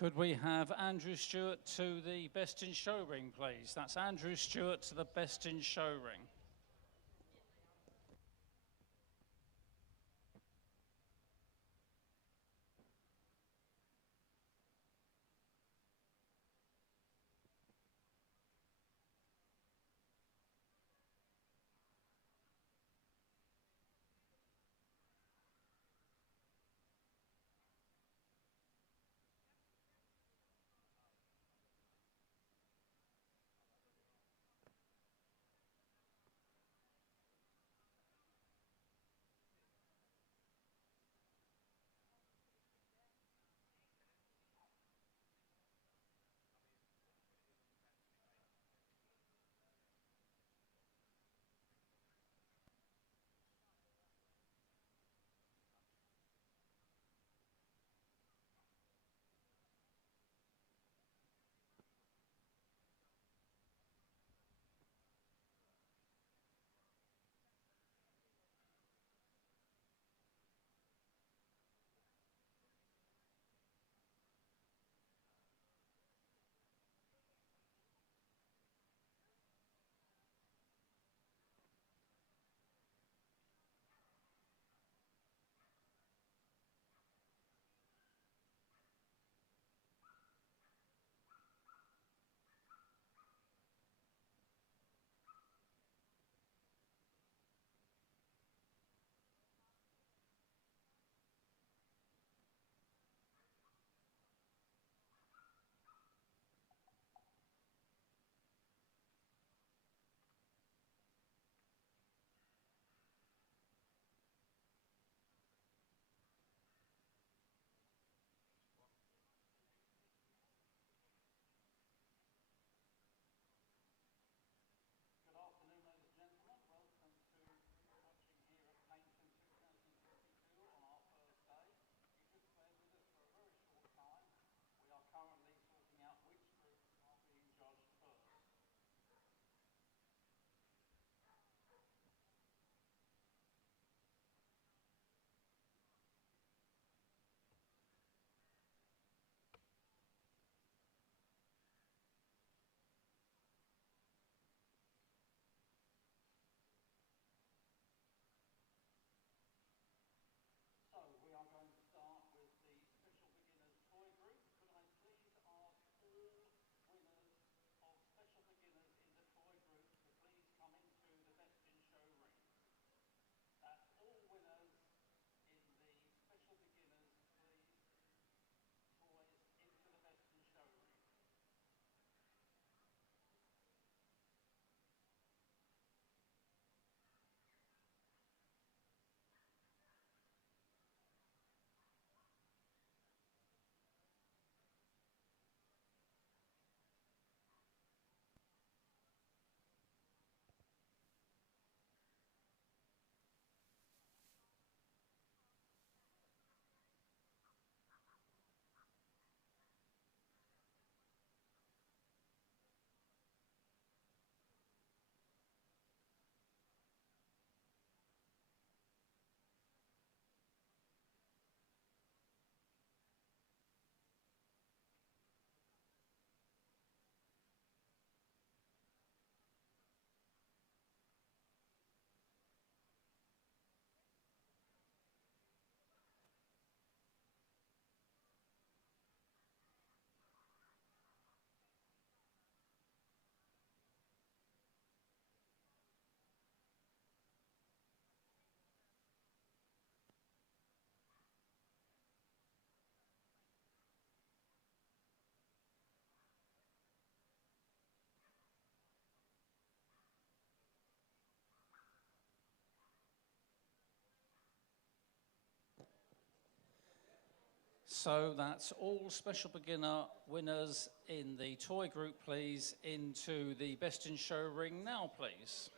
Could we have Andrew Stewart to the Best in Show ring, please? That's Andrew Stewart to the Best in Show ring. Good afternoon, ladies and gentlemen. Welcome to watching here at Paignton 2022 on our first day. If you could bear with us for a very short time, we are currently sorting out which groups are being judged first. So we are going to start with the Special Beginners Toy Group. Could I please ask all winners of Special Beginners in the Toy Group to please come into the Best in Show ring? That's all winners in the Special Beginners, please, toys into the Best in Show ring. So that's all Special Beginner winners in the Toy Group, please, into the Best in Show ring now, please.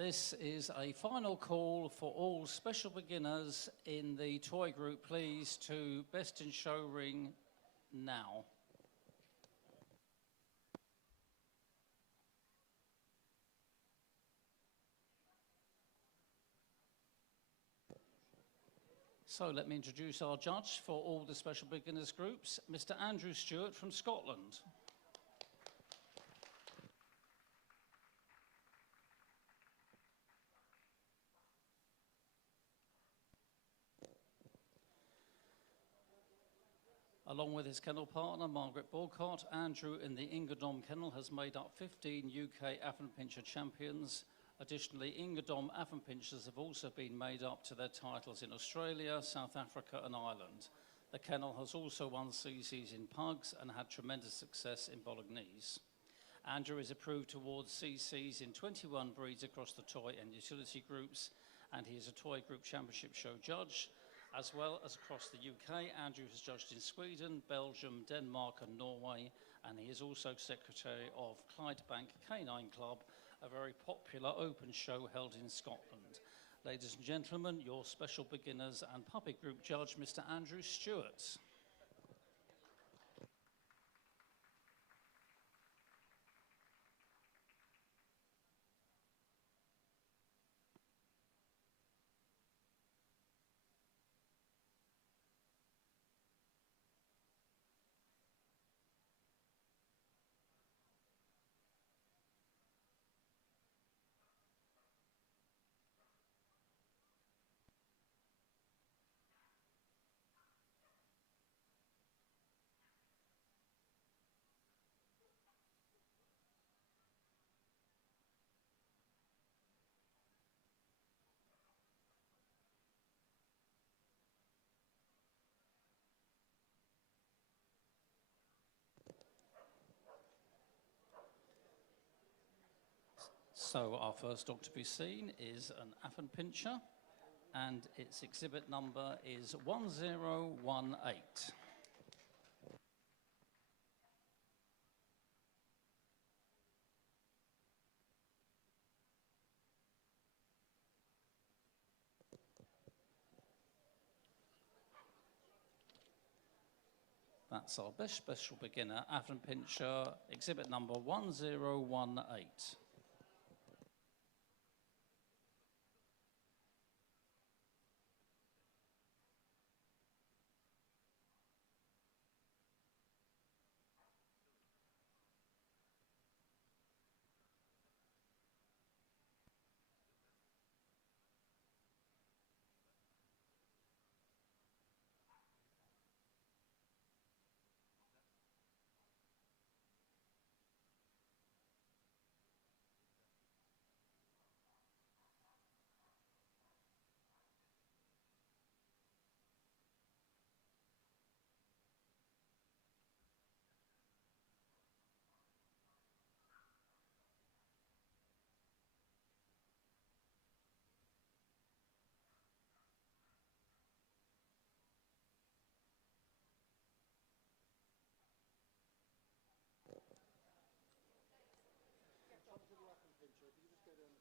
This is a final call for all special beginners in the toy group, please, to Best in Show ring now. So let me introduce our judge for all the special beginners groups, Mr. Andrew Stewart from Scotland. Along with his kennel partner, Margaret Borcott, Andrew in the Ingadom kennel has made up 15 UK Affenpinscher champions. Additionally, Ingadom Affenpinschers have also been made up to their titles in Australia, South Africa and Ireland. The kennel has also won CCs in pugs and had tremendous success in Bolognese. Andrew is approved towards CCs in 21 breeds across the toy and utility groups, and he is a toy group championship show judge. As well as across the UK, Andrew has judged in Sweden, Belgium, Denmark and Norway, and he is also secretary of Clydebank Canine Club, a very popular open show held in Scotland. Ladies and gentlemen, your special beginners and puppy group judge, Mr. Andrew Stewart. So our first dog to be seen is an Affenpinscher, and its exhibit number is 1018. That's our best special beginner, Affenpinscher, exhibit number 1018.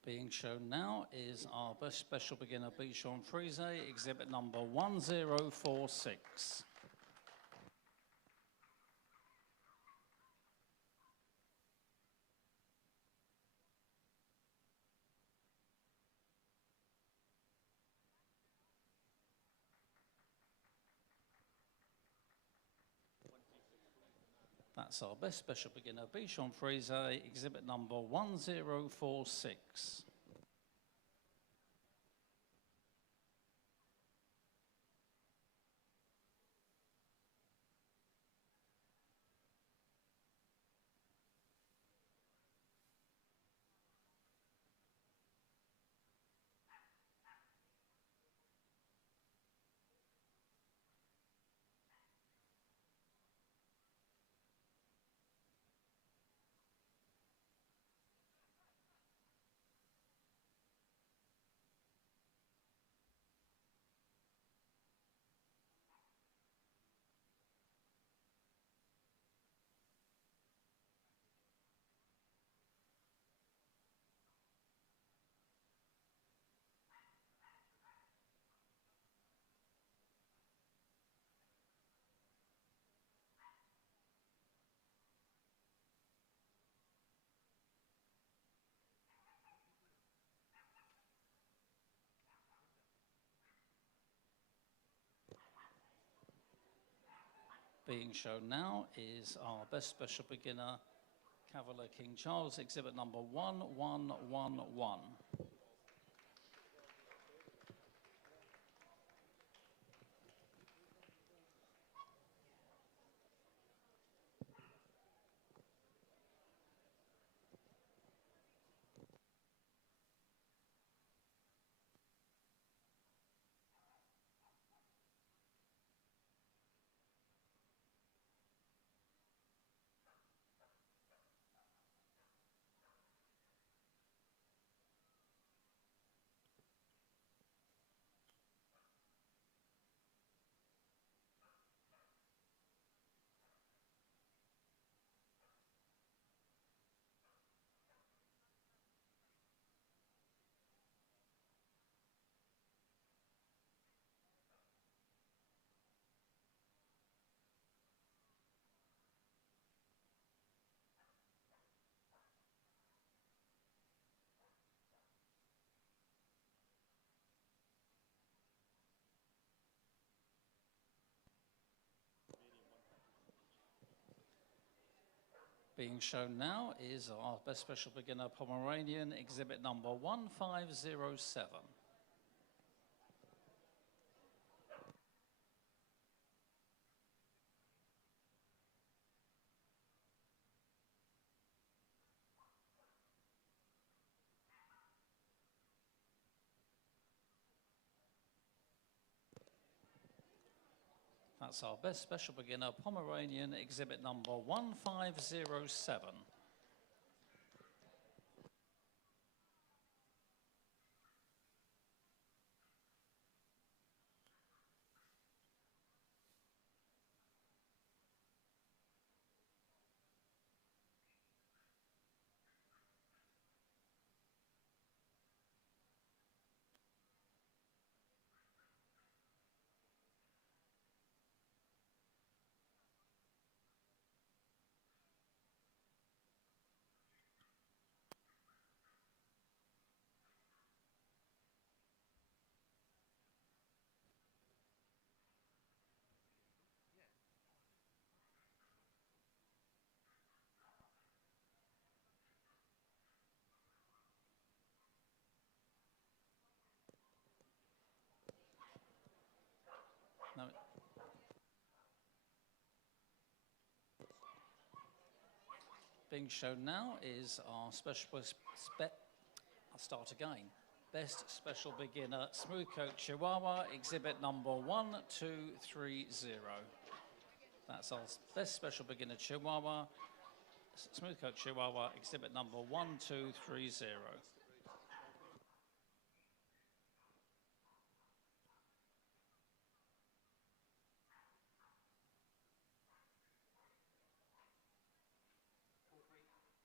Being shown now is our best special beginner, Bichon Frise, exhibit number 1046. That's our best special beginner, Bichon Frise, exhibit number 1046. Being shown now is our best special beginner, Cavalier King Charles, exhibit number 1111. Being shown now is our best special beginner, Pomeranian, exhibit number 1507. That's our best special beginner, Pomeranian, exhibit number 1507. No. Being shown now is our I'll start again. Best special beginner, Smooth Coat Chihuahua, exhibit number 1230. That's our best special beginner Chihuahua, Smooth Coat Chihuahua, exhibit number 1230.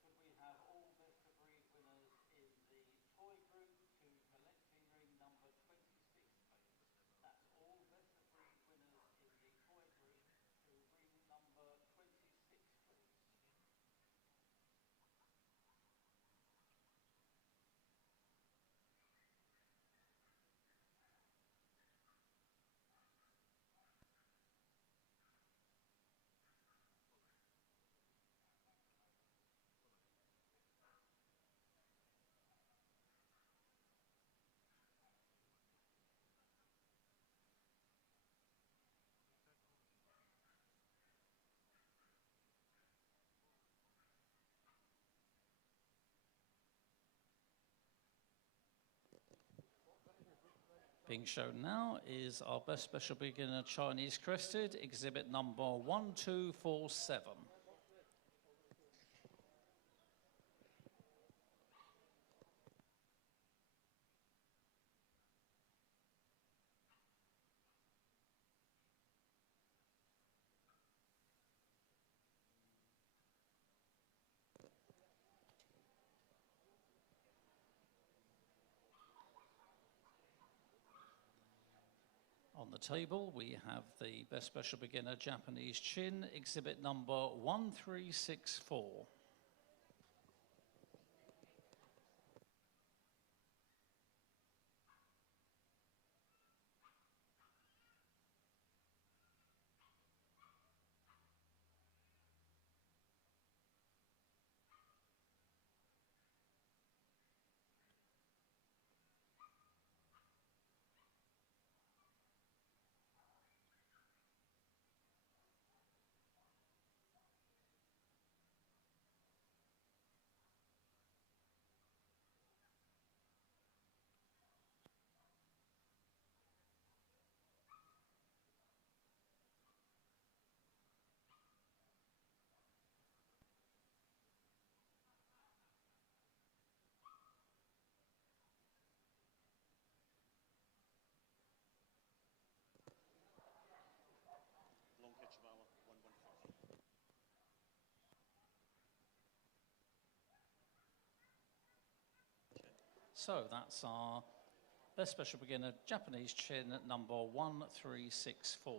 Could we have all best of breed winners in the toy group to collecting ring number 26, please? That's all best of breed winners in the toy group to ring number 26, please. Being shown now is our best special beginner Chinese crested, exhibit number 1247. On the table, we have the best special beginner Japanese chin, exhibit number 1364. So that's our best special beginner, Japanese chin, number 1364.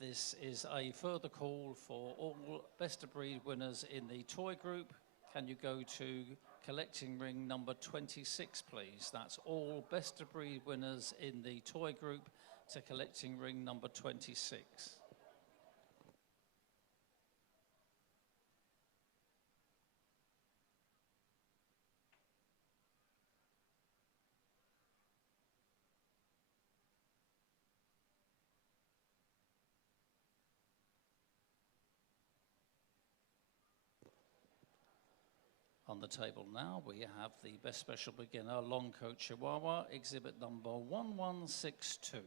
This is a further call for all best of breed winners in the toy group. Can you go to collecting ring number 26, please? That's all best of breed winners in the toy group to collecting ring number 26. On the table now, we have the best special beginner, long coat Chihuahua, exhibit number 1162.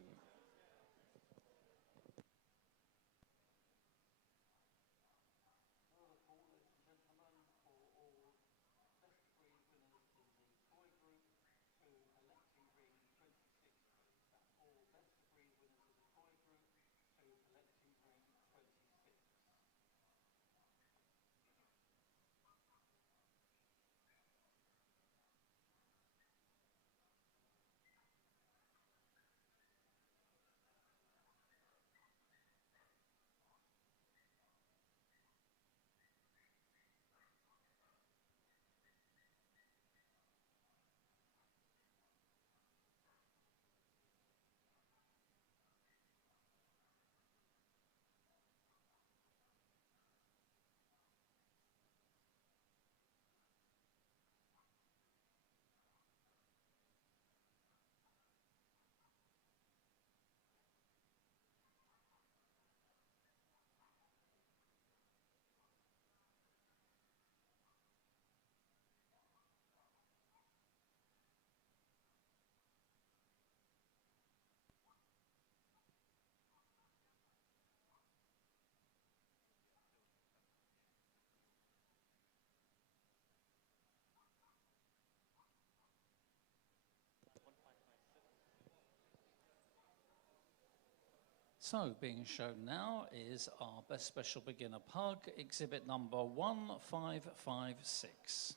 So being shown now is our best special beginner pug, exhibit number 1556.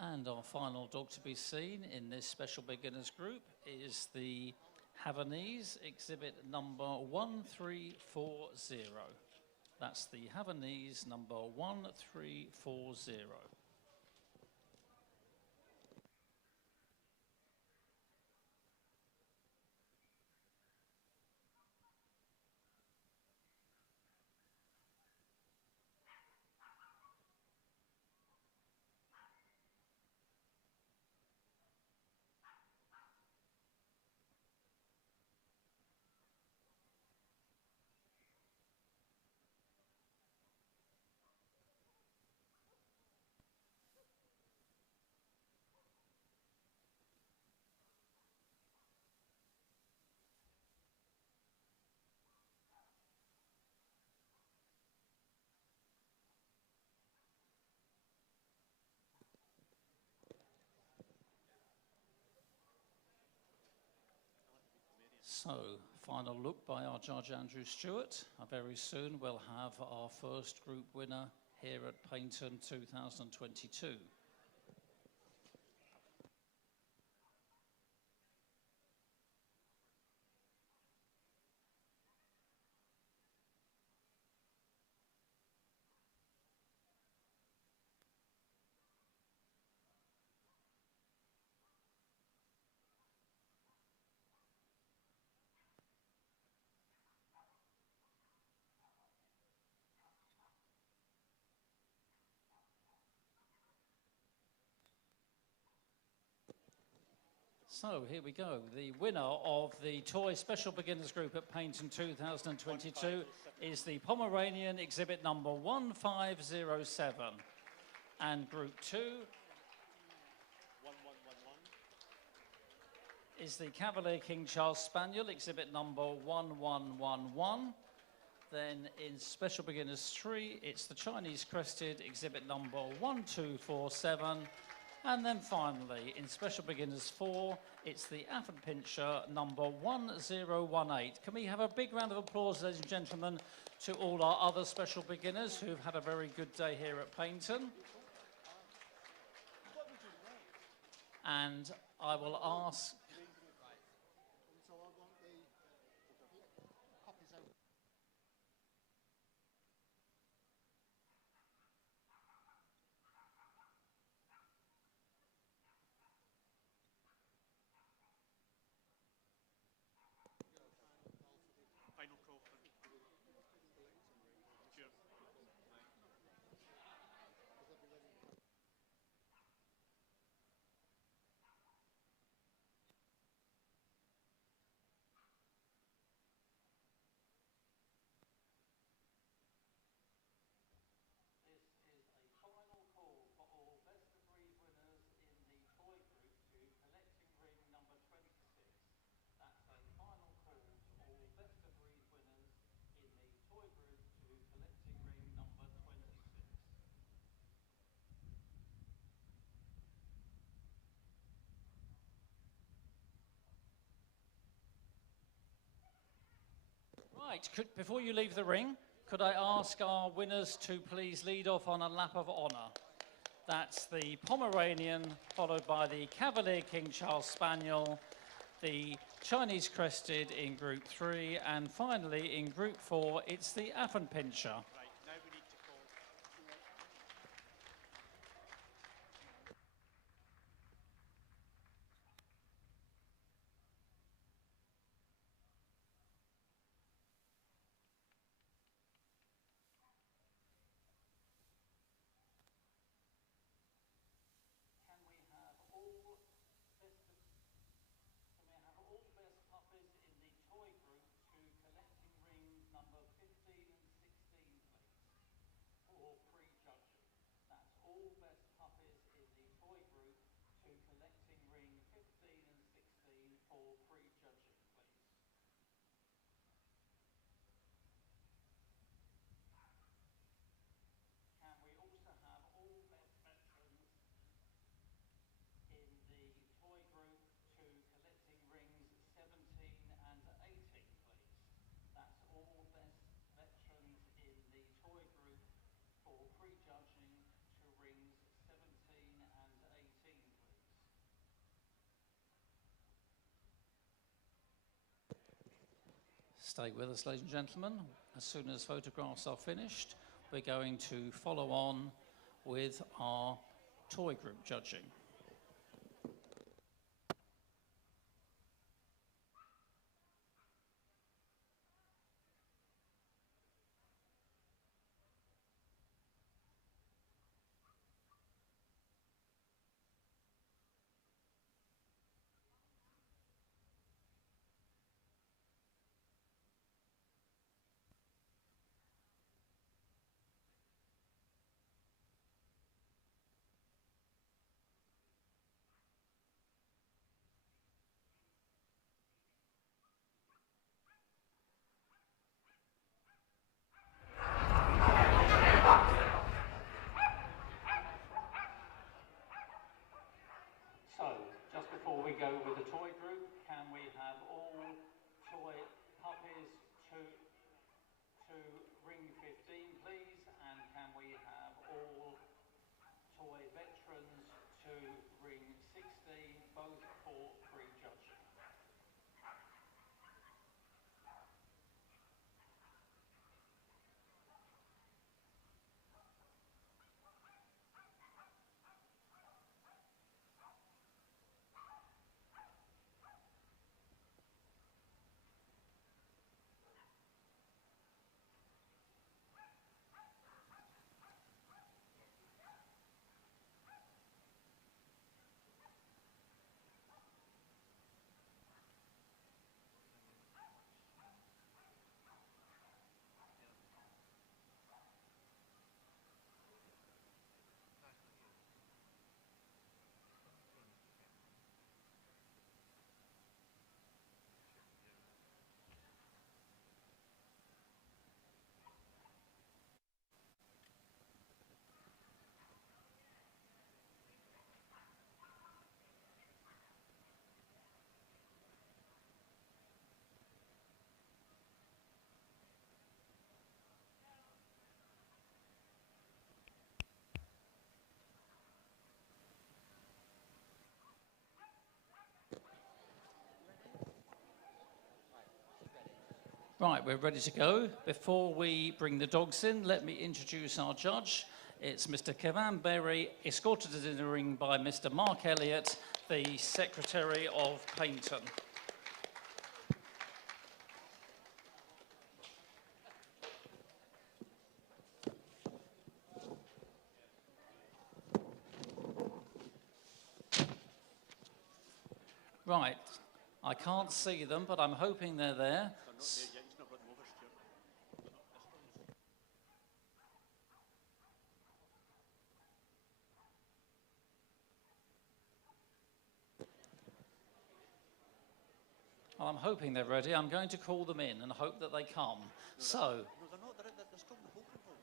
And our final dog to be seen in this special beginners group is the Havanese, exhibit number 1340. That's the Havanese number 1340. So, final look by our judge Andrew Stewart. Very soon we'll have our first group winner here at Paignton 2022. So here we go. The winner of the Toy Special Beginners Group at Paignton 2022 is the Pomeranian exhibit number 1507. And Group 2 is the Cavalier King Charles Spaniel, exhibit number 1111. Then in Special Beginners 3, it's the Chinese Crested, exhibit number 1247. And then finally, in Special Beginners 4, it's the Affenpinscher number 1018. Can we have a big round of applause, ladies and gentlemen, to all our other special beginners who've had a very good day here at Paignton. And I will ask... Right, before you leave the ring, could I ask our winners to please lead off on a lap of honour? That's the Pomeranian, followed by the Cavalier King Charles Spaniel, the Chinese Crested in Group 3, and finally in Group 4, it's the Affenpinscher. Stay with us, ladies and gentlemen. As soon as photographs are finished, we're going to follow on with our toy group judging. Right, we're ready to go. Before we bring the dogs in, let me introduce our judge. It's Mr. Kevin Berry, escorted in the ring by Mr. Mark Elliott, the Secretary of Paignton. Right, I can't see them, but I'm hoping they're there. Well, I'm hoping they're ready. I'm going to call them in and hope that they come. So, No, they're not. They're still in the vocal polls.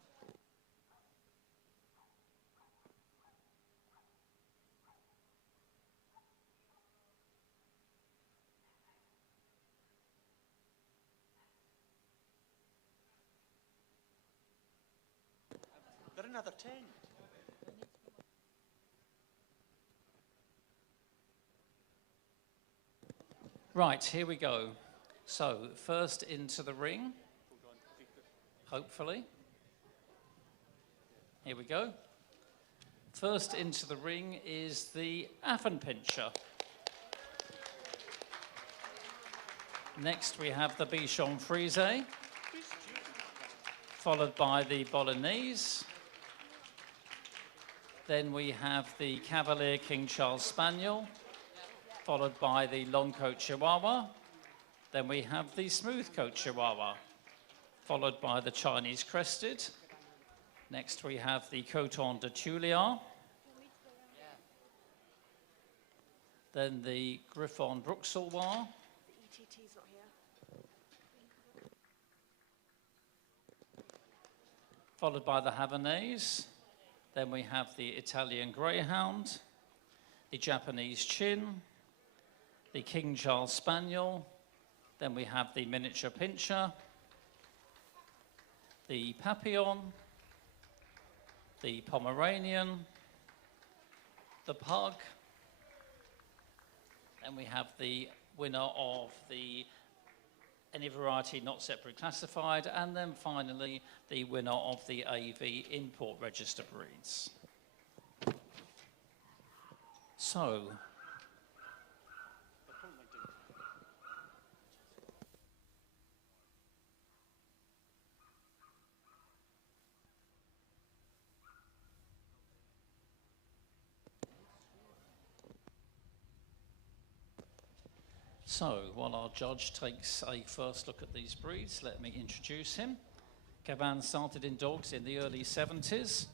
They're another 10. right, here we go. So, first into the ring, hopefully. Here we go. First into the ring is the Affenpinscher. Next we have the Bichon Frise, followed by the Bolognese. Then we have the Cavalier King Charles Spaniel, followed by the Long Coat Chihuahua. Then we have the Smooth Coat Chihuahua, followed by the Chinese Crested. Next we have the Coton de Tuileries. Then the Griffon Bruxellois. The ETT's not here. Followed by the Havanese. Then we have the Italian Greyhound, the Japanese Chin, the King Charles Spaniel. Then we have the Miniature Pinscher, the Papillon, the Pomeranian, the Pug. Then we have the winner of the Any Variety Not Separately Classified, and then finally the winner of the AV Import Register Breeds. So, while our judge takes a first look at these breeds, let me introduce him. Kevin started in dogs in the early 70s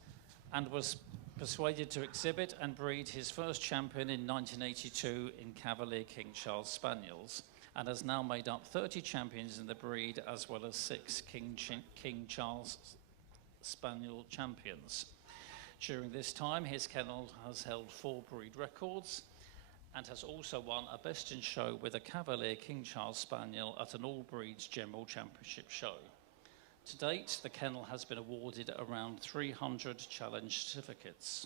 and was persuaded to exhibit and breed his first champion in 1982 in Cavalier King Charles Spaniels, and has now made up 30 champions in the breed as well as 6 King Charles Spaniel champions. During this time, his kennel has held 4 breed records and has also won a Best in Show with a Cavalier King Charles Spaniel at an All Breeds General Championship show. To date, the kennel has been awarded around 300 challenge certificates.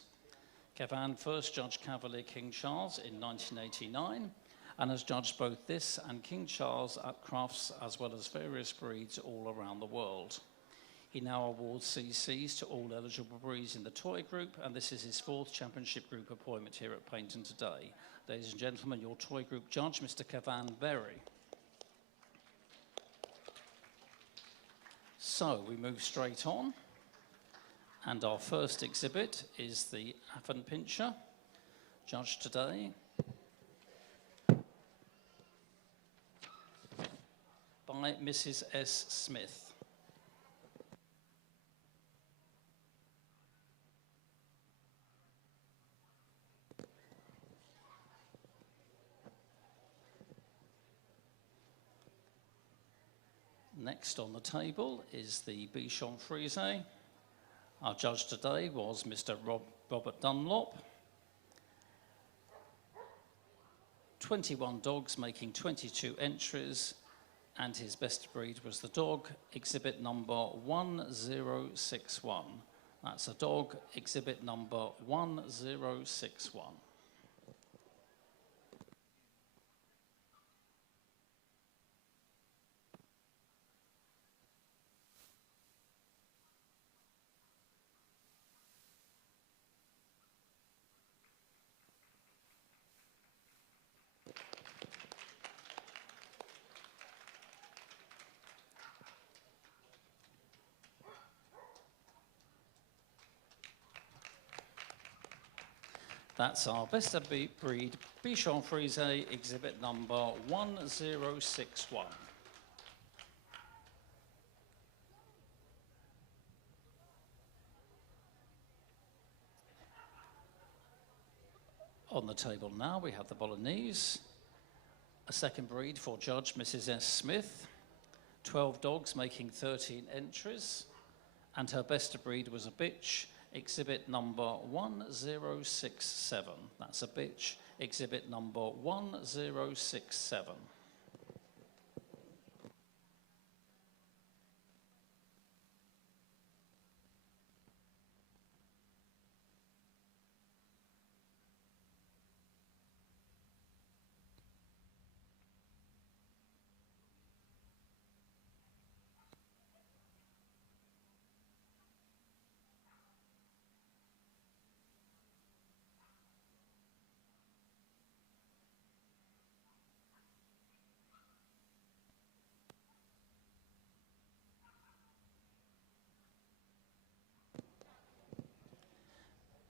Kevin first judged Cavalier King Charles in 1989 and has judged both this and King Charles at crafts as well as various breeds all around the world. He now awards CCs to all eligible breeds in the toy group, and this is his 4th championship group appointment here at Paignton today. Ladies and gentlemen, your toy group judge, Mr. Kevin Berry. So we move straight on, and our first exhibit is the Affenpinscher, judged today by Mrs. S. Smith. Next on the table is the Bichon Frise. Our judge today was Mr. Robert Dunlop. 21 dogs making 22 entries, and his best breed was the dog, exhibit number 1061. That's a dog, exhibit number 1061. That's our best of breed Bichon Frise, exhibit number 1061. On the table now we have the Bolognese, a second breed for Judge Mrs. S. Smith, 12 dogs making 13 entries, and her best of breed was a bitch, exhibit number 1067. That's a bitch, exhibit number 1067.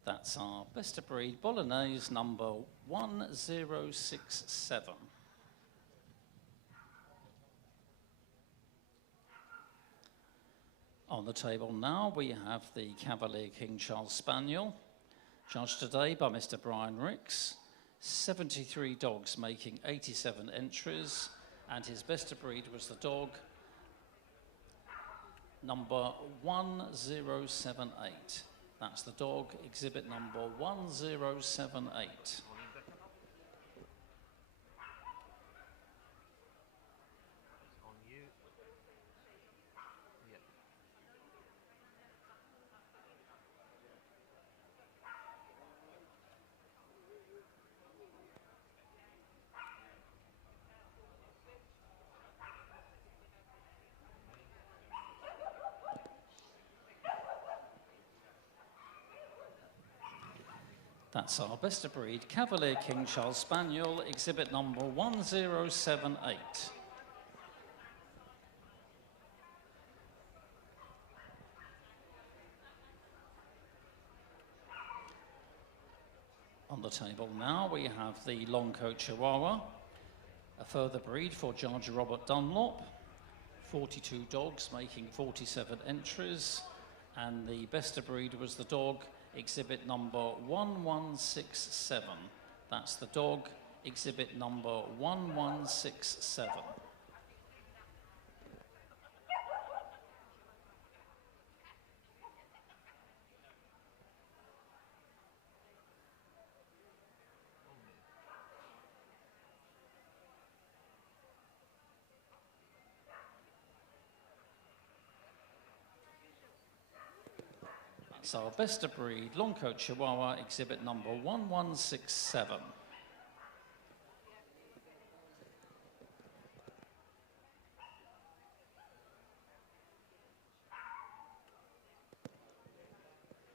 That's our best of breed Bolognese number 1067. On the table now we have the Cavalier King Charles Spaniel, judged today by Mr. Brian Ricks, 73 dogs making 87 entries, and his best of breed was the dog number 1078. That's the dog, exhibit number 1078. That's our best of breed Cavalier King Charles Spaniel, exhibit number 1078. On the table now we have the long coat Chihuahua, a further breed for Judge Robert Dunlop, 42 dogs making 47 entries, and the best of breed was the dog, exhibit number 1167. That's the dog, exhibit number 1167. That's our best of breed long coat Chihuahua, exhibit number 1167.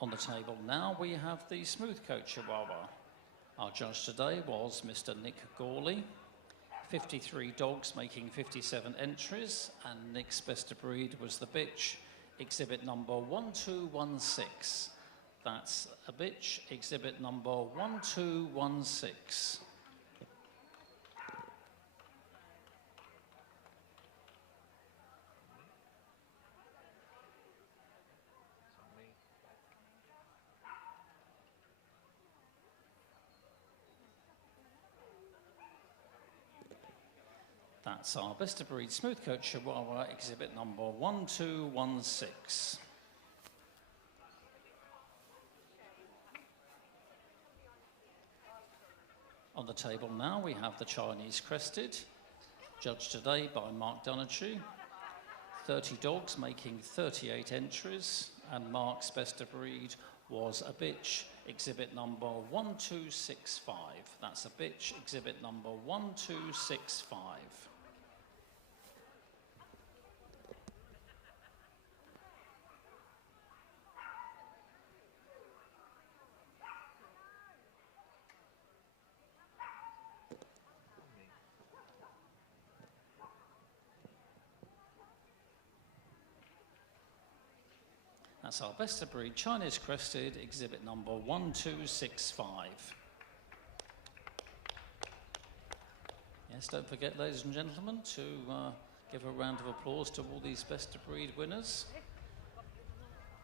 On the table now we have the smooth coat Chihuahua. Our judge today was Mr. Nick Gawley, 53 dogs making 57 entries, and Nick's best of breed was the bitch, exhibit number 1216. That's a bitch, exhibit number 1216. That's our best of breed smooth coat Chihuahua, exhibit number 1216. On the table now we have the Chinese Crested, judged today by Mark Donaghue. 30 dogs making 38 entries, and Mark's best of breed was a bitch, exhibit number 1265. That's a bitch, exhibit number 1265. That's our best of breed Chinese Crested, exhibit number 1265. Yes, don't forget, ladies and gentlemen, to give a round of applause to all these best of breed winners.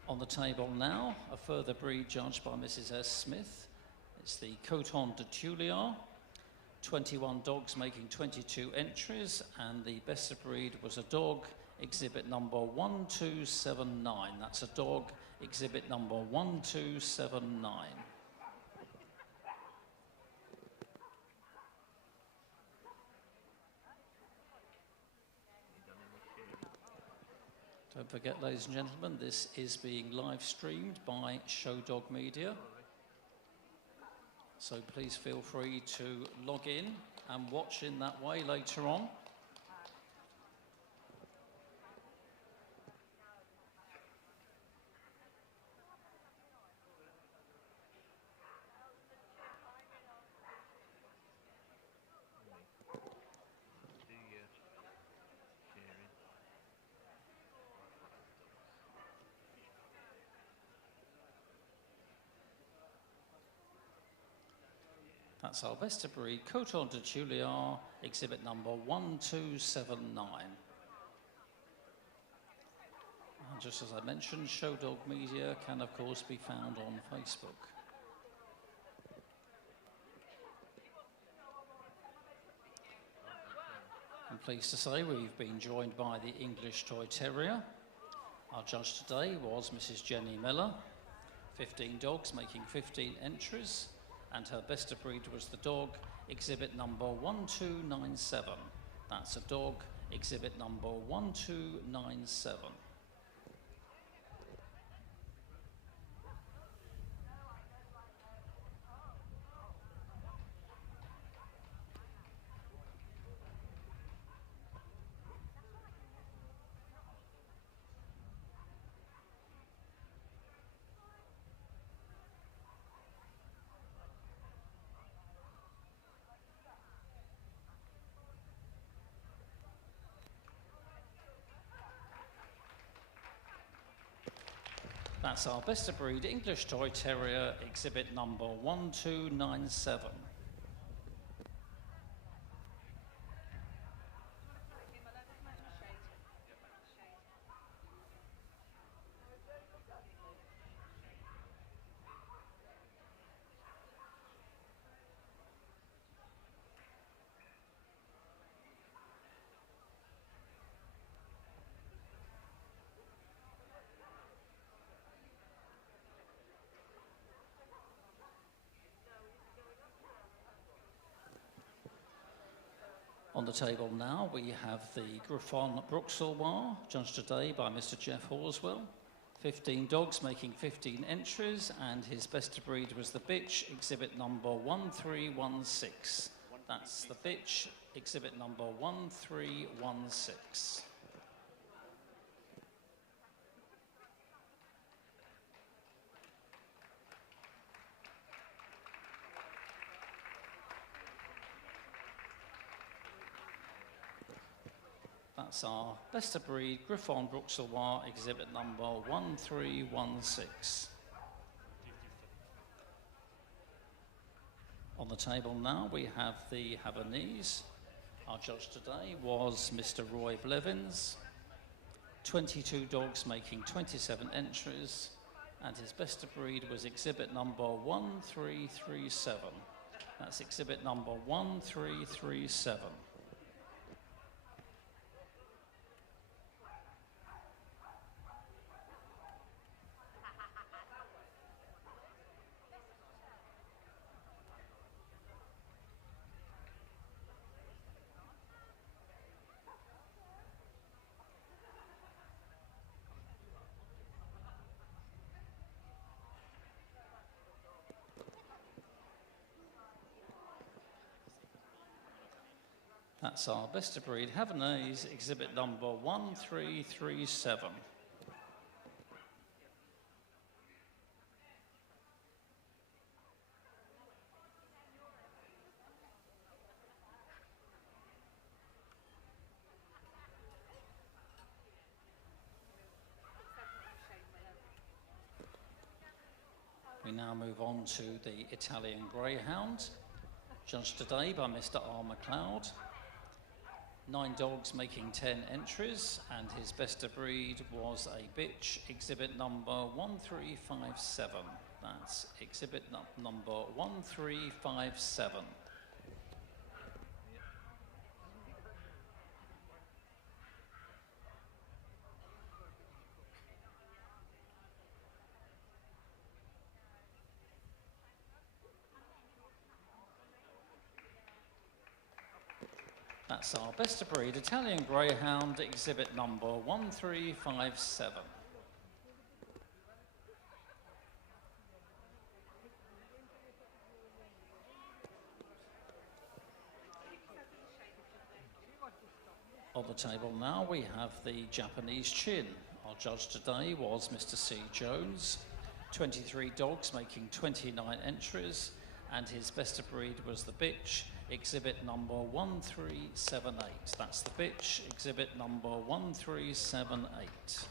On the table now, a further breed judged by Mrs. S. Smith. It's the Paignton de Tuliar. 21 dogs making 22 entries, and the best of breed was a dog, exhibit number 1279. That's a dog, exhibit number 1279. Don't forget, ladies and gentlemen, this is being live streamed by Show Dog Media. So please feel free to log in and watch in that way later on. That's our best of breed, Paignton de Tuliar, exhibit number 1279. And just as I mentioned, Show Dog Media can of course be found on Facebook. I'm pleased to say we've been joined by the English Toy Terrier. Our judge today was Mrs. Jenny Miller. 15 dogs making 15 entries. And her best of breed was the dog, exhibit number 1297. That's a dog, exhibit number 1297. That's our best of breed English Toy Terrier, exhibit number 1297. On the table now, we have the Griffon Bruxellois, judged today by Mr. Jeff Horswell. 15 dogs making 15 entries, and his best of breed was the bitch, exhibit number 1316. That's the bitch, exhibit number 1316. That's our best of breed Griffon Bruxellois, exhibit number 1316. On the table now we have the Havanese. Our judge today was Mr. Roy Blevins. 22 dogs making 27 entries, and his best of breed was exhibit number 1337. That's exhibit number 1337. That's our best of breed Havanese, exhibit number 1337. We now move on to the Italian Greyhound, judged today by Mr. R. McLeod. 9 dogs making 10 entries, and his best of breed was a bitch, exhibit number 1357. That's exhibit number 1357. That's our best of breed Italian Greyhound, exhibit number 1357. On the table now we have the Japanese Chin. Our judge today was Mr. C. Jones. 23 dogs making 29 entries, and his best of breed was the bitch, exhibit number 1378. That's the bitch, exhibit number 1378.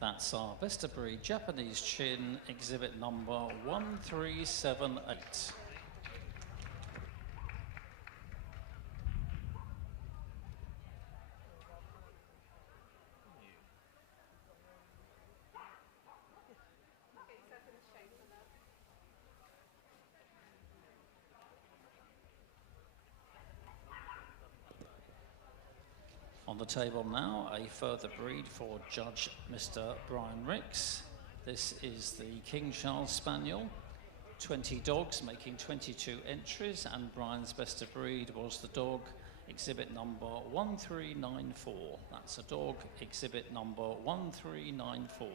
That's our best of breed Japanese Chin, exhibit number 1378. On the table now, a further breed for Judge Mr. Brian Ricks. This is the King Charles Spaniel. 20 dogs making 22 entries, and Brian's best of breed was the dog, exhibit number 1394. That's a dog, exhibit number 1394.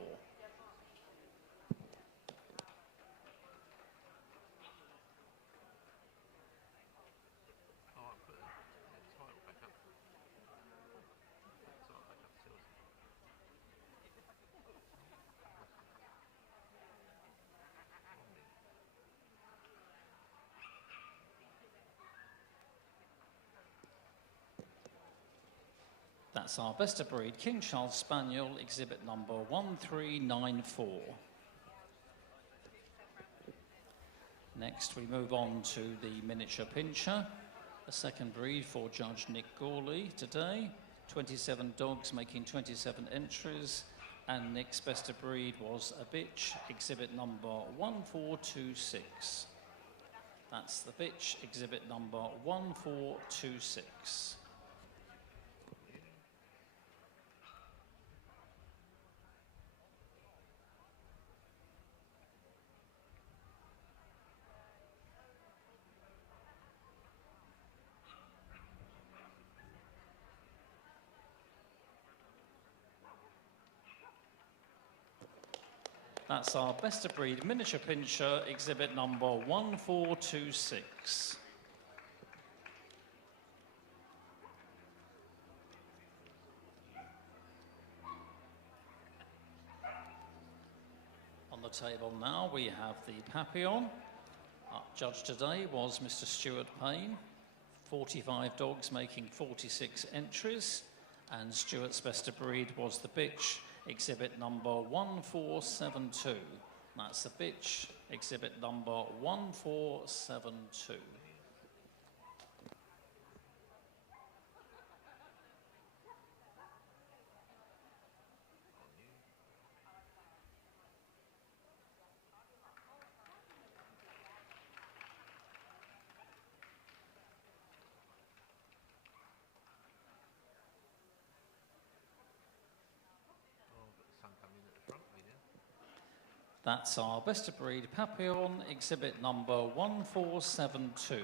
That's our best of breed King Charles Spaniel, exhibit number 1394. Next we move on to the miniature pincher, a second breed for Judge Nick Gawley today. 27 dogs making 27 entries, and Nick's best of breed was a bitch, exhibit number 1426. That's the bitch, exhibit number 1426. That's our best of breed miniature pincher, exhibit number 1426. On the table now we have the Papillon. Our judge today was Mr. Stuart Payne. 45 dogs making 46 entries, and Stuart's best of breed was the bitch, exhibit number 1472. That's the bitch, exhibit number 1472. That's our best of breed Papillon, exhibit number 1472.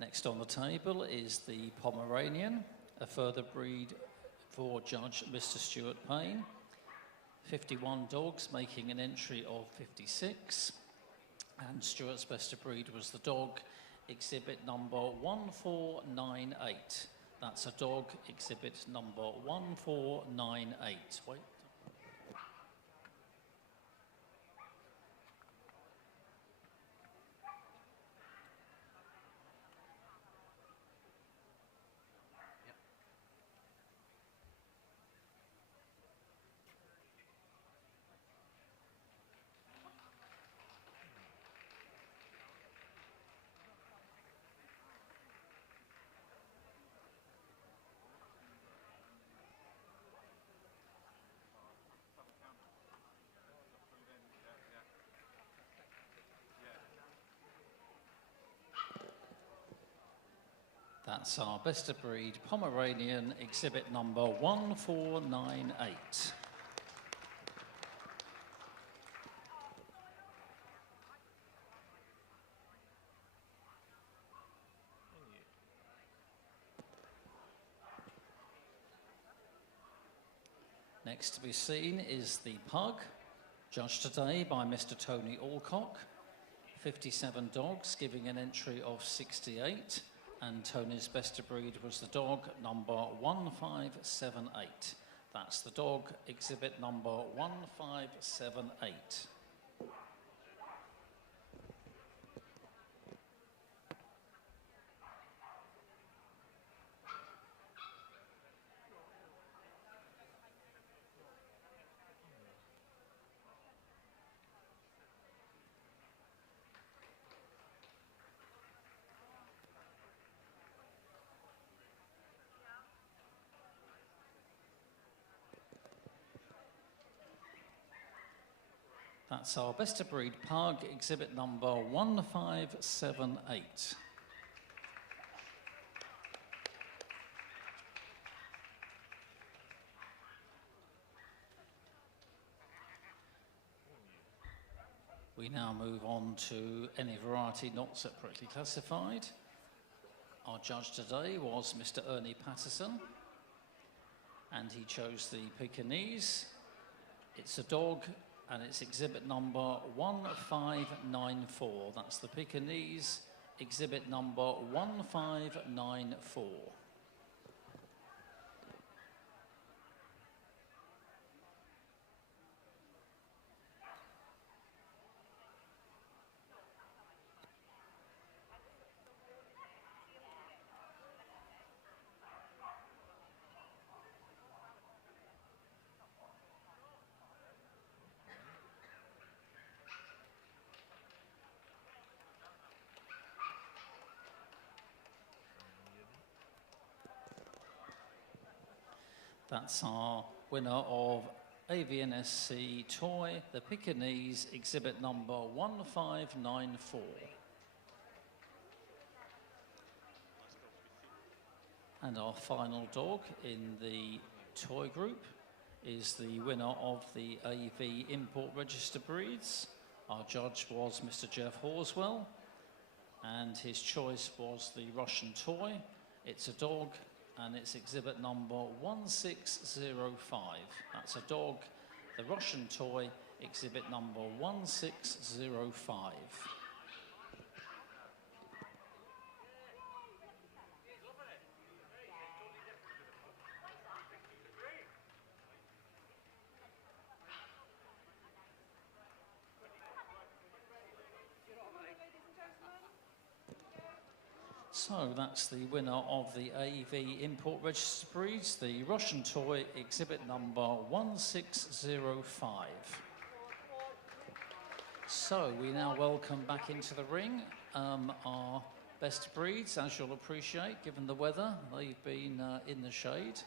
Next on the table is the Pomeranian, a further breed for Judge Mr. Stuart Payne. 51 dogs making an entry of 56, and Stuart's best of breed was the dog, exhibit number 1498. That's a dog, exhibit number 1498. Wait. That's our best of breed Pomeranian, exhibit number 1498. Next to be seen is the pug, judged today by Mr. Tony Alcock. 57 dogs, giving an entry of 68. And Tony's best of breed was the dog number 1578. That's the dog, exhibit number 1578. That's our best of breed pug, exhibit number 1578. We now move on to any variety not separately classified. Our judge today was Mr. Ernie Patterson, and he chose the Pekingese. It's a dog, and it's exhibit number 1594. That's the Pekingese, exhibit number 1594. That's our winner of AVNSC toy, the Pekingese, exhibit number 1594. And our final dog in the toy group is the winner of the AV Import Register Breeds. Our judge was Mr. Jeff Horswell, and his choice was the Russian toy. It's a dog, and it's exhibit number 1605. That's a dog, the Russian toy, exhibit number 1605. So that's the winner of the AV Import Register Breeds, the Russian toy, exhibit number 1605. So we now welcome back into the ring our best breeds, as you'll appreciate, given the weather. They've been in the shade.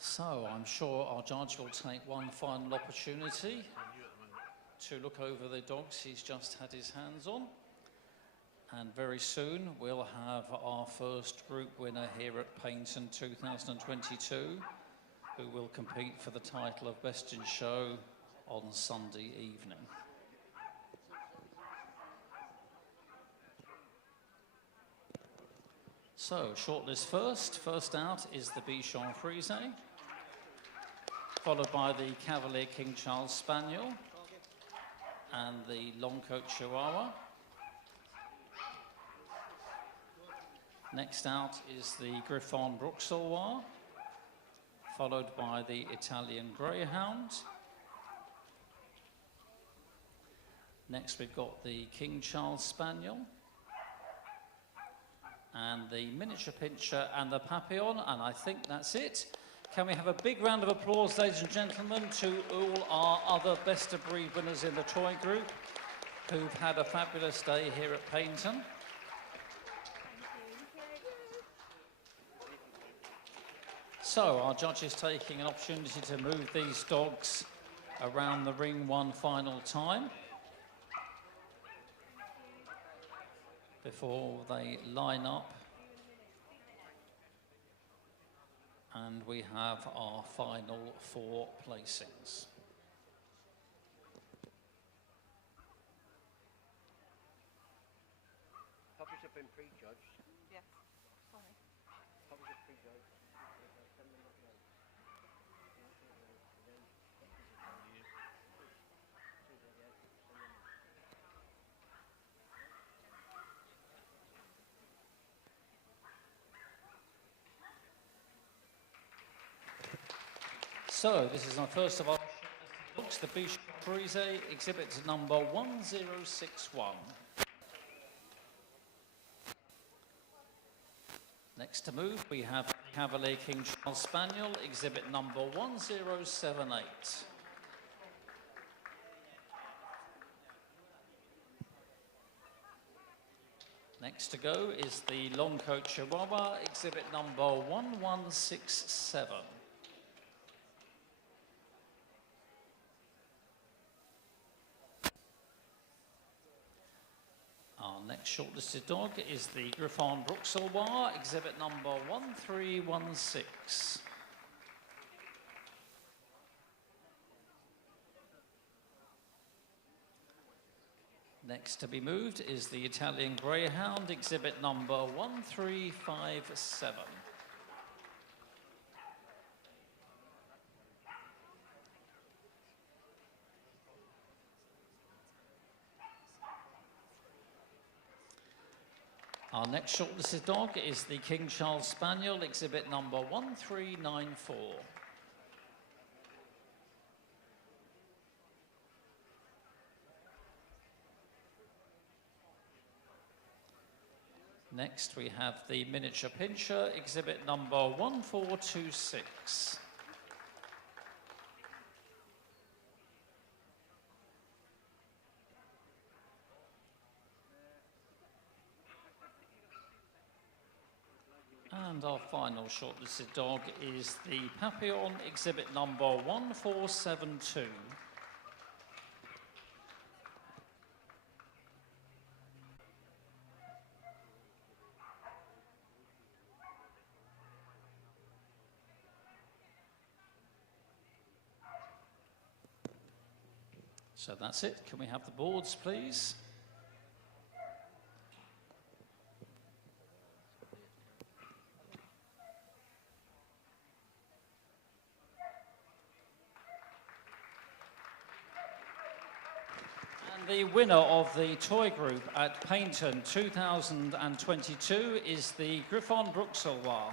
So I'm sure our judge will take one final opportunity to look over the dogs he's just had his hands on. And very soon we'll have our first group winner here at Paignton 2022. who will compete for the title of Best in Show on Sunday evening. So, shortlist first. First out is the Bichon Frise, followed by the Cavalier King Charles Spaniel and the Longcoat Chihuahua. Next out is the Griffon Bruxellois, followed by the Italian Greyhound. Next we've got the King Charles Spaniel, and the Miniature Pinscher and the Papillon, and I think that's it. Can we have a big round of applause, ladies and gentlemen, to all our other Best of Breed winners in the toy group who've had a fabulous day here at Paignton. So our judges taking an opportunity to move these dogs around the ring one final time before they line up, and we have our final 4 placings. Puppies have been prejudged. Yes. Sorry. Puppies are prejudged. So this is our first of our books, the Bichon Frise, exhibit number 1061. Next to move, we have Cavalier King Charles Spaniel, exhibit number 1078. Next to go is the Longcoat Chihuahua, exhibit number 1167. Our next shortlisted dog is the Griffon Bruxellois, exhibit number 1316. Next to be moved is the Italian Greyhound, exhibit number 1357. Our next shortlisted dog is the King Charles Spaniel, exhibit number 1394. Next we have the Miniature Pinscher, exhibit number 1426. And our final shortlisted dog is the Papillon, exhibit number 1472. So that's it. Can we have the boards, please? The winner of the toy group at Paignton 2022 is the Griffon Bruxellois,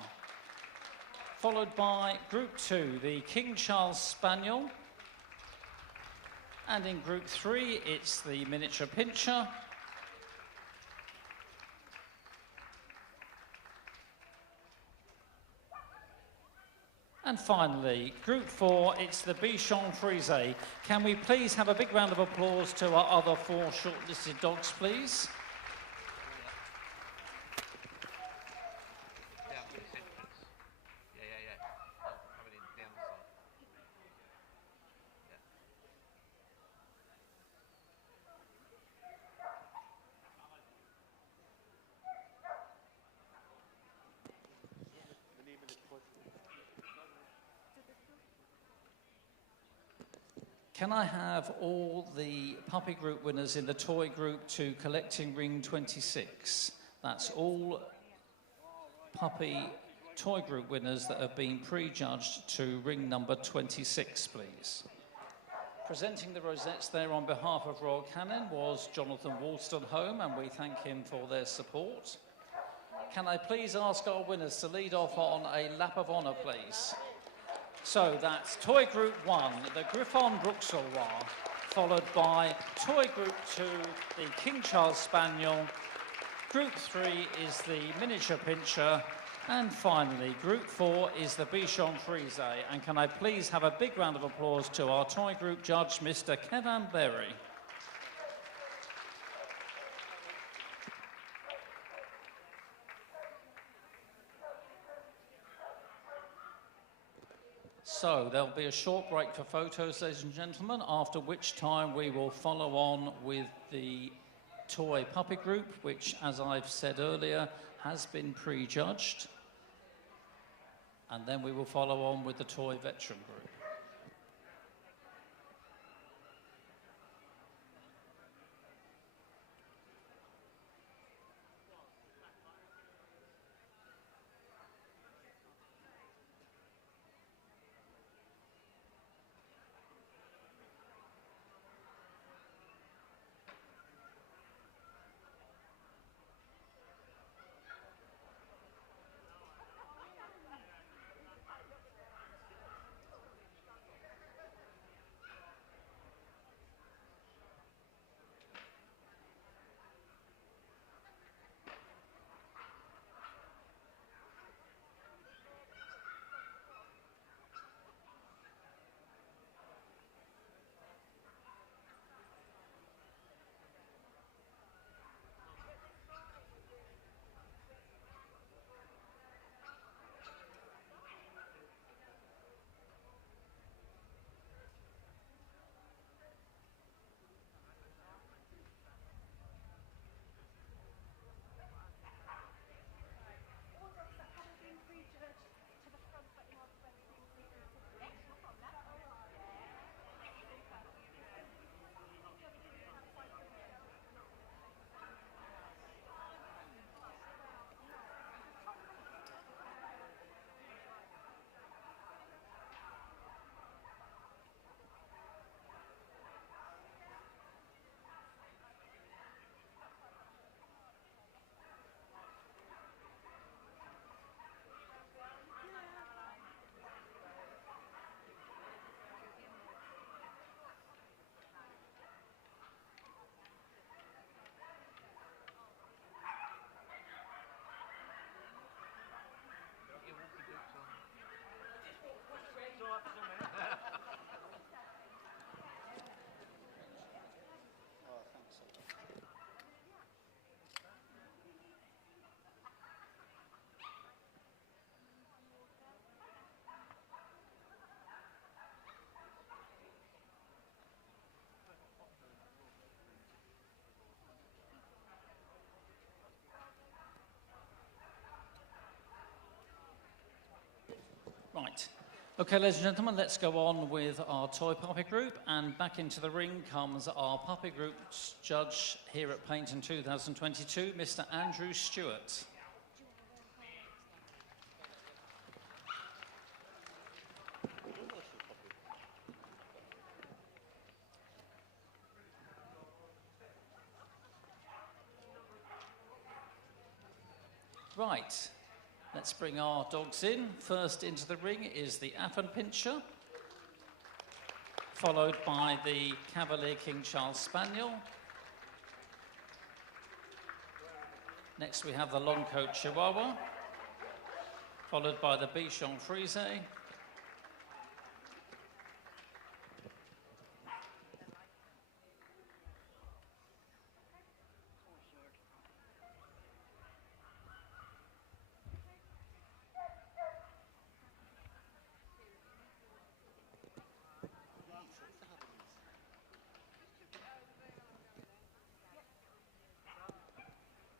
followed by Group 2, the King Charles Spaniel, and in Group 3 it's the Miniature Pinscher, and finally, Group 4, it's the Bichon Frise. Can we please have a big round of applause to our other 4 shortlisted dogs, please? Down to this entrance. Yeah. Oh, coming in down the side. Yeah. Can I have all the puppy group winners in the toy group to collecting ring 26? That's all puppy toy group winners that have been prejudged to ring number 26, please. Presenting the rosettes there on behalf of Royal Canin was Jonathan Wolstenholme, and we thank him for their support. Can I please ask our winners to lead off on a lap of honour, please? So that's Toy Group 1, the Griffon Bruxellois, followed by Toy Group 2, the King Charles Spaniel. Group 3 is the Miniature Pinscher. And finally, Group 4 is the Bichon Frise. And can I please have a big round of applause to our Toy Group judge, Mr. Kevin Berry. So there'll be a short break for photos, ladies and gentlemen, after which time we will follow on with the toy puppy group, which, as I've said earlier, has been prejudged. And then we will follow on with the toy veteran group. Right. Okay, ladies and gentlemen, let's go on with our toy puppy group. And back into the ring comes our puppy group's judge here at Paignton 2022, Mr. Andrew Stewart. Right. Let's bring our dogs in. First into the ring is the Affenpinscher, followed by the Cavalier King Charles Spaniel. Next we have the Long Coat Chihuahua, followed by the Bichon Frise.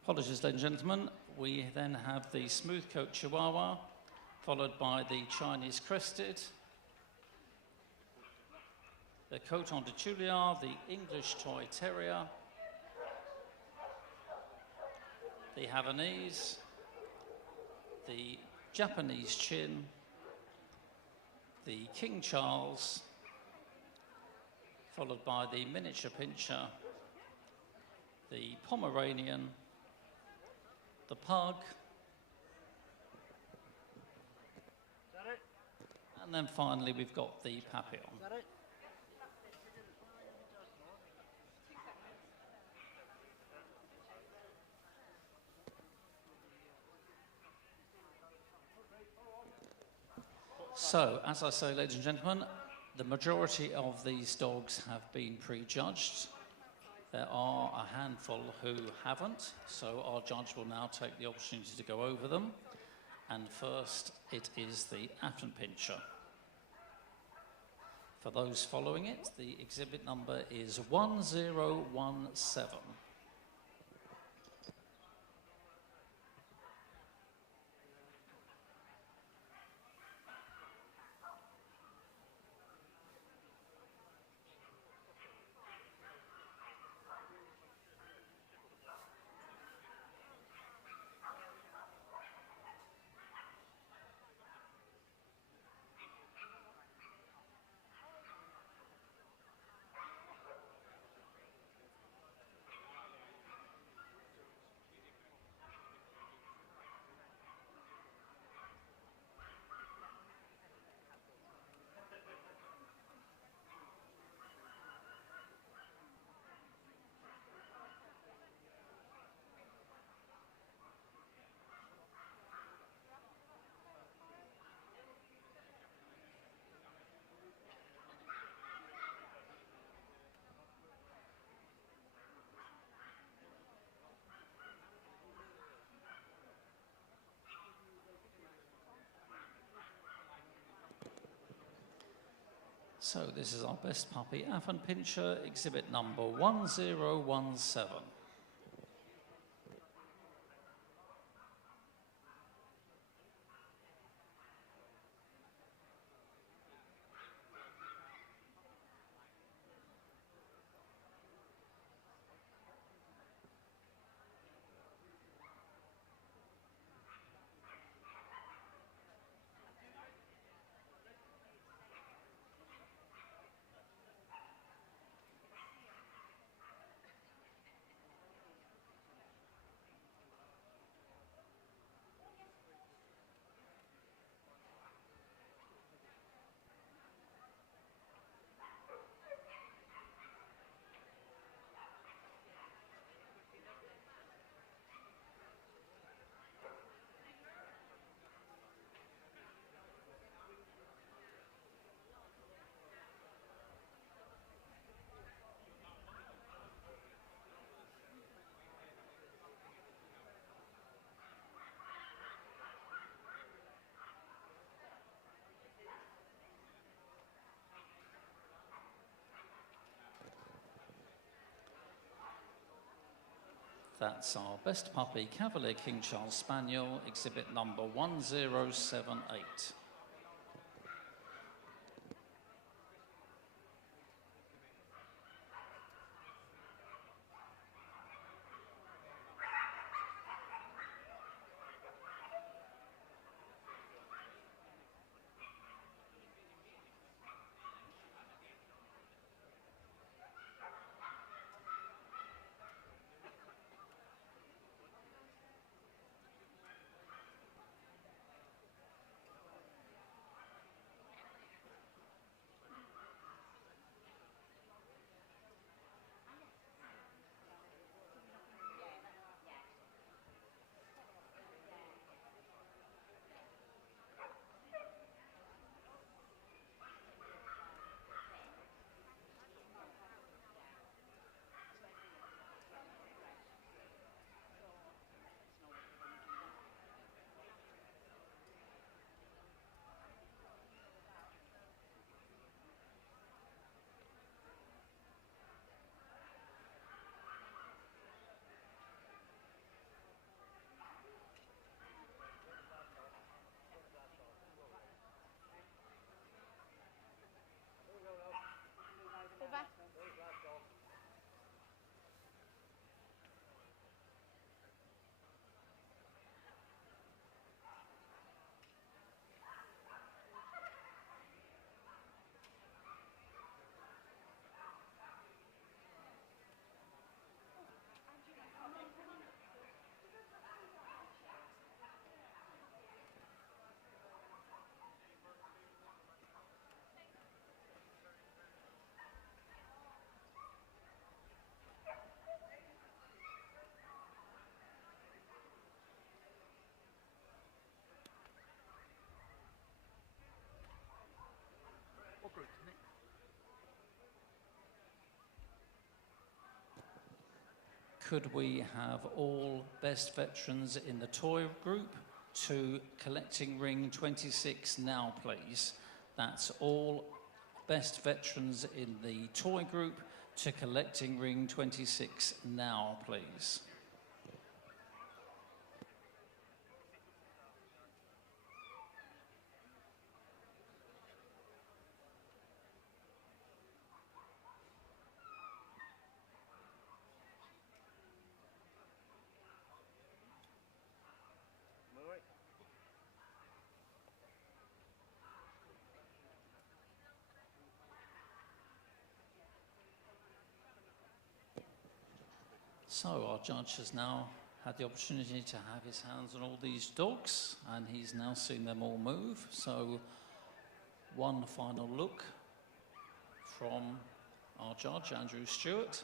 Apologies, ladies and gentlemen. We then have the Smooth Coat Chihuahua, followed by the Chinese Crested, the Coton de Tuileries, the English Toy Terrier, the Havanese, the Japanese Chin, the King Charles, followed by the Miniature Pinscher, the Pomeranian, the Pug, and then finally we've got the Papillon. So, as I say, ladies and gentlemen, the majority of these dogs have been prejudged. There are a handful who haven't, so our judge will now take the opportunity to go over them. And first, it is the Afton Pinscher. For those following it, the exhibit number is 1017. So this is our best puppy, Afton Pinscher, exhibit number 1017. That's our best puppy, Cavalier King Charles Spaniel, exhibit number 1078. Could we have all best veterans in the toy group to collecting ring 26 now, please? That's all best veterans in the toy group to collecting ring 26 now, please. So our judge has now had the opportunity to have his hands on all these dogs, and he's now seen them all move. So one final look from our judge, Andrew Stewart.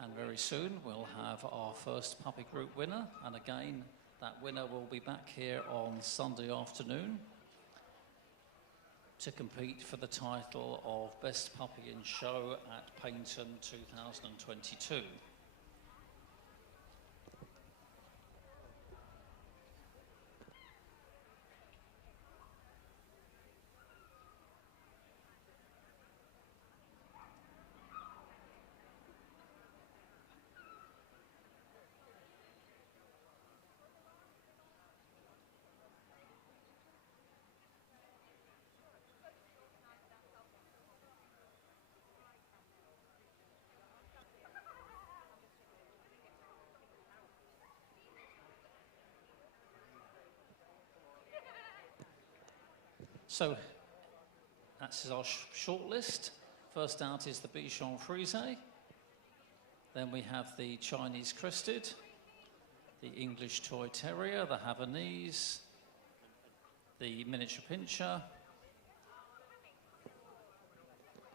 And very soon we'll have our first puppy group winner. And again, that winner will be back here on Sunday afternoon to compete for the title of Best Puppy in Show at Paignton 2022. So that's our short list. First out is the Bichon Frise. Then we have the Chinese Crested, the English Toy Terrier, the Havanese, the Miniature Pinscher,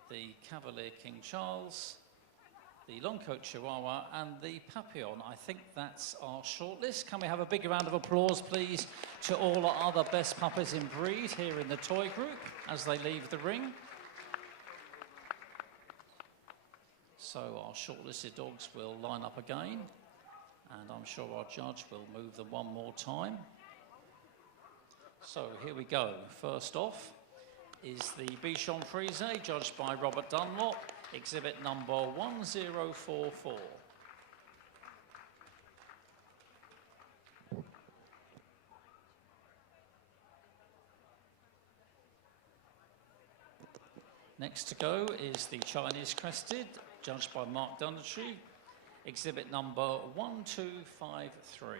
the Cavalier King Charles, the Longcoat Chihuahua, and the Papillon. I think that's our shortlist. Can we have a big round of applause, please, to all our other best puppies in breed here in the toy group as they leave the ring. So our shortlisted dogs will line up again, and I'm sure our judge will move them one more time. So here we go. First off is the Bichon Frise, judged by Robert Dunlop, exhibit number 1044. Next to go is the Chinese Crested, judged by Mark Dundertree, exhibit number 1253.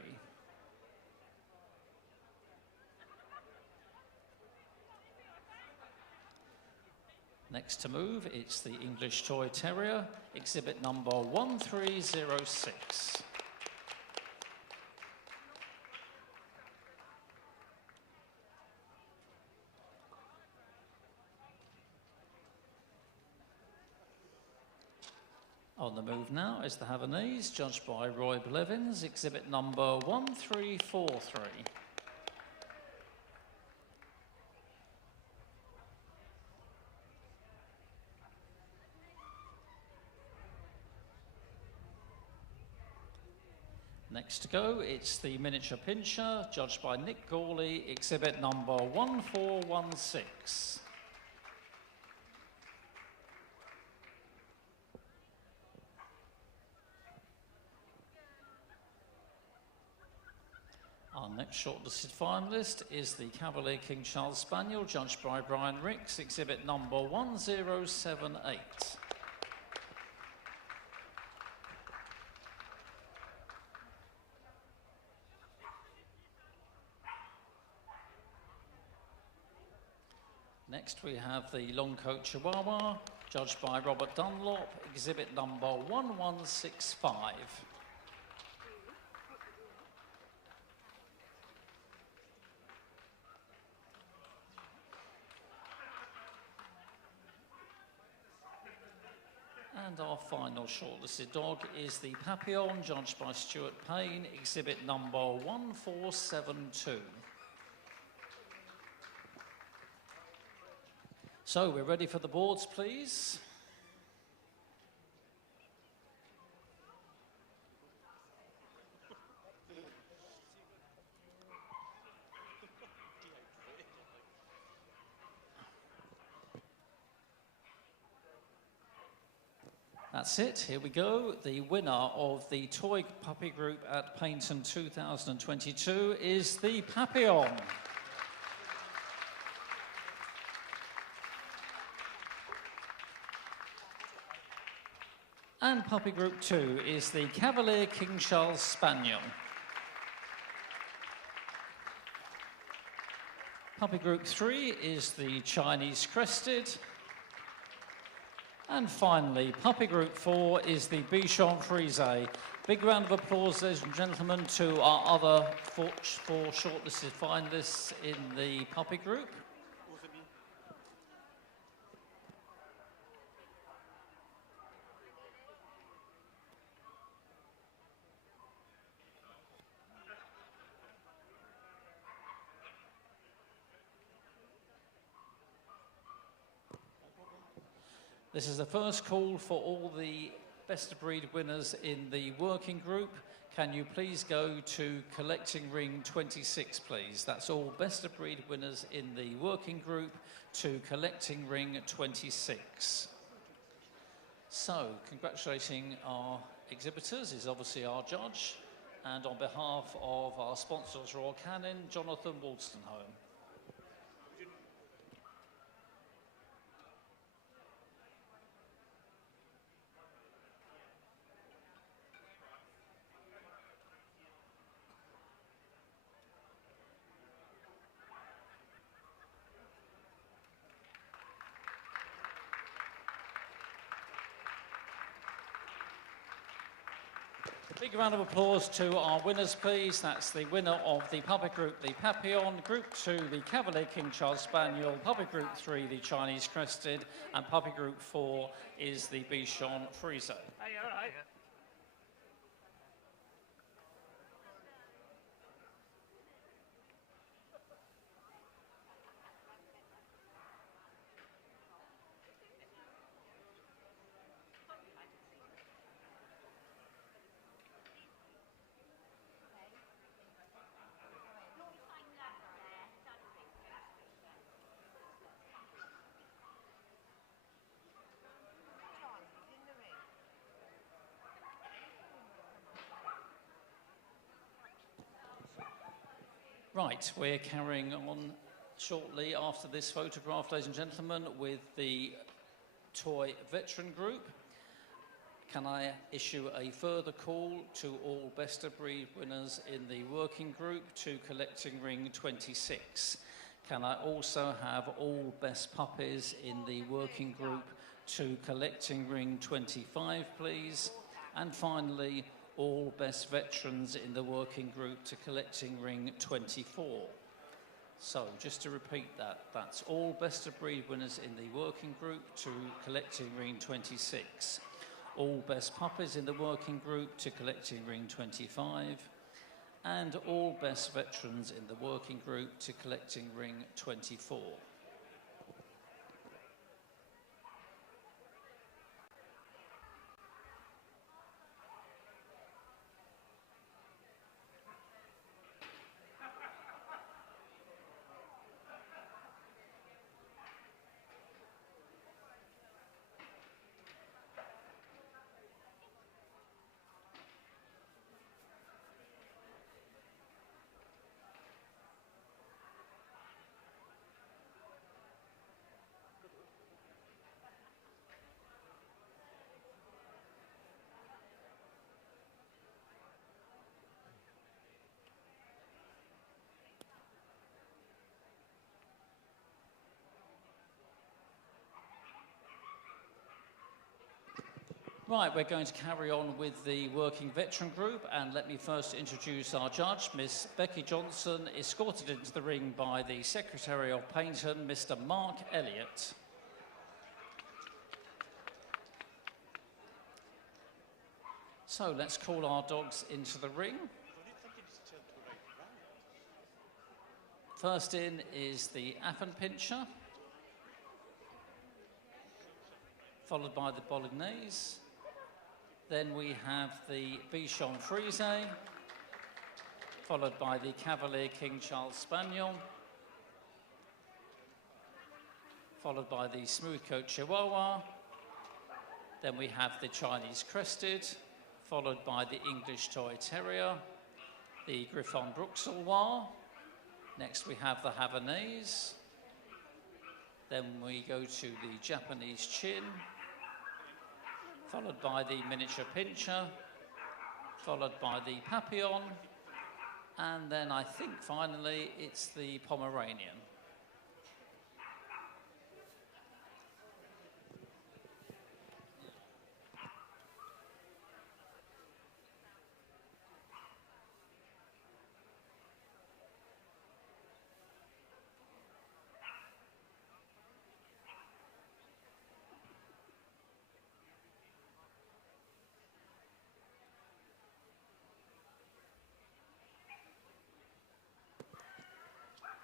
Next to move, it's the English Toy Terrier, exhibit number 1306. On the move now is the Havanese, judged by Roy Blevins, exhibit number 1343. Next to go, it's the Miniature Pinscher, judged by Nick Gawley, exhibit number 1416. Our next shortlisted finalist is the Cavalier King Charles Spaniel, judged by Brian Ricks, exhibit number 1078. Next we have the Longcoat Chihuahua, judged by Robert Dunlop, exhibit number 1165. And our final shortlisted dog is the Papillon, judged by Stuart Payne, exhibit number 1472. So we're ready for the boards, please. That's it, here we go. The winner of the toy puppy group at Paignton 2022 is the Papillon. And puppy group 2 is the Cavalier King Charles Spaniel. Puppy group 3 is the Chinese Crested. And finally, puppy group 4 is the Bichon Frise. Big round of applause, ladies and gentlemen, to our other four shortlisted finalists in the puppy group. This is the first call for all the best of breed winners in the working group. Can you please go to collecting ring 26, please? That's all best of breed winners in the working group to collecting ring 26. So, congratulating our exhibitors is obviously our judge, and on behalf of our sponsors, Royal Canin, Jonathan Wolstenholme. Big round of applause to our winners, please. That's the winner of the puppy group, the Papillon, group 2, the Cavalier King Charles Spaniel, puppy group 3, the Chinese Crested, and puppy group 4 is the Bichon Frise. Hey, all right. Right, we're carrying on shortly after this photograph, ladies and gentlemen, with the toy veteran group. Can I issue a further call to all best of breed winners in the working group to collecting ring 26? Can I also have all best puppies in the working group to collecting ring 25, please? And finally, all best veterans in the working group to collecting ring 24. So, just to repeat that, that's all best of breed winners in the working group to collecting ring 26. All best puppies in the working group to collecting ring 25. And all best veterans in the working group to collecting ring 24. Right, we're going to carry on with the working veteran group, and let me first introduce our judge, Miss Becky Johnson, escorted into the ring by the Secretary of Paignton, Mr. Mark Elliott. So let's call our dogs into the ring. First in is the Affenpinscher, followed by the Bolognese. Then we have the Bichon Frise, followed by the Cavalier King Charles Spaniel, followed by the Smooth Coat Chihuahua, Then we have the Chinese Crested, followed by the English Toy Terrier, the Griffon Bruxellois. Next we have the Havanese. Then we go to the Japanese Chin, followed by the Miniature Pinscher, followed by the Papillon, and then I think finally it's the Pomeranian.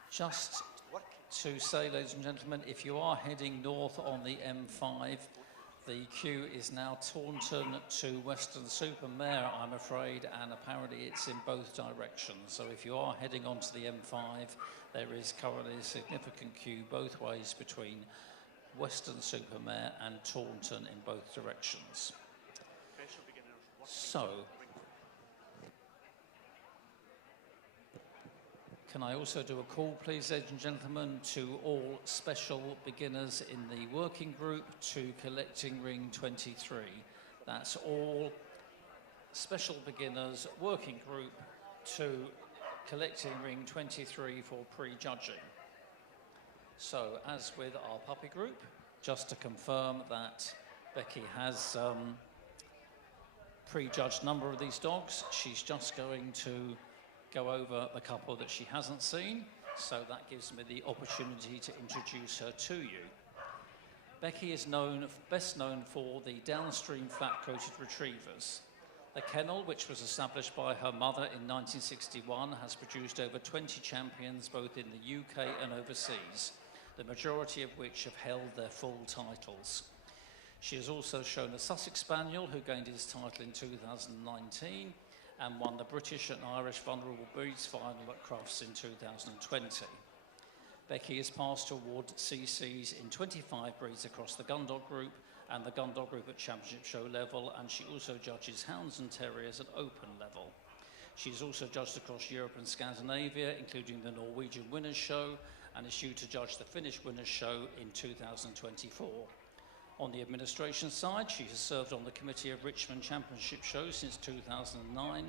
Just to say, ladies and gentlemen, if you are heading north on the M5, the queue is now Taunton to Weston-super-Mare, I'm afraid, and apparently it's in both directions. So if you are heading onto the M5, there is currently a significant queue both ways between Weston-super-Mare and Taunton in both directions. So, can I also do a call, please, ladies and gentlemen, to all special beginners in the working group to collecting ring 23. That's all special beginners working group to collecting ring 23 for pre-judging. So, as with our puppy group, just to confirm that Becky has pre-judged a number of these dogs, she's just going to go over the couple that she hasn't seen, so that gives me the opportunity to introduce her to you. Becky is best known for the downstream flat-coated retrievers. The kennel, which was established by her mother in 1961, has produced over 20 champions both in the UK and overseas, the majority of which have held their full titles. She has also shown a Sussex Spaniel who gained his title in 2019 and won the British and Irish Vulnerable Breeds final at Crufts in 2020. Becky is passed to award CCs in 25 breeds across the Gundog Group and the Gundog Group at Championship Show level, and she also judges Hounds and Terriers at Open level. She's also judged across Europe and Scandinavia, including the Norwegian Winners' Show, and is due to judge the Finnish Winners' Show in 2024. On the administration side, she has served on the committee of Richmond Championship Show since 2009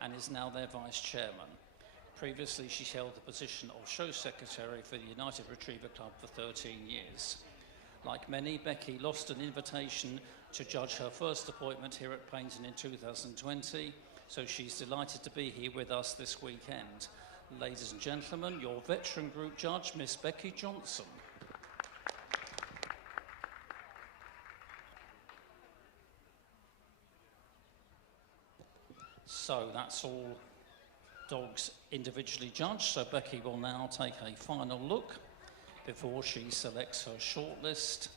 and is now their vice chairman. Previously, she held the position of show secretary for the United Retriever Club for 13 years. Like many, Becky lost an invitation to judge her first appointment here at Paignton in 2020, so she's delighted to be here with us this weekend. Ladies and gentlemen, your veteran group judge, Miss Becky Johnson. So that's all dogs individually judged. So Becky will now take a final look before she selects her shortlist,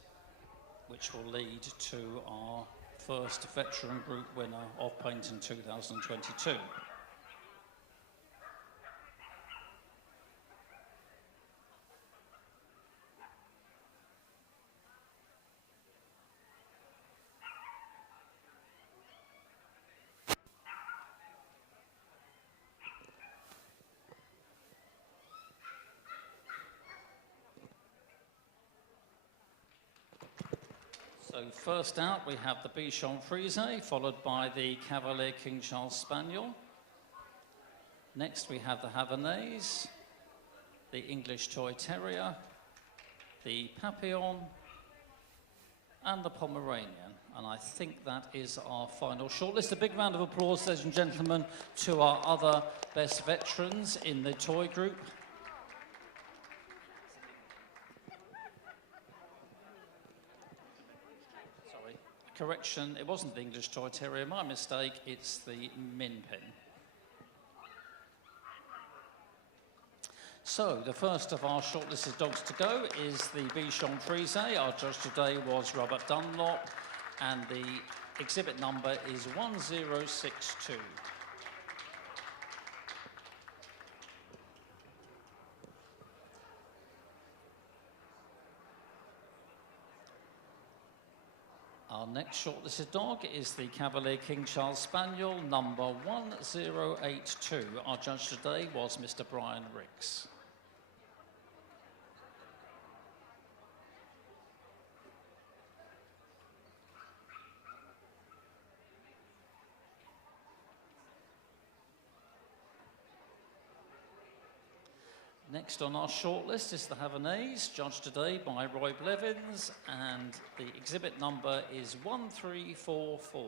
which will lead to our first veteran group winner of Paignton 2022. So first out we have the Bichon Frise, followed by the Cavalier King Charles Spaniel. Next we have the Havanese, the English Toy Terrier, the Papillon, and the Pomeranian. And I think that is our final shortlist. A big round of applause, ladies and gentlemen, to our other best veterans in the toy group. Correction, it wasn't the English Toy Terrier, my mistake, it's the Min Pin. So, the first of our shortlisted dogs to go is the Bichon Frise. Our judge today was Robert Dunlop, and the exhibit number is 1062. Our Our next shortlisted dog is the Cavalier King Charles Spaniel, number 1082. Our judge today was Mr. Brian Riggs. Next on our shortlist is the Havanese, judged today by Roy Blevins, and the exhibit number is 1344.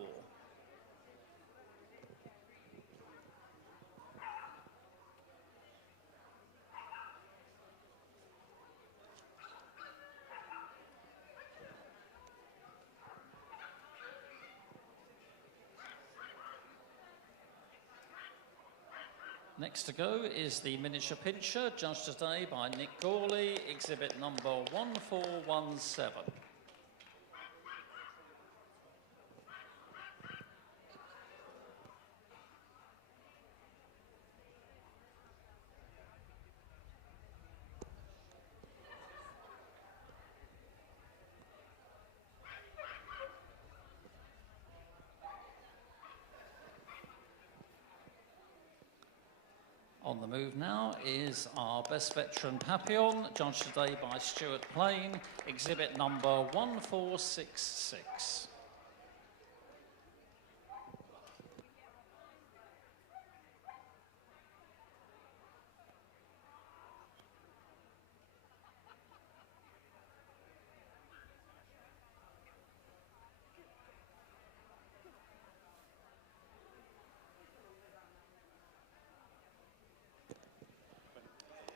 Next to go is the Miniature Pinscher, judged today by Nick Gawley, exhibit number 1417. On the move now is our best veteran Papillon, judged today by Stuart Plain, exhibit number 1466.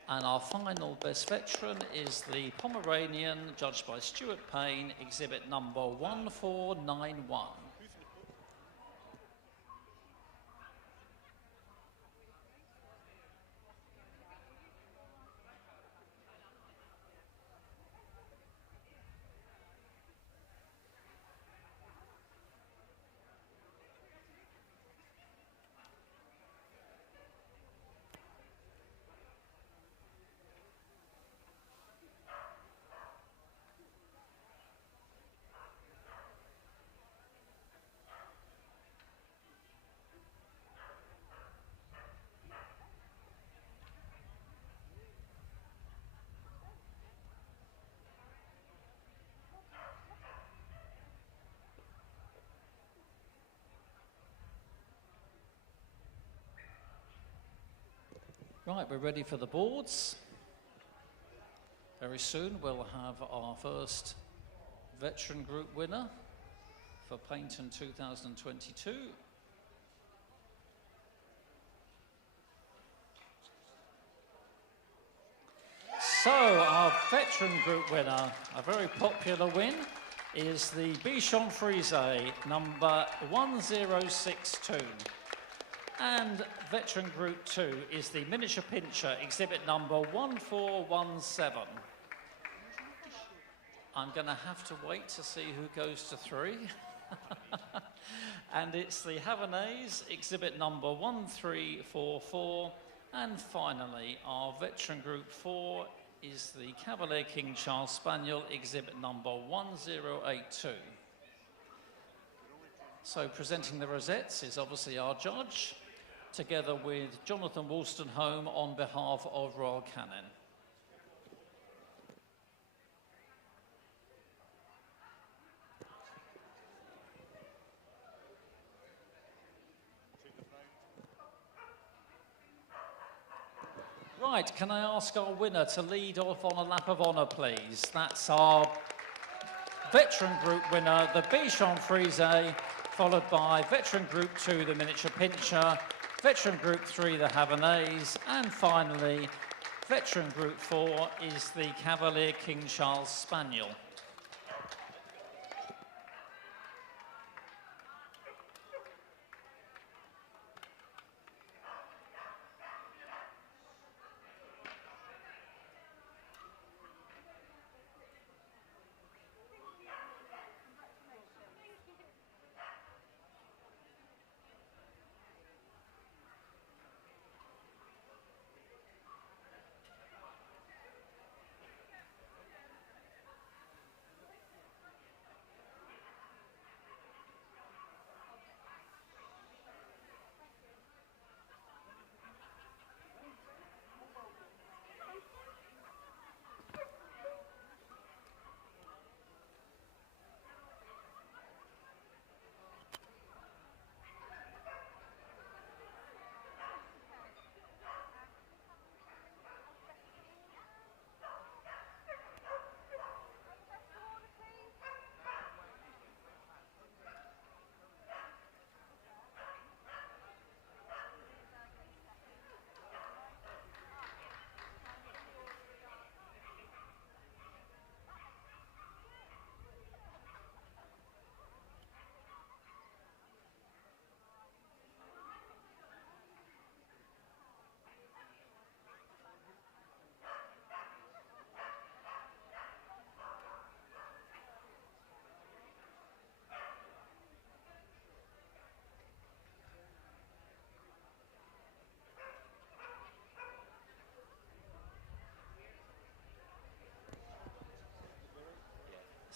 And our final best veteran is the Pomeranian, judged by Stuart Payne, exhibit number 1491. Right, we're ready for the boards. Very soon we'll have our first veteran group winner for Paignton 2022. So our veteran group winner, a very popular win, is the Bichon Frise, number 1062. And veteran group 2 is the Miniature Pinscher, exhibit number 1417. I'm going to have to wait to see who goes to 3. And it's the Havanese, exhibit number 1344. And finally, our veteran group 4 is the Cavalier King Charles Spaniel, exhibit number 1082. So presenting the rosettes is obviously our judge, together with Jonathan Wolstenholme on behalf of Royal Canin. Right, can I ask our winner to lead off on a lap of honour, please? That's our veteran group winner, the Bichon Frise, followed by veteran group 2, the Miniature Pinscher, veteran group 3, the Havanese, and finally, veteran group 4 is the Cavalier King Charles Spaniel.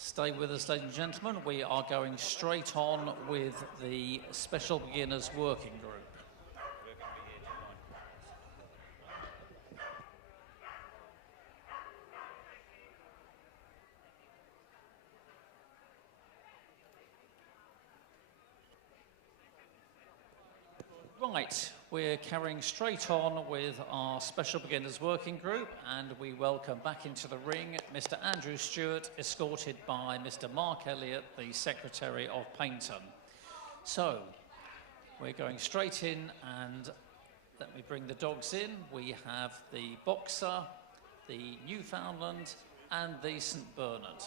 Stay with us, ladies and gentlemen. We are going straight on with the Special Beginners Working Group. Right, we're carrying straight on with our Special Beginners Working Group, and we welcome back into the ring Mr. Andrew Stewart, escorted by Mr. Mark Elliott, the Secretary of Paignton. So, we're going straight in, and let me bring the dogs in. We have the Boxer, the Newfoundland, and the St. Bernard.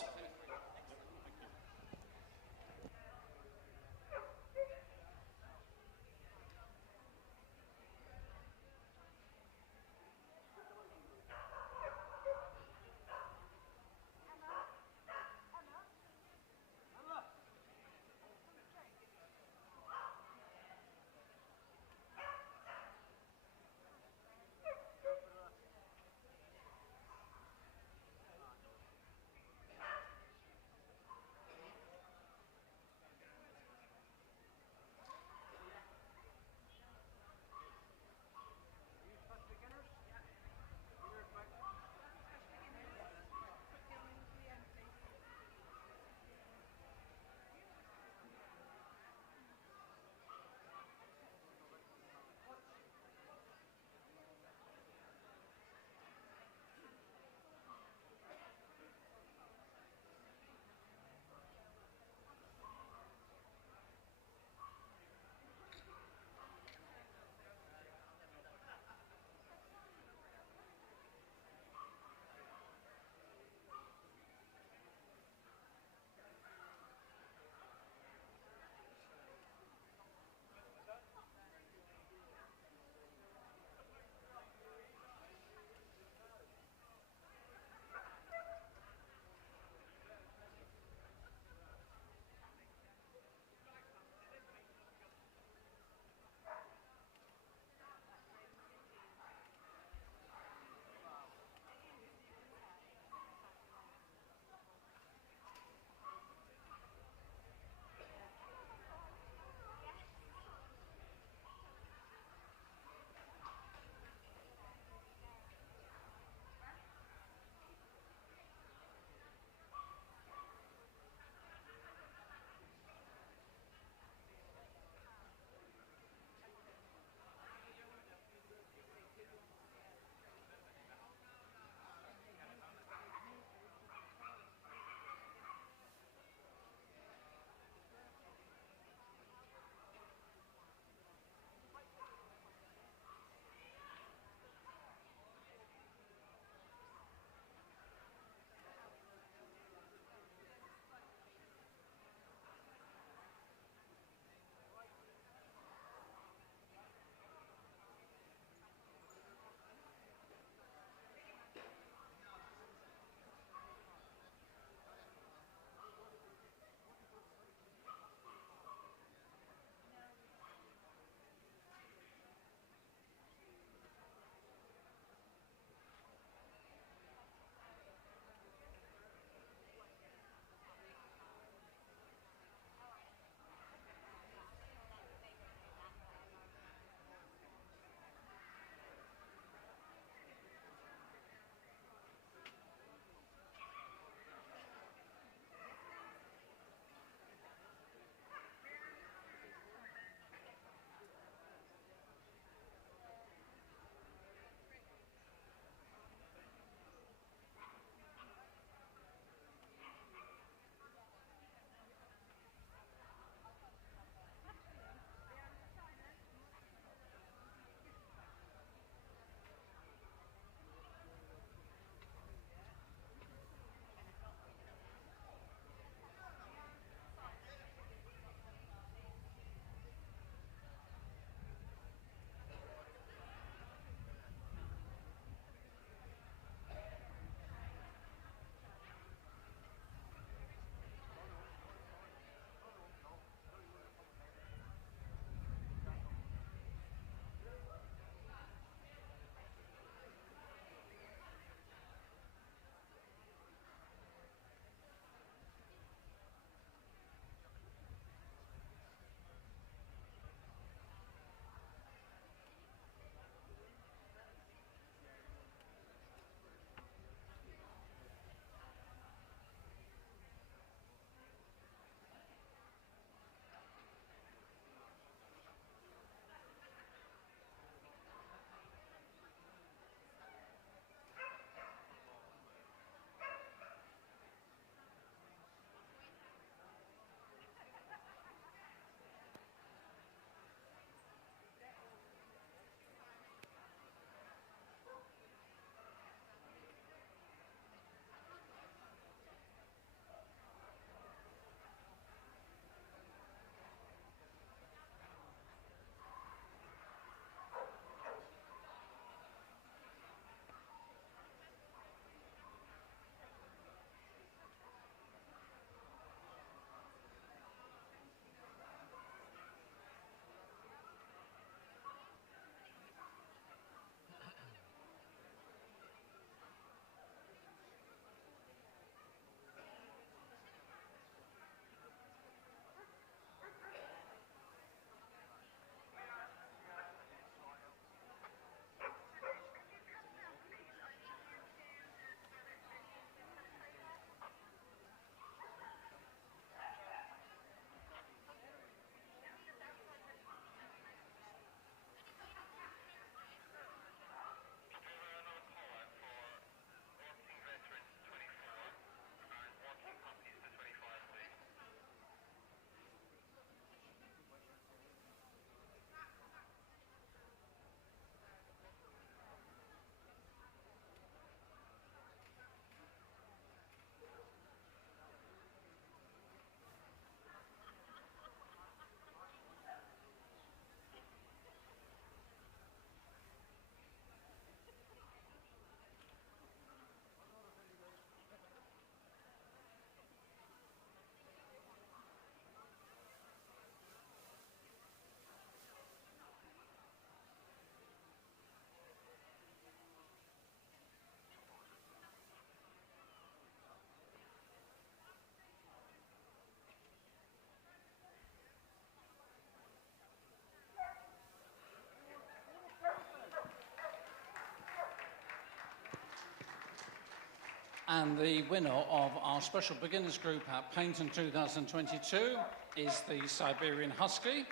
And the winner of our special beginners group at Paignton 2022 is the Siberian Husky,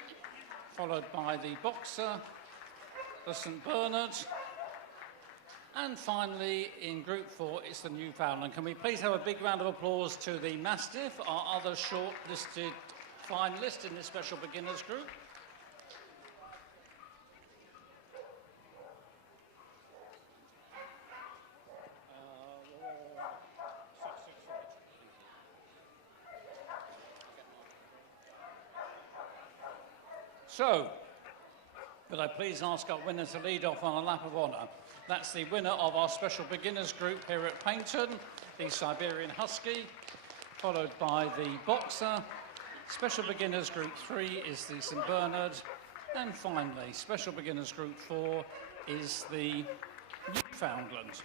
followed by the Boxer, the St Bernard, and finally in Group 4 it's the Newfoundland. Can we please have a big round of applause to the Mastiff, our other shortlisted finalist in this special beginners group. So, could I please ask our winner to lead off on a lap of honour? That's the winner of our special beginners group here at Paignton, the Siberian Husky, followed by the Boxer. Special beginners group 3 is the St Bernard, and finally, special beginners group 4 is the Newfoundland.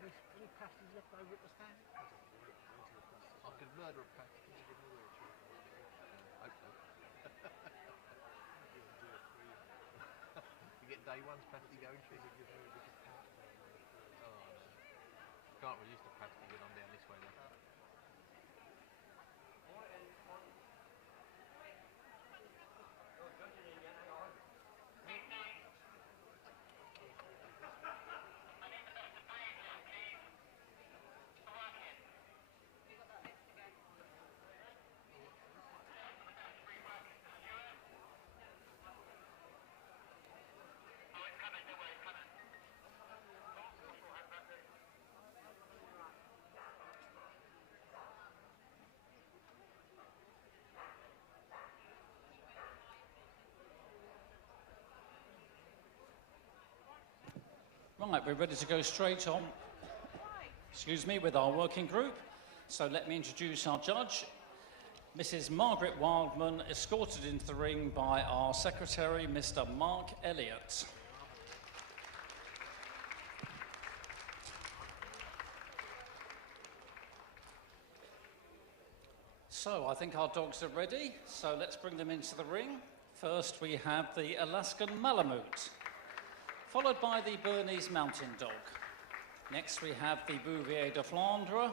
Any pasties left over at the stand? I could murder a pasty. Hope so. You get day one's pasty going, Chris? Oh, no. Can't resist a pasty when I'm down this way now. Right, we're ready to go straight on, with our working group. So let me introduce our judge, Mrs. Margaret Wildman, escorted into the ring by our secretary, Mr. Mark Elliott. So I think our dogs are ready, so let's bring them into the ring. First we have the Alaskan Malamute, followed by the Bernese Mountain Dog. Next we have the Bouvier de Flandre,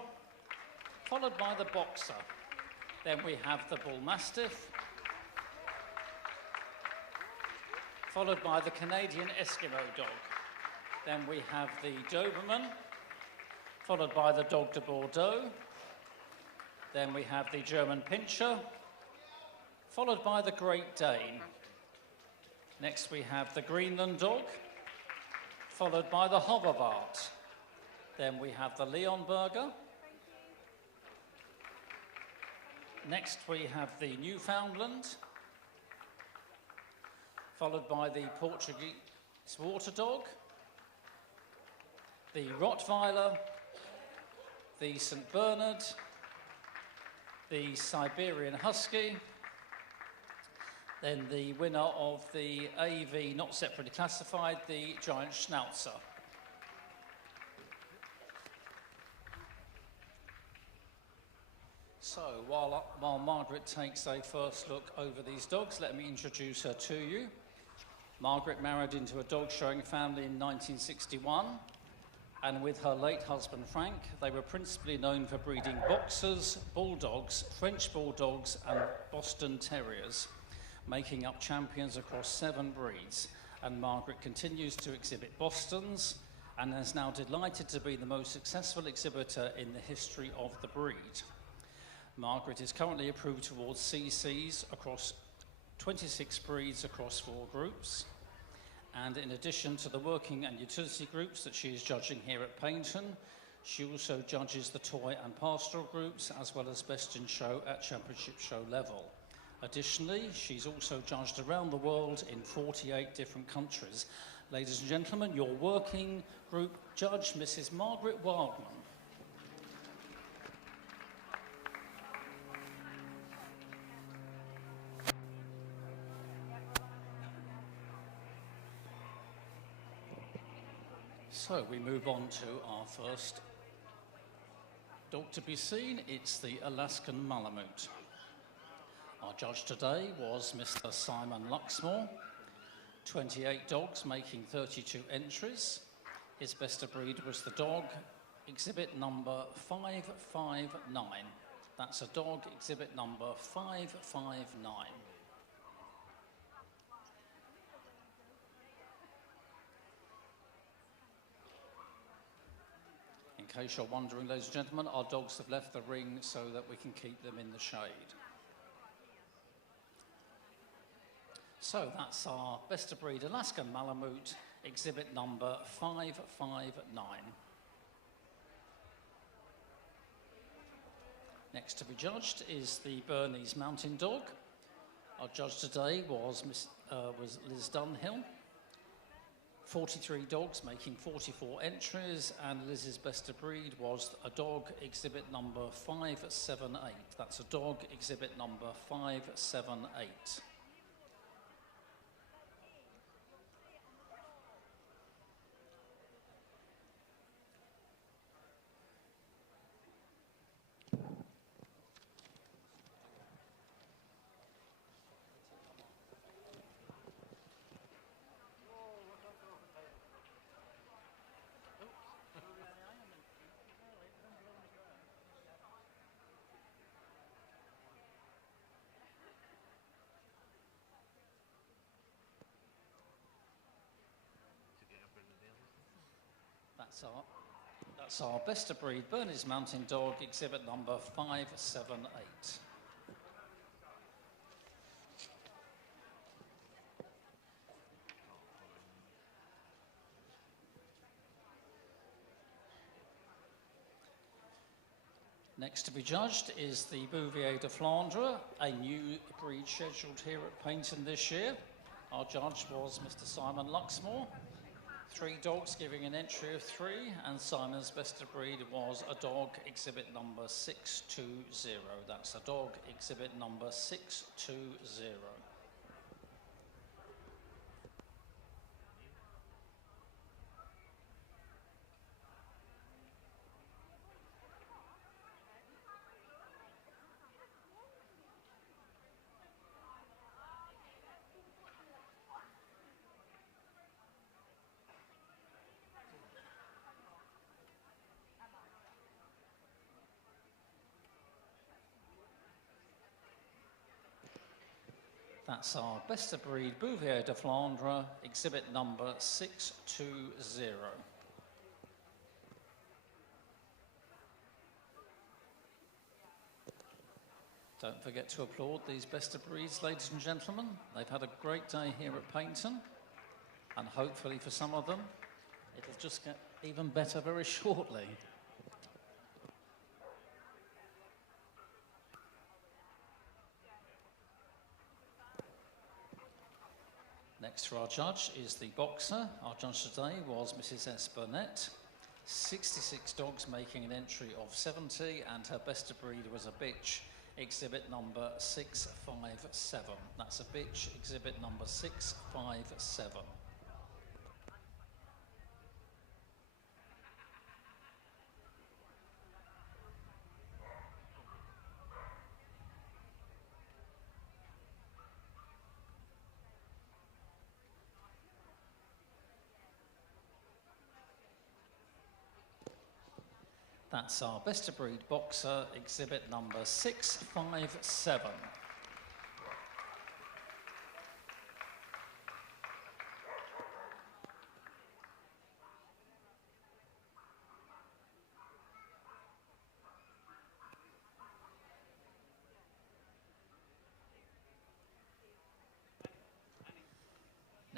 followed by the Boxer. Then we have the Bull Mastiff, followed by the Canadian Eskimo Dog. Then we have the Doberman, followed by the Dog de Bordeaux. Then we have the German Pinscher, followed by the Great Dane. Next we have the Greenland Dog, followed by the Hoverwart. Then we have the Leonberger. Next we have the Newfoundland, followed by the Portuguese Water Dog, the Rottweiler, the St Bernard, the Siberian Husky, then the winner of the AV not separately classified, the Giant Schnauzer. So while Margaret takes a first look over these dogs, let me introduce her to you. Margaret married into a dog showing family in 1961, and with her late husband Frank, they were principally known for breeding boxers, bulldogs, French bulldogs and Boston Terriers, making up champions across 7 breeds. And Margaret continues to exhibit Bostons, and is now delighted to be the most successful exhibitor in the history of the breed. Margaret is currently approved towards CCs across 26 breeds across 4 groups. And in addition to the working and utility groups that she is judging here at Paignton, she also judges the toy and pastoral groups as well as best in show at championship show level. Additionally, she's also judged around the world in 48 different countries. Ladies and gentlemen, your working group judge, Mrs. Margaret Wildman. So we move on to our first dog to be seen. It's the Alaskan Malamute. Our judge today was Mr. Simon Luxmore. 28 dogs making 32 entries. His best of breed was the dog exhibit number 559. That's a dog exhibit number 559. In case you're wondering, ladies and gentlemen, our dogs have left the ring so that we can keep them in the shade. So that's our best of breed Alaskan Malamute, exhibit number 559. Next to be judged is the Bernese Mountain Dog. Our judge today was Liz Dunhill. 43 dogs making 44 entries, and Liz's best of breed was a dog exhibit number 578. That's a dog exhibit number 578. That's our best of breed Bernese Mountain Dog, exhibit number 578. Next to be judged is the Bouvier de Flandre, a new breed scheduled here at Paignton this year. Our judge was Mr. Simon Luxmore. 3 dogs giving an entry of 3, and Simon's best of breed was a dog exhibit number 620. That's a dog exhibit number 620. That's our best of breed Bouvier de Flandre, exhibit number 620. Don't forget to applaud these best of breeds, ladies and gentlemen. They've had a great day here at Paignton, and hopefully for some of them, it'll just get even better very shortly. Next to our judge is the boxer. Our judge today was Mrs. S. Burnett. 66 dogs making an entry of 70, and her best of breed was a bitch, exhibit number 657. That's a bitch, exhibit number 657. That's our best of breed boxer, exhibit number 657.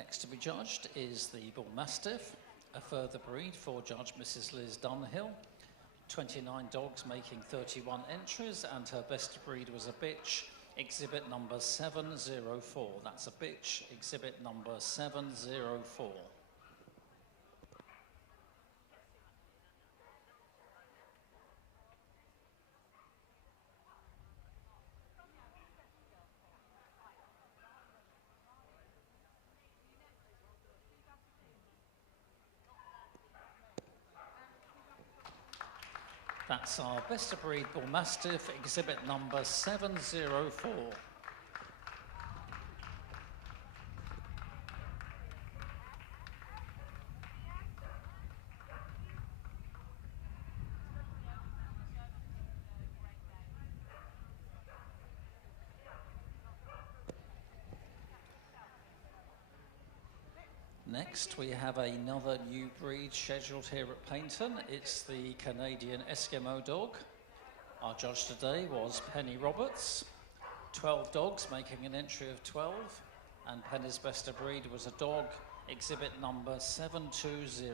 Next to be judged is the Bull Mastiff, a further breed for Judge Mrs. Liz Dunhill. 29 dogs making 31 entries, and her best breed was a bitch, exhibit number 704. That's a bitch, exhibit number 704. That's our best of breed Bull Mastiff, exhibit number 704. Next, we have another new breed scheduled here at Paignton. It's the Canadian Eskimo dog. Our judge today was Penny Roberts. 12 dogs making an entry of 12, and Penny's best of breed was a dog, exhibit number 720.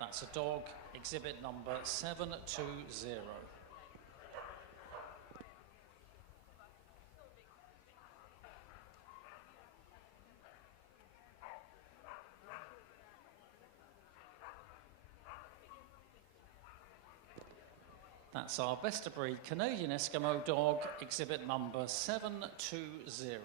That's a dog, exhibit number 720. That's our best of breed Canadian Eskimo dog, exhibit number 720.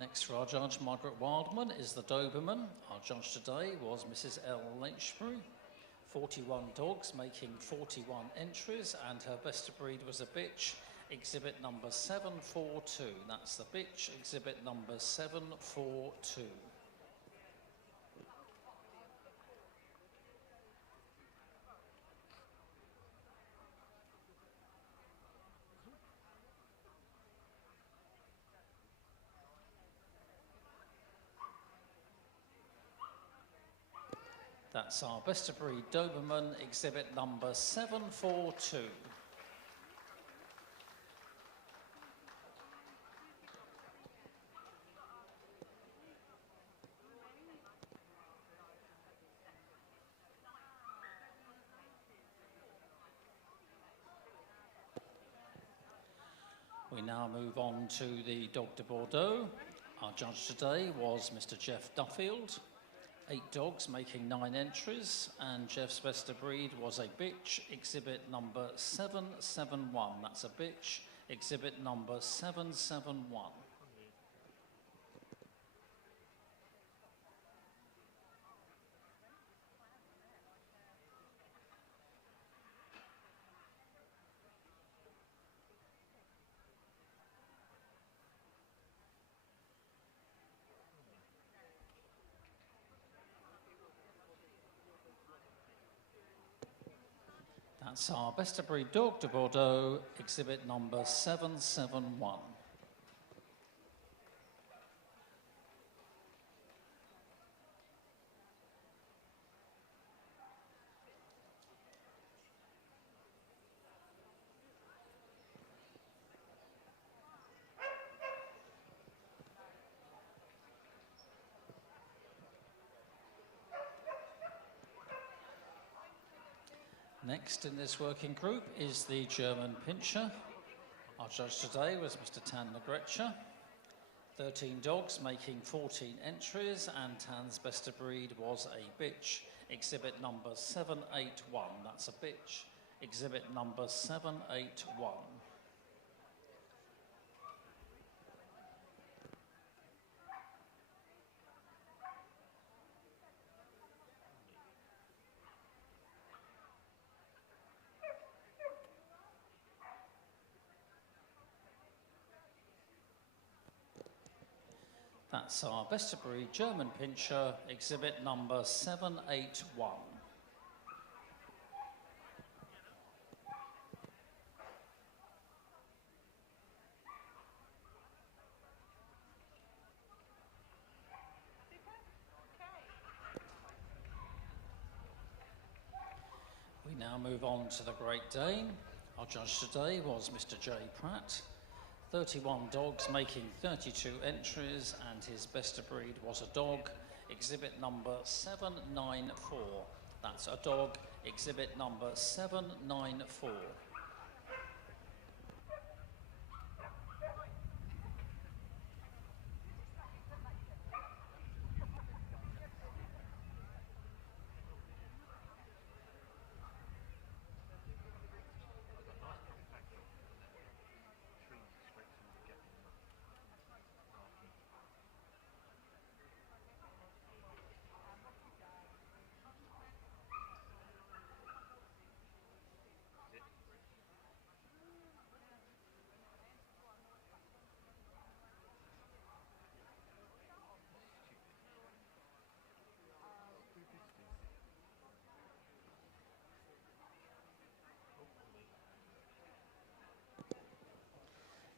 Next for our judge, Margaret Wildman, is the Doberman. Our judge today was Mrs. L. Lynchbury. 41 dogs making 41 entries, and her best of breed was a bitch, exhibit number 742. That's the bitch, exhibit number 742. That's our best of breed Doberman, exhibit number 742. We now move on to the Dog de Bordeaux. Our judge today was Mr. Jeff Duffield. 8 dogs making 9 entries, and Jeff's best of breed was a bitch, exhibit number 771. That's a bitch, exhibit number 771. That's our best of breed Dog de Bordeaux, exhibit number 771. Next in this working group is the German Pinscher. Our judge today was Mr. Tan Negrecha. 13 dogs making 14 entries, and Tan's best of breed was a bitch, exhibit number 781. That's a bitch, exhibit number 781. That's our best of breed German Pinscher, exhibit number 781. now move on to the Great Dane. Our judge today was Mr. J. Pratt. 31 dogs making 32 entries, and his best of breed was a dog, exhibit number 794. That's a dog, exhibit number 794.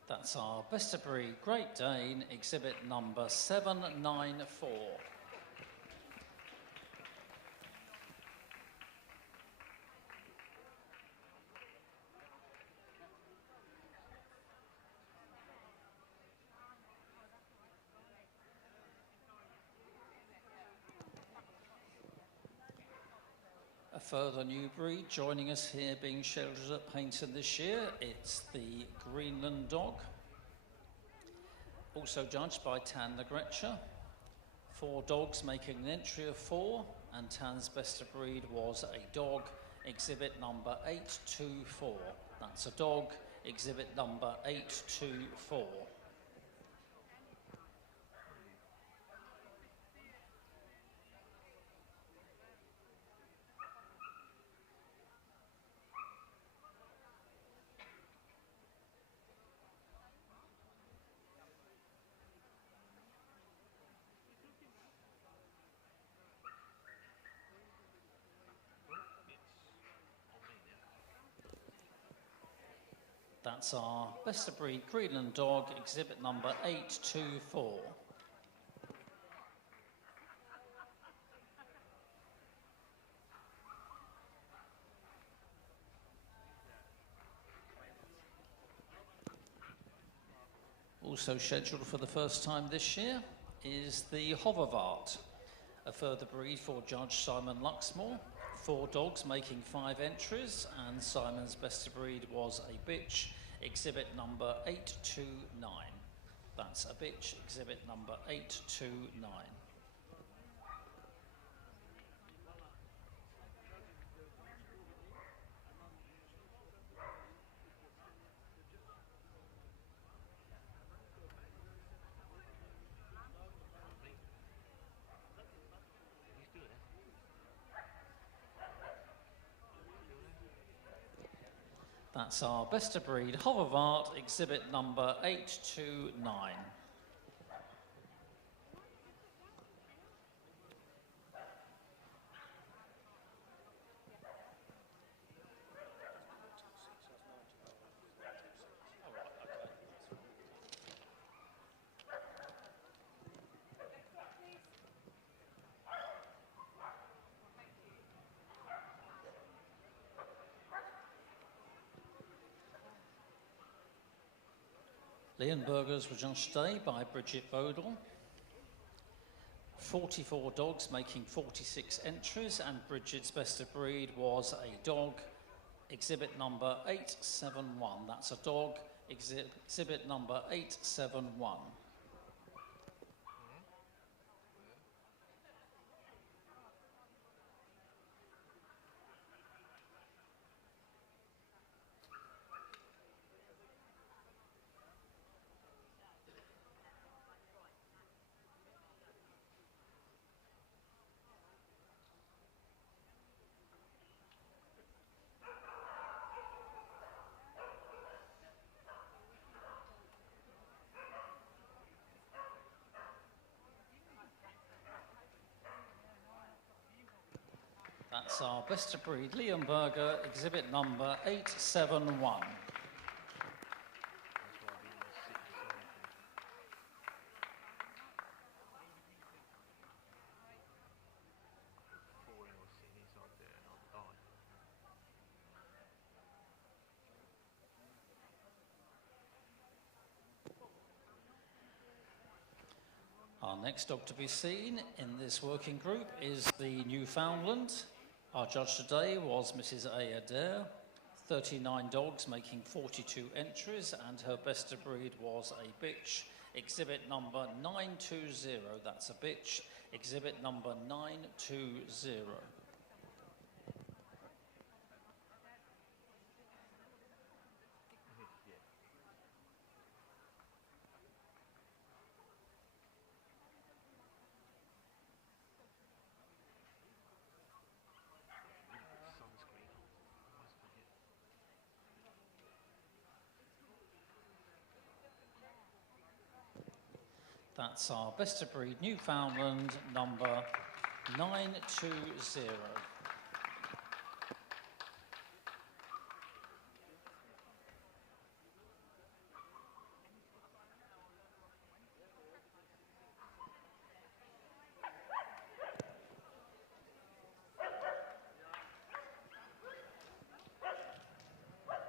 That's our best of breed Great Dane, exhibit number 794. A further new breed joining us here, being sheltered at Paignton this year. It's the Greenland dog, also judged by Tan the Gretcher. 4 dogs making an entry of 4, and Tan's best of breed was a dog, exhibit number 824. That's a dog, exhibit number 824. That's our best of breed Greenland dog, exhibit number 824. Also scheduled for the first time this year is the Hovervart, a further breed for Judge Simon Luxmore. 4 dogs making 5 entries, and Simon's best of breed was a bitch, exhibit number 829. That's a bitch, exhibit number 829. That's our best of breed Hovervart, exhibit number 829. Leonbergers were judged today by Bridget Bodle. 44 dogs making 46 entries, and Bridget's best of breed was a dog, exhibit number 871. That's a dog, exhibit number 871. That's our best of breed Leonberger, exhibit number 871. Our next dog to be seen in this working group is the Newfoundland. Our judge today was Mrs. A. Adair. 39 dogs making 42 entries, and her best of breed was a bitch. Exhibit number 920, that's a bitch. Exhibit number 920. That's our best of breed Newfoundland number 920.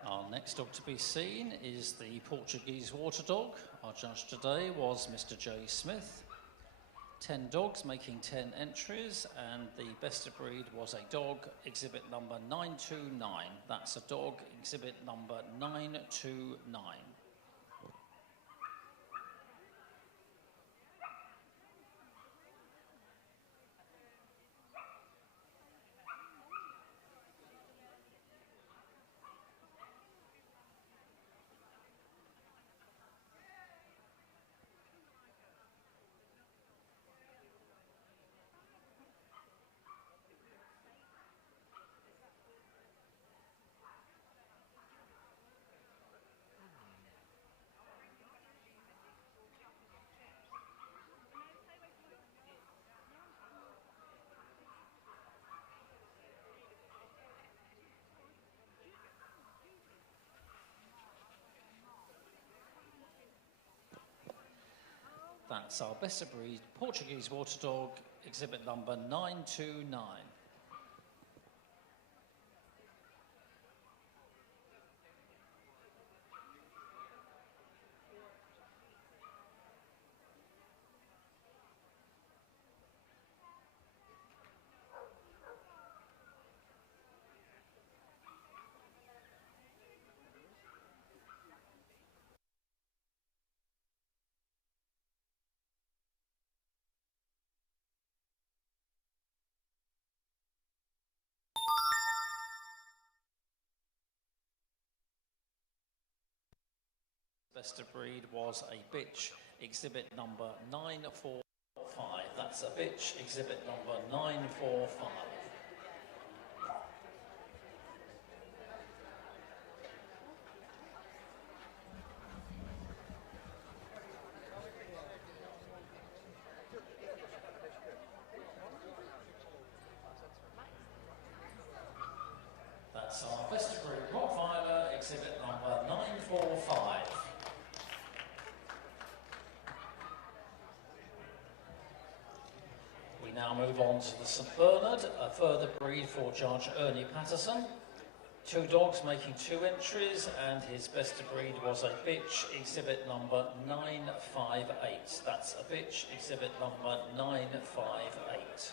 Our next dog to be seen is the Portuguese water dog. Our judge today was Mr. J. Smith. 10 dogs making 10 entries, and the best of breed was a dog, exhibit number 929. That's a dog, exhibit number 929. That's our best of breed Portuguese water dog, exhibit number 929. Best of breed was a bitch, exhibit number 945. That's a bitch, exhibit number 945. That's our best of breed Rottweiler, exhibit number 945. We now move on to the St. Bernard, a further breed for Judge Ernie Patterson. 2 dogs making 2 entries, and his best of breed was a bitch, exhibit number 958. That's a bitch, exhibit number 958.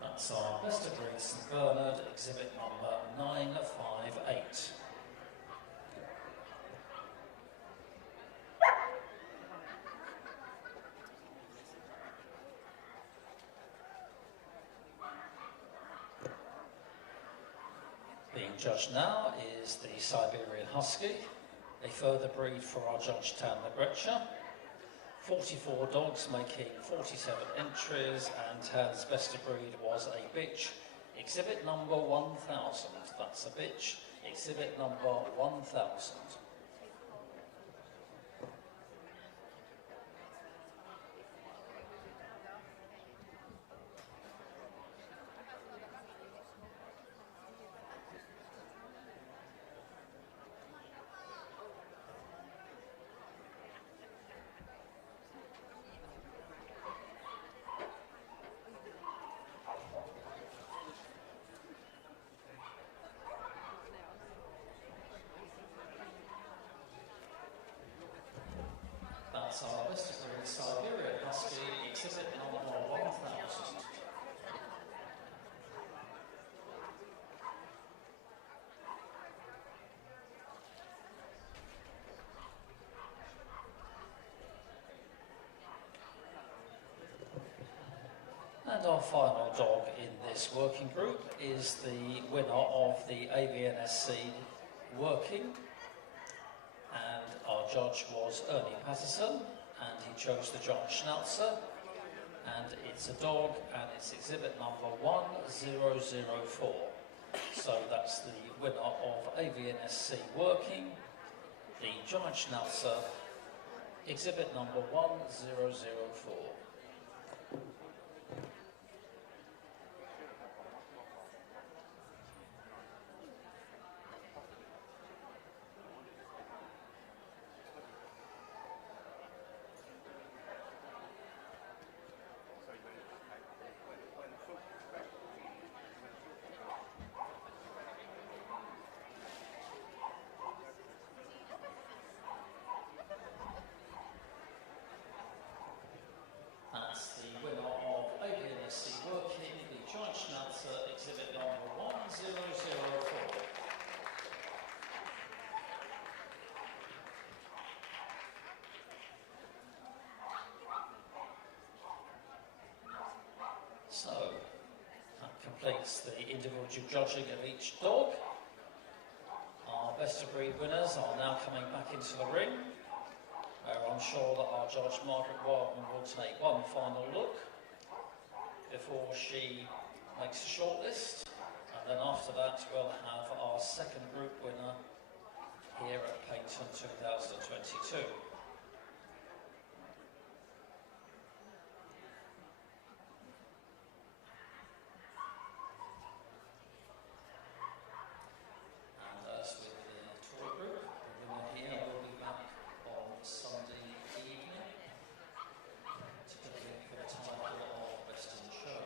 That's our best of breed St. Bernard, exhibit number 958. Being judged now is the Siberian Husky, a further breed for our judge Tan Legrecha. 44 dogs making 47 entries, and Tan's best of breed was a bitch, Exhibit number 1000, that's a bitch. Exhibit number 1000. That's our best of breed Siberian Husky, exhibit number 1000. And our final dog in this working group is the winner of the AVNSC working. And our judge was Ernie Patterson, and he chose the John Schnauzer. And it's a dog, and it's exhibit number 1004. So that's the winner of AVNSC working, the John Schnauzer, exhibit number 1004. That's the winner of AVNSC working, the John Schnauzer, exhibit number 1004. So, that completes the individual judging of each dog. Our best of breed winners are now coming back into the ring, where I'm sure that our judge Margaret Wildman will take one final look before she makes a shortlist, and then after that we'll have our second group winner here at Paignton 2022. And as with the toy group, the winner here will be back on Sunday evening to compete for the title of Best in Show.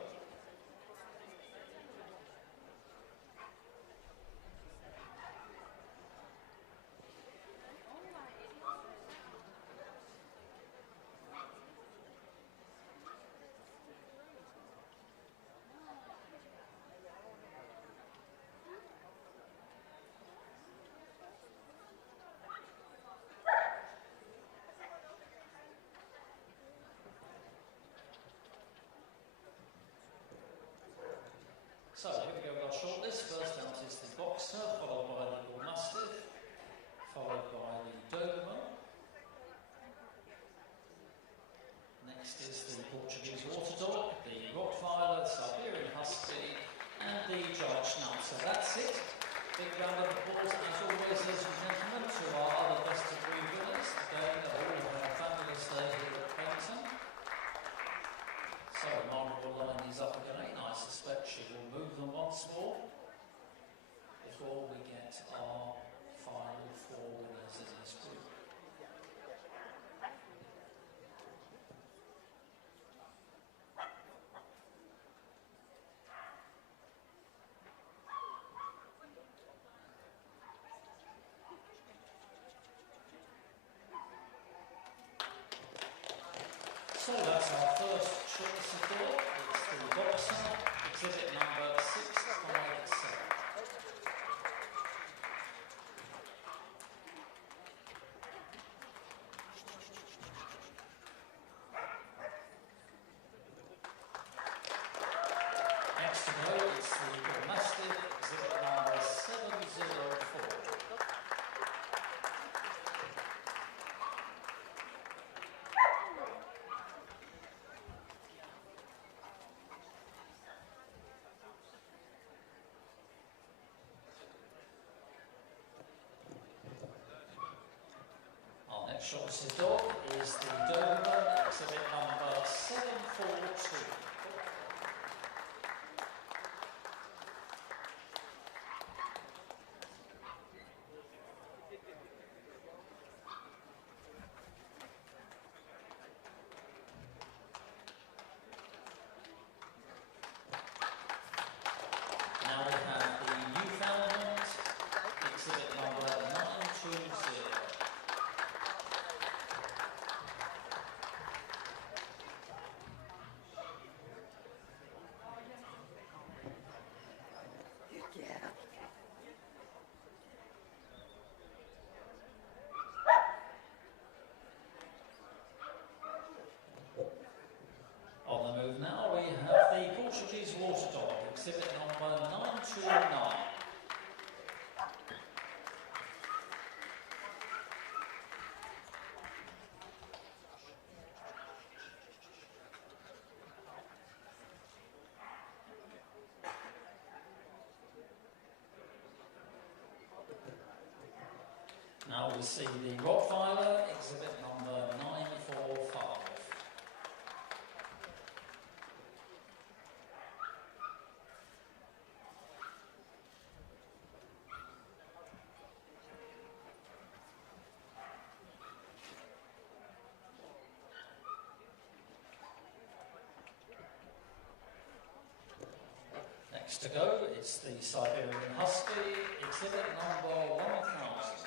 So here we go with our shortlist. First out is the Boxer, followed by the Bull Mastiff, followed by the Doberman. Next is the Portuguese Water Dog, the Rottweiler, Siberian Husky, and the Giant Schnauzer. That's it. Big round of applause, as always, ladies and gentlemen, to our other best of breed winners. Again, all have a fabulous day here at Paignton. So Margaret will line these up again. I suspect she will move them once more before we get our final four winners in this group. So that's our first shortlist of dog. It's the Boxer, exhibit number 657. Next to go is the Bull Mastiff, exhibit number 704. shortlisted dog is the Doberman, exhibit number 742. Now we have the Newfoundland, exhibit number 920. On the move now, we have the Portuguese Water Dog, exhibit number 929. Now we see the Rottweiler, exhibit number 945. Next to go, it's the Siberian Husky, exhibit number 1000.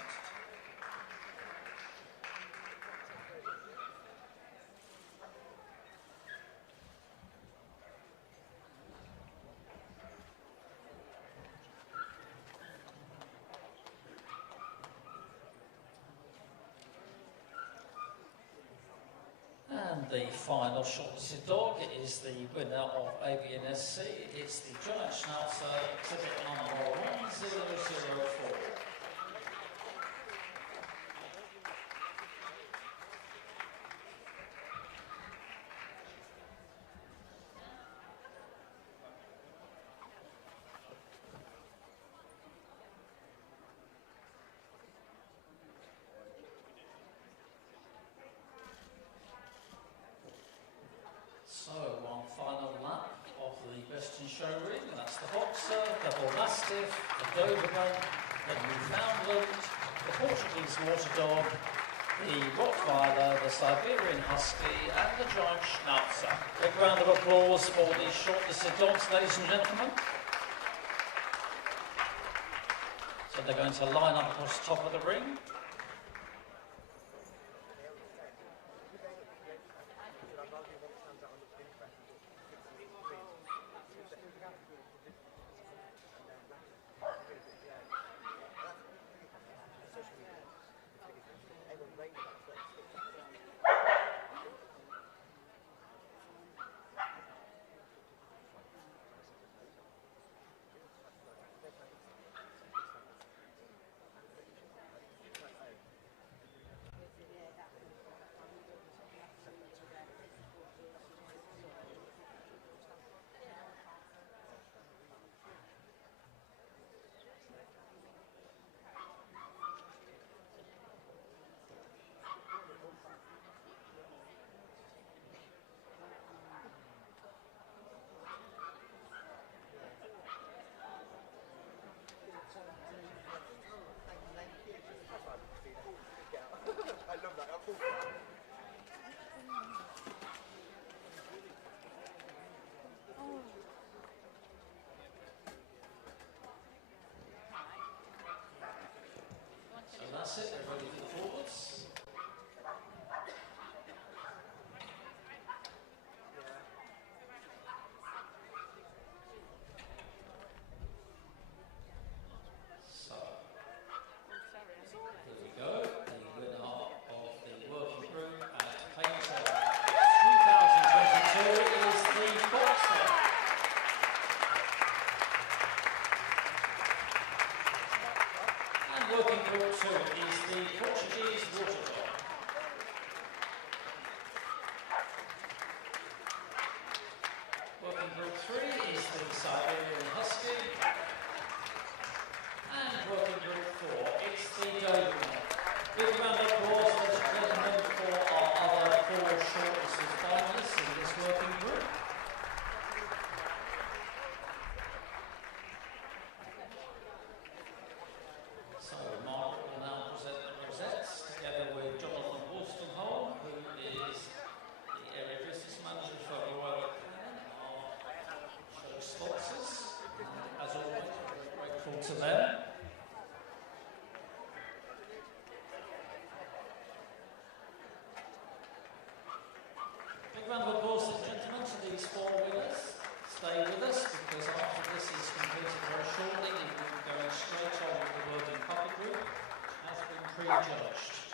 And the final shortlisted dog is the winner of ABNSC. It's the Giant Schnauzer, exhibit number 1004. So, one final lap of the best in show ring. That's the Boxer, the Bull Mastiff, the Doberman, the Newfoundland, the Portuguese Water Dog, the Rottweiler, the Siberian Husky, and the Giant Schnauzer. Big round of applause for the shortlisted dogs, ladies and gentlemen. So they're going to line up across the top of the ring. That's it, they're ready for the forwards. So, here we go, the winner of the working group at Paignton 2022 is the Boxer. And working group 2 is the Portuguese Water Dog. Working group 3 is the Siberian Husky. And working group 4, it's the Doberman. Big round of applause for the to them. Big round of applause, ladies and gentlemen, to these 4 winners. Stay with us because after this is completed very shortly, we will be going straight on with the working public group, which has been prejudged.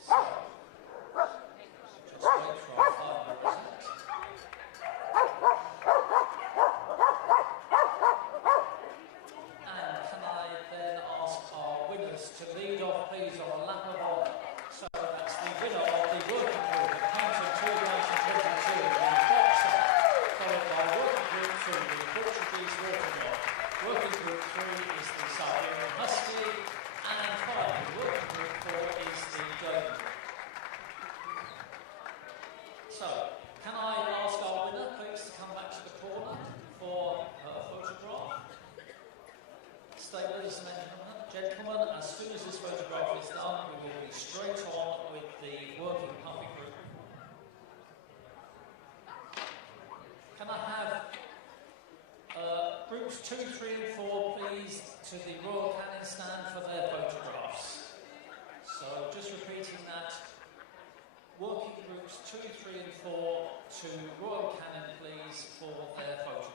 So, just wait for our final result. And can I then ask our winners to lead off, please, on a lap of honour? So that's the winner of the working group at Paignton 2022, the boxer, followed by working group 2, the Portuguese water dog. Working group 3 is the Siberian husky, and finally, working group 4 is the golden. So, can I ask our winner, please, to come back to the corner for her photograph? Stay with us, gentlemen. As soon as this photograph is done, we will be straight on with the working puppy group. Can I have groups 2, 3 and 4, please, to the Royal Canin stand for their photographs? So, just repeating that. Working groups 2, 3 and 4 to Royal Canin, please, for their photographs.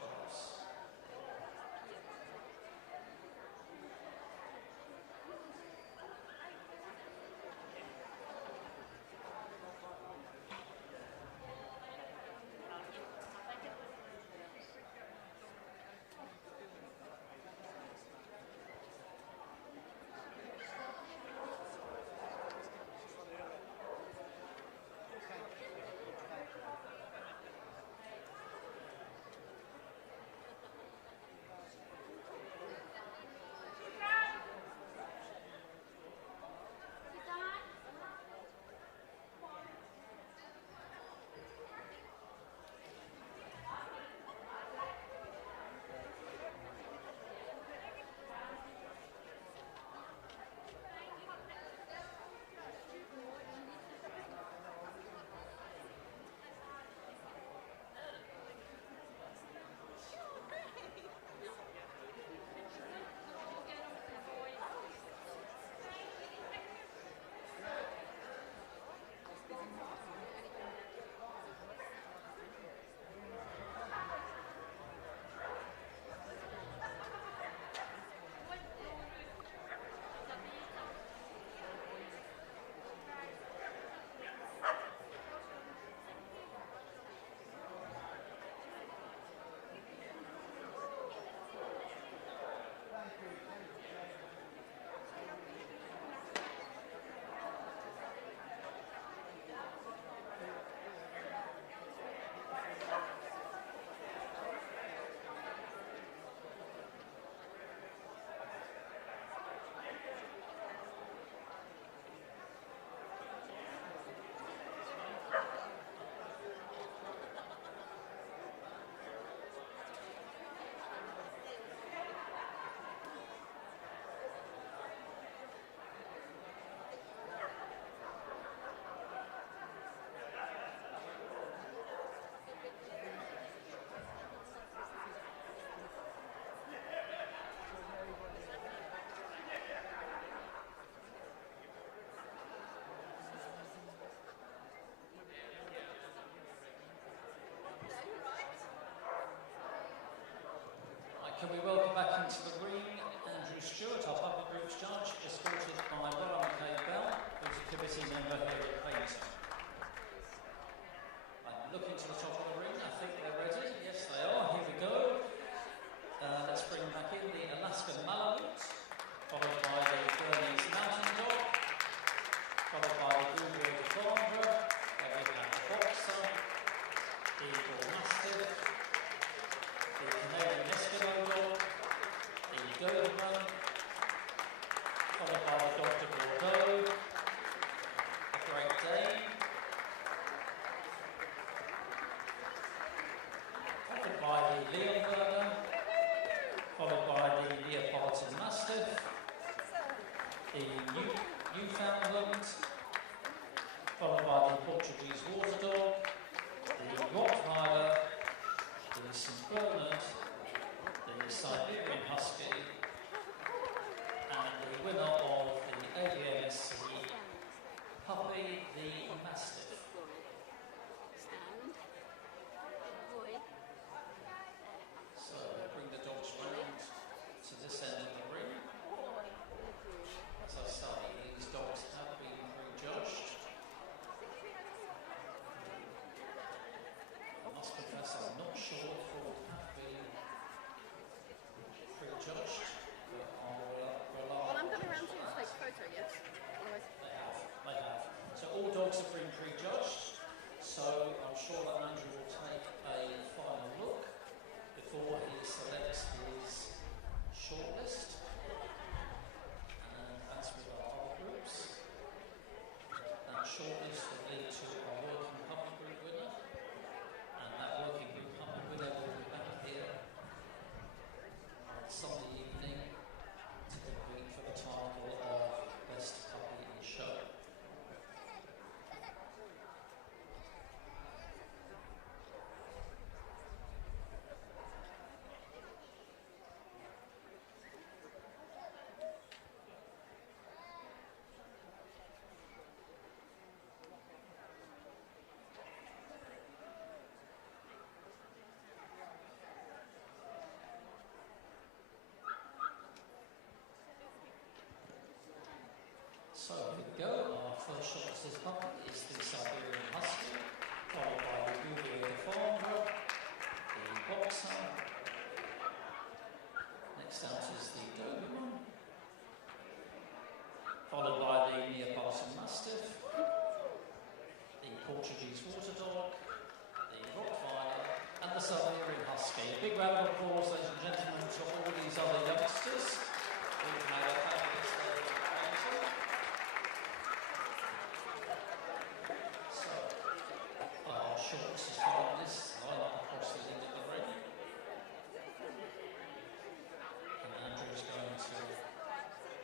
Can we welcome back into the ring Andrew Stewart, our public groups judge, escorted by Warren Bell, who's a committee member here at Paignton. I'm looking to the top of the ring. I think they're ready. Yes, they are. Here we go. Let's bring back in the Alaskan Malamute, followed by the Bernese Mountain Dog, followed by the Google de Flandre, then we have the Boxer, the Eagle Mastiff, the Canadian Eskimo Dog, the Doberman, followed by the Dr. Bordeaux, the Great Dane, followed by the Leonberger, followed by the Neapolitan Mastiff, the Newfoundland, followed by the Portuguese Water Dog, the Rottweiler, the St. Bernard, applause, ladies and gentlemen, to all these other youngsters who had a fabulous day at Paignton. So, our shorts is following this, line up across the end of the ring. And Andrew's going to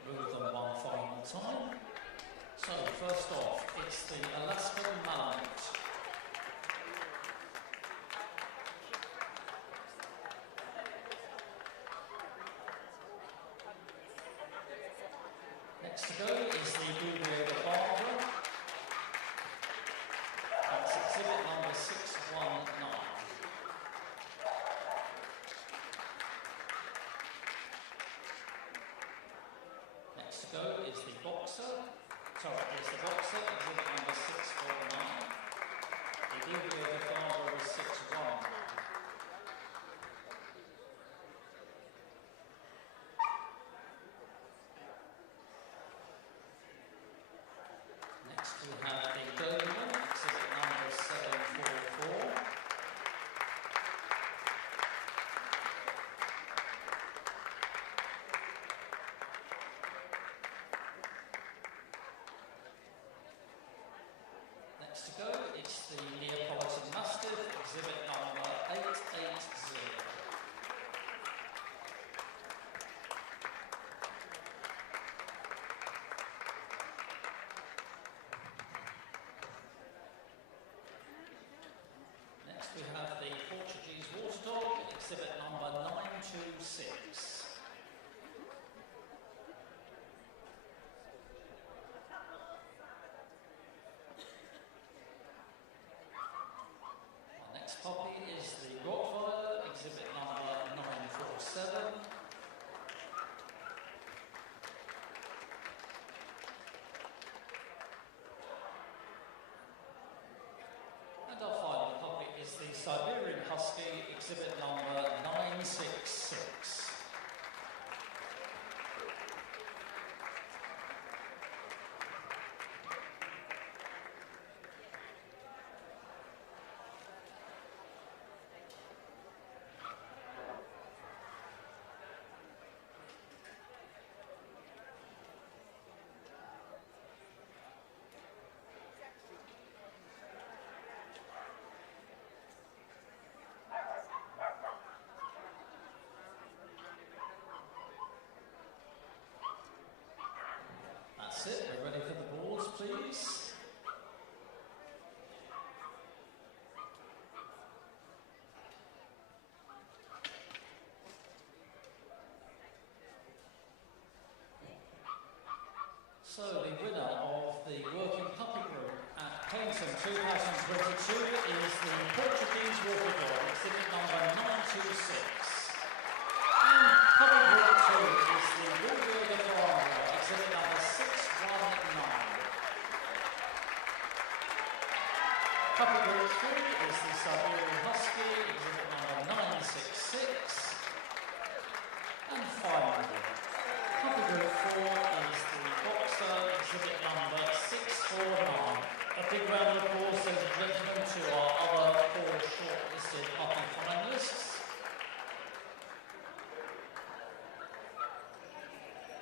move them one final time. So, first off, it's the Alaskan Malamute. Next to go is the Blueberry the Barber. That's exhibit number 619. Next to go is the Boxer. Sorry, it's the Boxer, exhibit number 649. The Blueberry the Barber is 619. Next we have the Doberman, exhibit number 744. Next to go, it's the Neapolitan Mastiff, exhibit number 880. Next we have the Portuguese Water Dog, exhibit number 926. Our next puppy is the Rottweiler, exhibit number 947. And our final puppy is the Siberian Husky, exhibit number 966. That's it, we're ready for the boards, please. So, the winner of the Working Puppy Group at Paignton 2022 is the Portuguese Water Dog, exhibit number 926. And Puppy Group 2 is the Blueberry the Barber, exhibit number 619. Puppy Group 3 is the Siberian Husky, exhibit number 966. And finally, Puppy Group 4 is the Boxer, exhibit number 649. A big round of applause, ladies and gentlemen, to our other 4 shortlisted puppy finalists.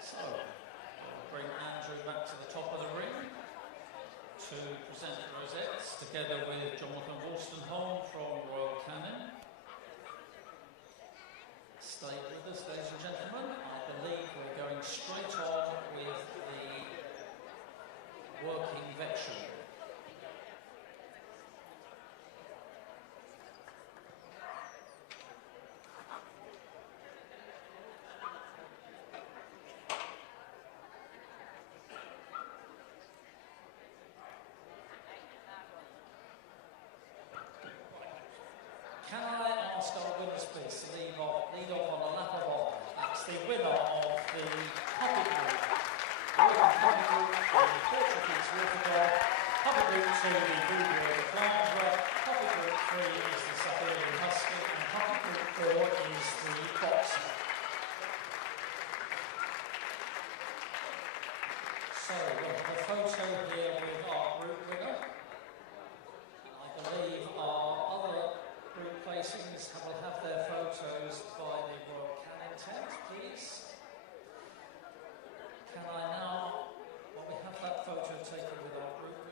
So, we'll bring Andrew back to the top of the ring to present the rosettes, together with Jonathan Wolstenholme from Royal Canin. Stay with us, ladies and gentlemen. I believe we're going straight on with the working veteran. Can I ask our winners, please, to lead off on a lap of honour? That's the winner of the Puppy Group. Working Puppy Group for the Portuguese Water Dog. Puppy Group 2, the Blueberry the Barber. Puppy Group 3 is the Siberian Husky. And Puppy Group 4 is the Boxer. So, we'll have a photo here with our group winner. I believe our other group placings will have their photo photos by the Royal Canin tent, please. Can I now, while we have that photo taken with our group,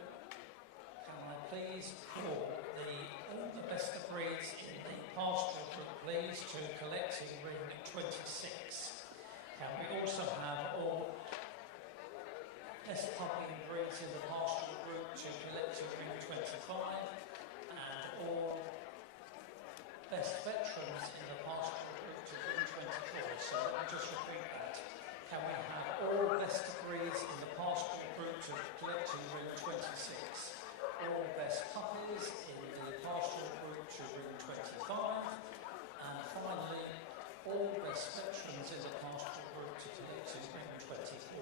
can I please call all the best of breeds in the pastoral group, please, to collecting ring 26. Can we also have all best puppy and breeds in the pastoral group to collecting ring 25, and all best veterans in the pastoral group to ring 24. So let me just repeat that. Can we have all best breeds in the pastoral group to collecting ring 26? All best puppies in the pastoral group to ring 25, and finally, all best veterans in the pastoral group to collecting ring 24.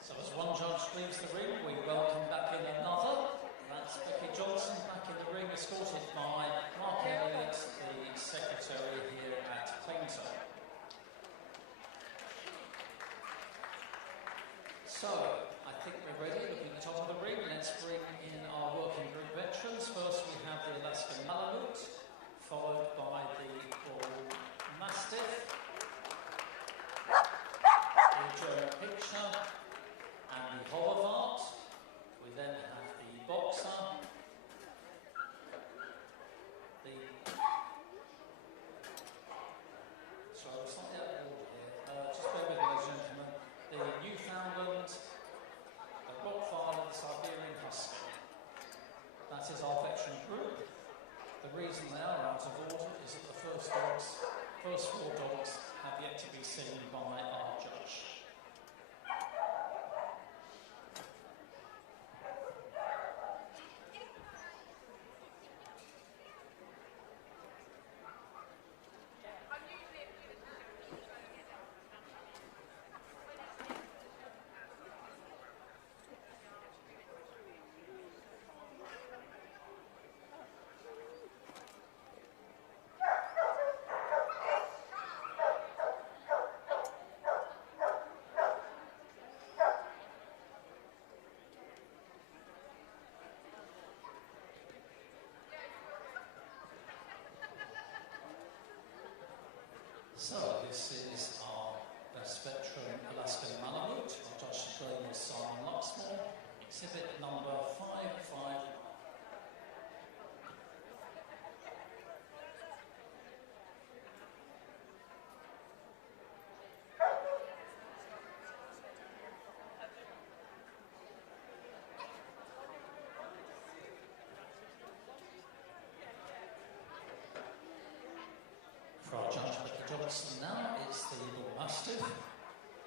So as one judge leaves the ring, we welcome back in another. That's Becky Johnson back in the ring, escorted by Mark Elliott, the secretary here at Paignton. So, I think we're ready. Looking at the top of the ring, let's bring in our working group veterans. First we have the Alaskan Malamute, followed by the Bull Mastiff, the German Picture, and the Hollivart. We then have the Boxer, sorry, it's not yet order here, just bear with me, ladies and gentlemen, the Newfoundland, the Rottweiler, and the Siberian Husky. That is our veteran group. The reason they are out of order is that the first four dogs have yet to be seen by our judge. So this is our best veteran Alaskan Malamute. Our judge today is Simon Luxmore, exhibit number 559. For our judge Becky Johnson now, it's the Bull Mastiff,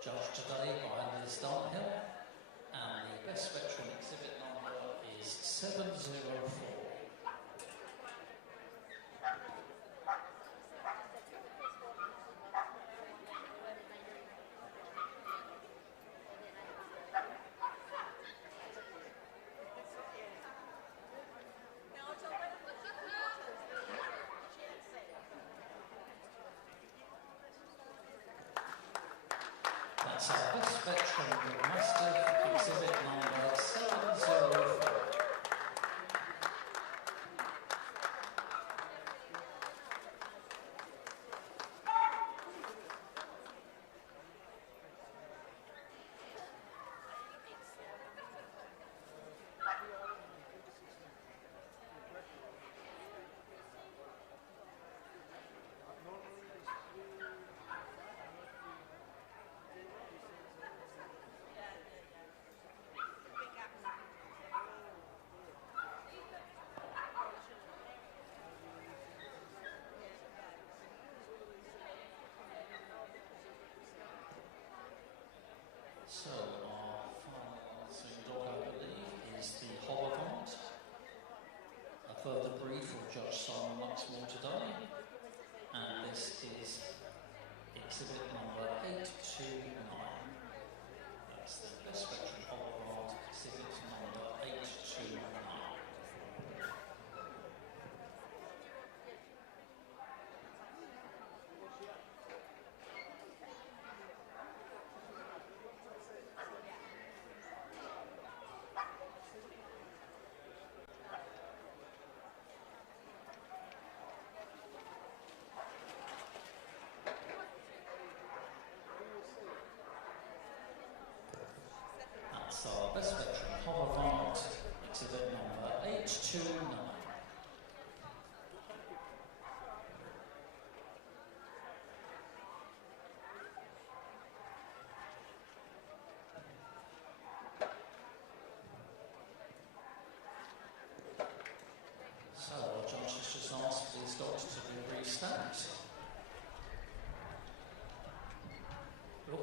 judged today by Liz Dunhill, and the best veteran exhibit number is 704. That's our best veteran Bull Mastiff, exhibit number 704.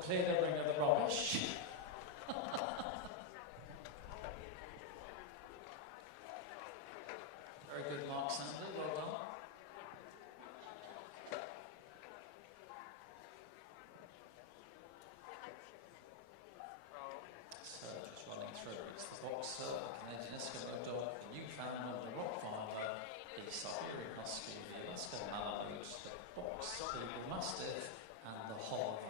clear the ring of the rubbish. Very good, Mark Sandy, well done. So, just running through, it's the boxer, the Canadian Eskimo dog, the Newfoundland, the Rottweiler, the Siberian Husky, the Alaska Malamute, the Box Beagle Mastiff, and the Holland.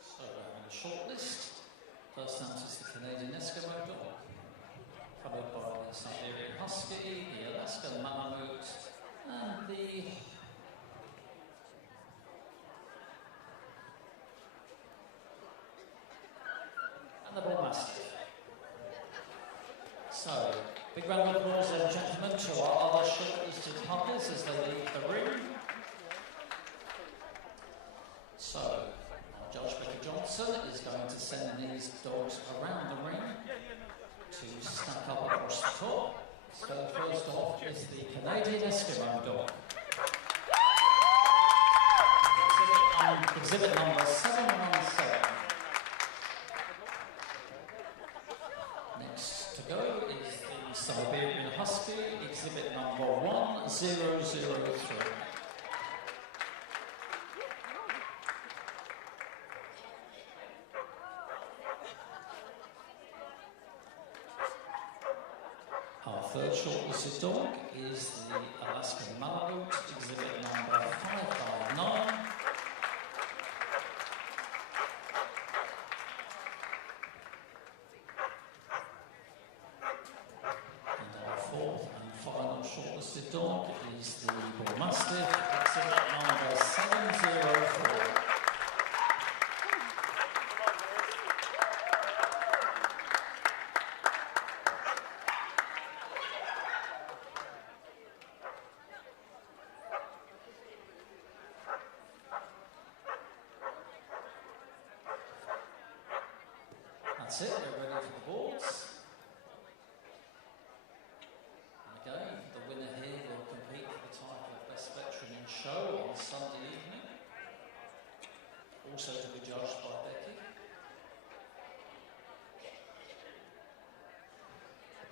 So we're having a short list. First out is the Canadian Eskimo dog, followed by the Siberian Husky, the Alaska Malamute, and the Bull Mastiff. So, big round of applause, ladies and gentlemen, to our other shortlisted puppies as they leave the ring. So, our Judge Becky Johnson is going to send these dogs around the ring to stack up across the top. So, first off is the Canadian Eskimo dog. Exhibit number 717. Next to go is the Siberian Husky, exhibit number 1003. Our third shortlisted dog is the Alaska Malamute, exhibit number 559. Shortlisted dog is the Bull Mastiff, exhibit number 704. That's it, we're ready for the boards. Again, the winner here will compete for the title of Best Veteran in Show on Sunday evening, also to be judged by Becky.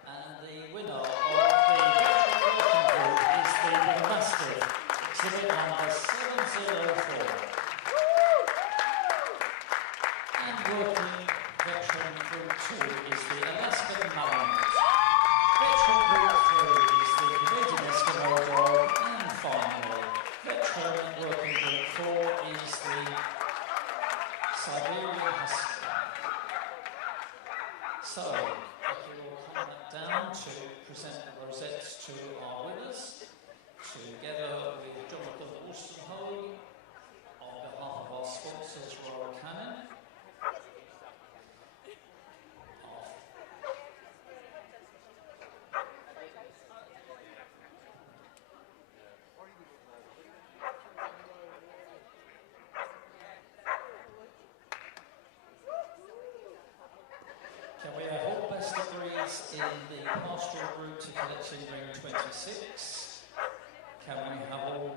And the winner of the Veteran Working Group is the Bull Mastiff, exhibit number 704. And Working Veteran Group 2 is the Alaska Malamute. Veteran Group 3 is the Canadian Eskimo dog, and finally, Veteran Working Group 4 is the Siberian Husky. So, we will come down to present the rosettes to our winners, together with Jonathan Wolstenholme, on behalf of our sponsors, Royal Canin. Can we have all best of breeds in the pastoral group to collecting ring 26? Can we have all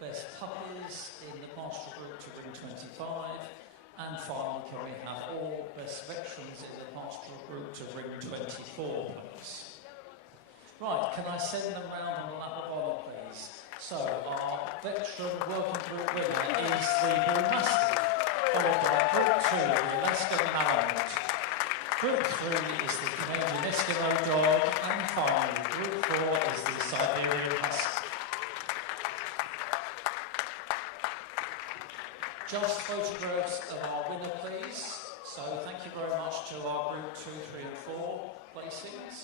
best puppies in the pastoral group to ring 25? And finally, can we have all best veterans in the pastoral group to ring 24, please? Right, can I send them round on a lap of honour, please? So, our veteran working group winner is the Bull Mastiff, followed by Group 2, the Alaska Malamute. Group 3 is the Canadian Eskimo dog, and finally, Group 4 is the Siberian Husky. Just photographs of our winner, please. So thank you very much to our Group 2, 3 and 4 placings.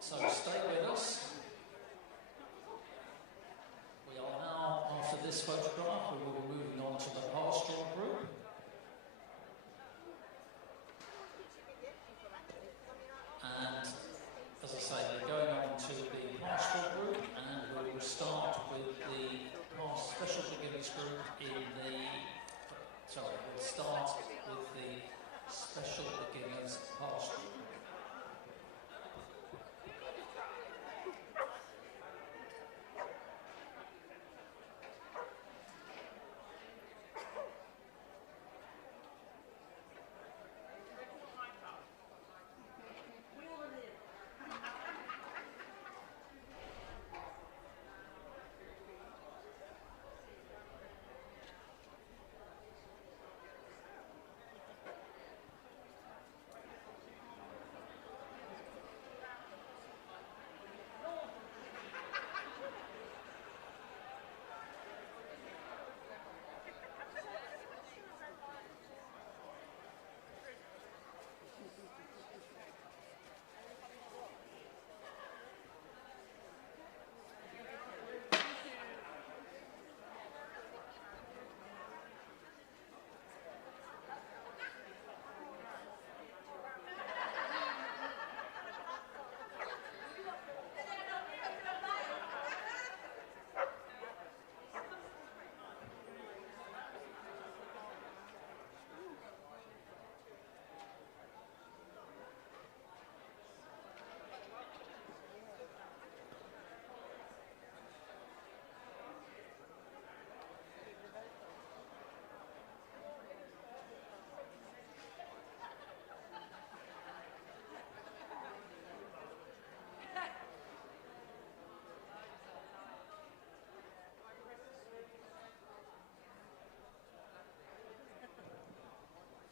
So stay with us. We are now, after this photograph, we will be moving on to the pastoral group. And as I say, we're going on to the pastoral group, and we will start with the special beginners group in the So we'll start with the special beginners pastoral.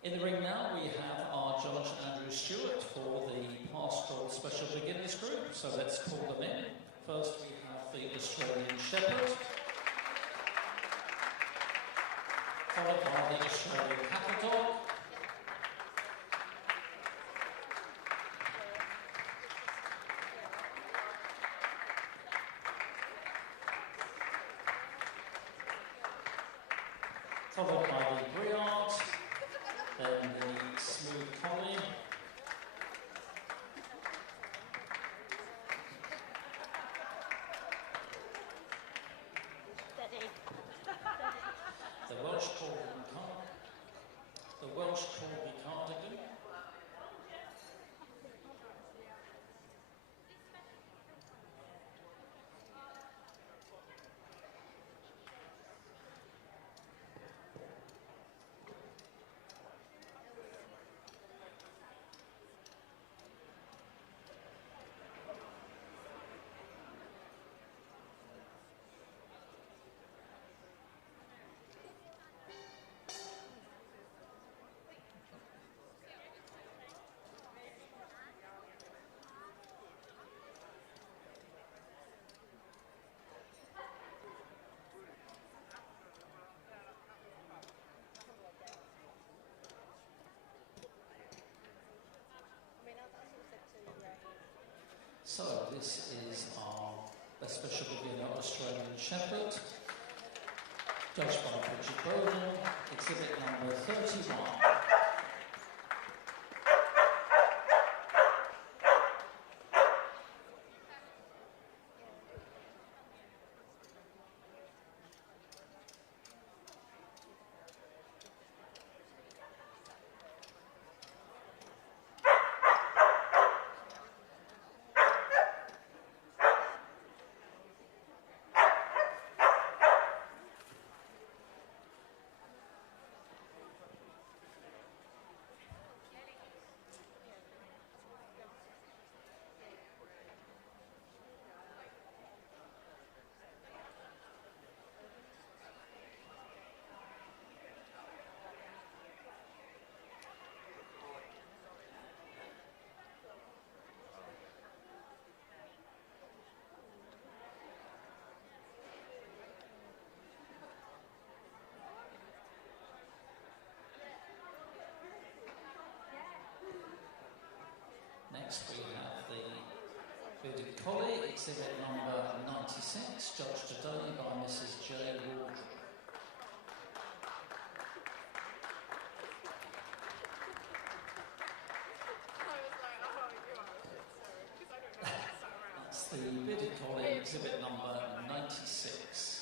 In the ring now we have our judge Andrew Stewart for the Pastoral Special Beginners Group, so let's call them in. First we have the Australian Shepherd, followed by the Australian Cattle Dog, followed by the Briard, then the Smooth Collie, the Welsh Corgi Cardigan, So this is our special beginner Australian Shepherd, judged by Richard Bowden, exhibit number 31. Next we have the Bearded Collie, exhibit number 96, judged today by Mrs. J. Waldron. That's the Bearded Collie, exhibit number 96.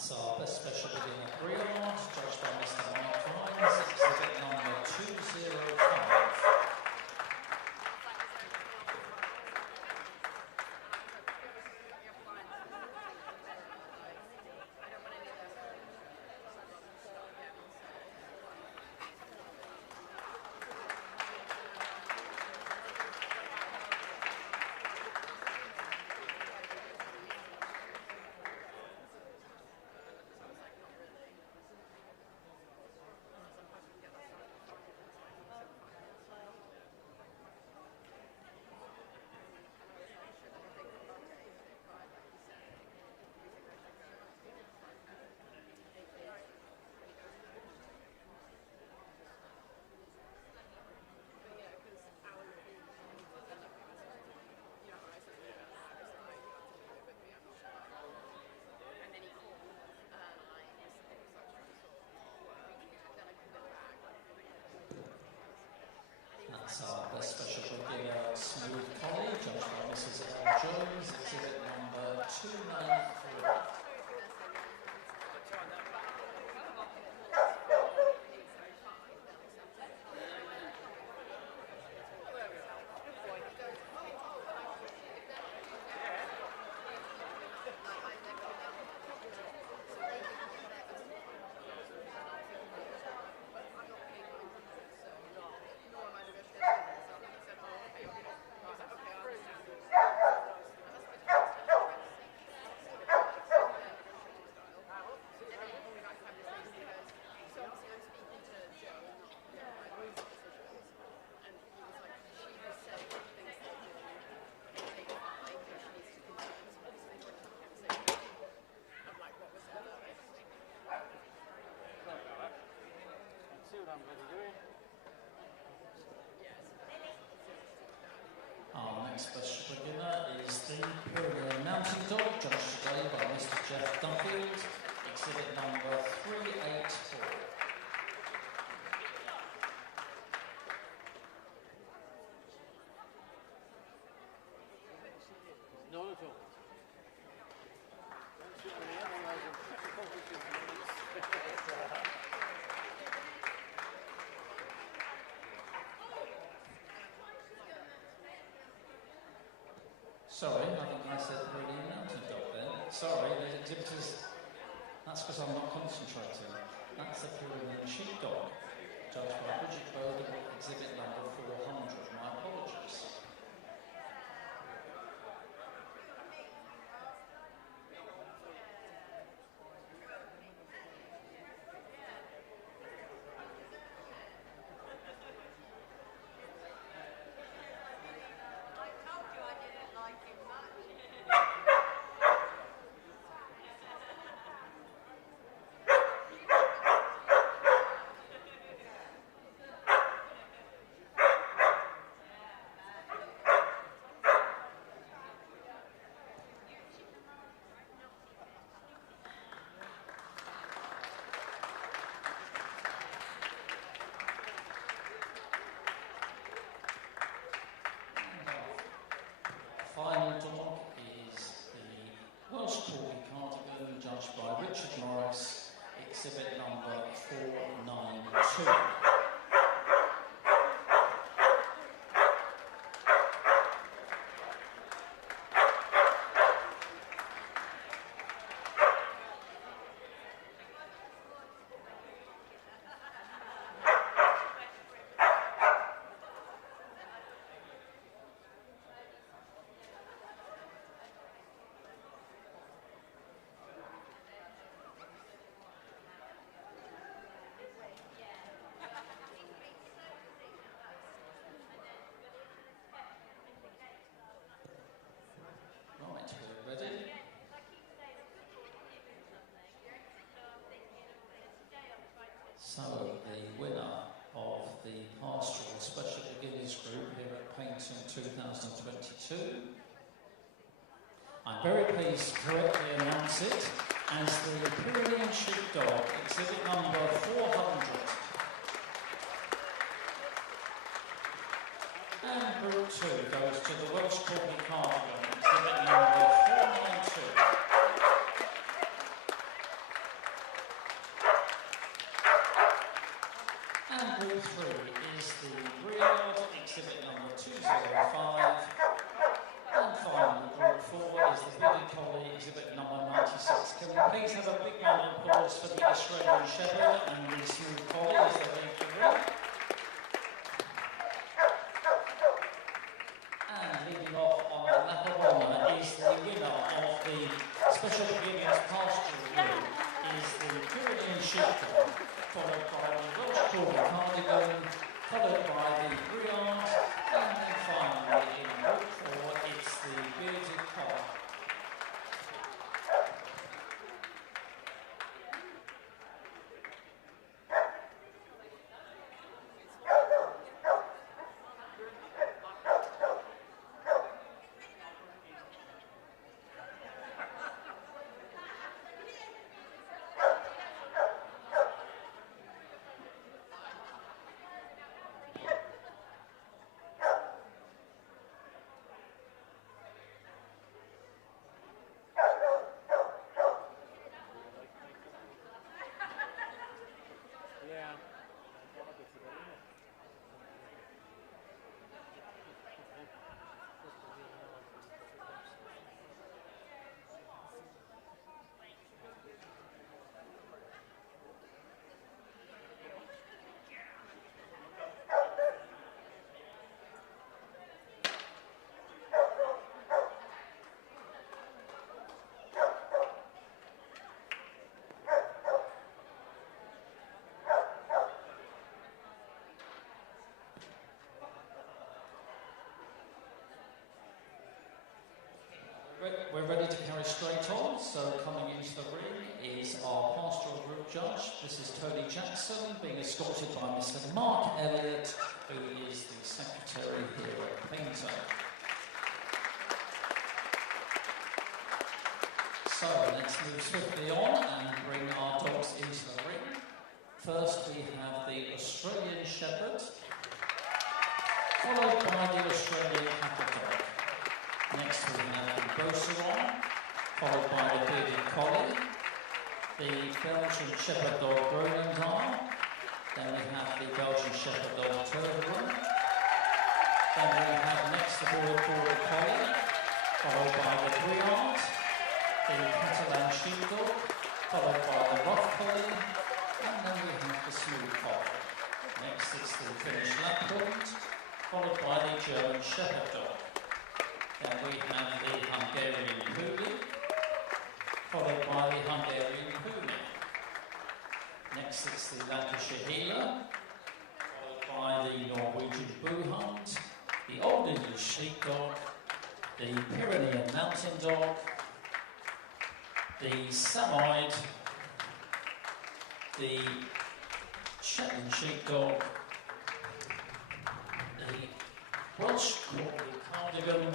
That's our best special beginner Briard, judged by Mr. Mark Hines, exhibit number 205. That's our best special beginner smooth collie, judged by Mrs. L. Jones, exhibit number 293. Our next special beginner is the Pyrenean Mountain Dog, judged today by Mr. Jeff Duffield, exhibit number 384. Not at all. Sorry, I think I said Pyrenean Mountain Dog then. Sorry, the exhibitors, that's because I'm not concentrating. That's the Pyrenean Sheepdog, judged by Bridget Bowden, exhibit number 400. My apologies. Final dog is the Welsh Corgi Cardigan, judged by Richard Morris, exhibit number 492. Right, we're ready. So, the winner of the Pastoral Special Beginners Group here at Paignton 2022, I'm very pleased to correctly announce it as the Pyrenean Sheepdog, exhibit number 400. And Group 2 goes to the Welsh Corgi Cardigan, exhibit number 492. please have a big round of applause for the Australian Shepherd and the smooth collie as they leave the ring. And leading off on a lap of honour is the winner of the Special Beginners Pastoral Ring, is the Pyrenean Sheepdog, followed by the Welsh Crawler Cardigan, followed by the Briard, and then finally in Route 4 it's the Bearded Collar. Yeah. We're ready to carry straight on, so coming into the ring is our pastoral group judge. This is Tony Jackson, being escorted by Mr. Mark Elliott, who is the secretary here at Paignton. So let's move swiftly on and bring our dogs into the ring. First we have the Australian Shepherd, followed by the Australian Cattle. Next we have the Beauceron, followed by the Bearded Collie, the Belgian Shepherd Dog Groenendaal, then we have the Belgian Shepherd Dog Turveron, then we have next the Border Collie, followed by the Briard, the Catalan Sheepdog, followed by the Rough Collie, and then we have the Smooth Collie. Next is the Finnish Lapland, followed by the German Shepherd Dog. Then we have the Hungarian Poodle, followed by the Hungarian Poodle. Next is the Lancashire Heeler, followed by the Norwegian Boohund, the Old English Sheepdog, the Pyrenean Mountain Dog, the Samoyed, the Shetland Sheepdog, the Welsh Corky Cardigan,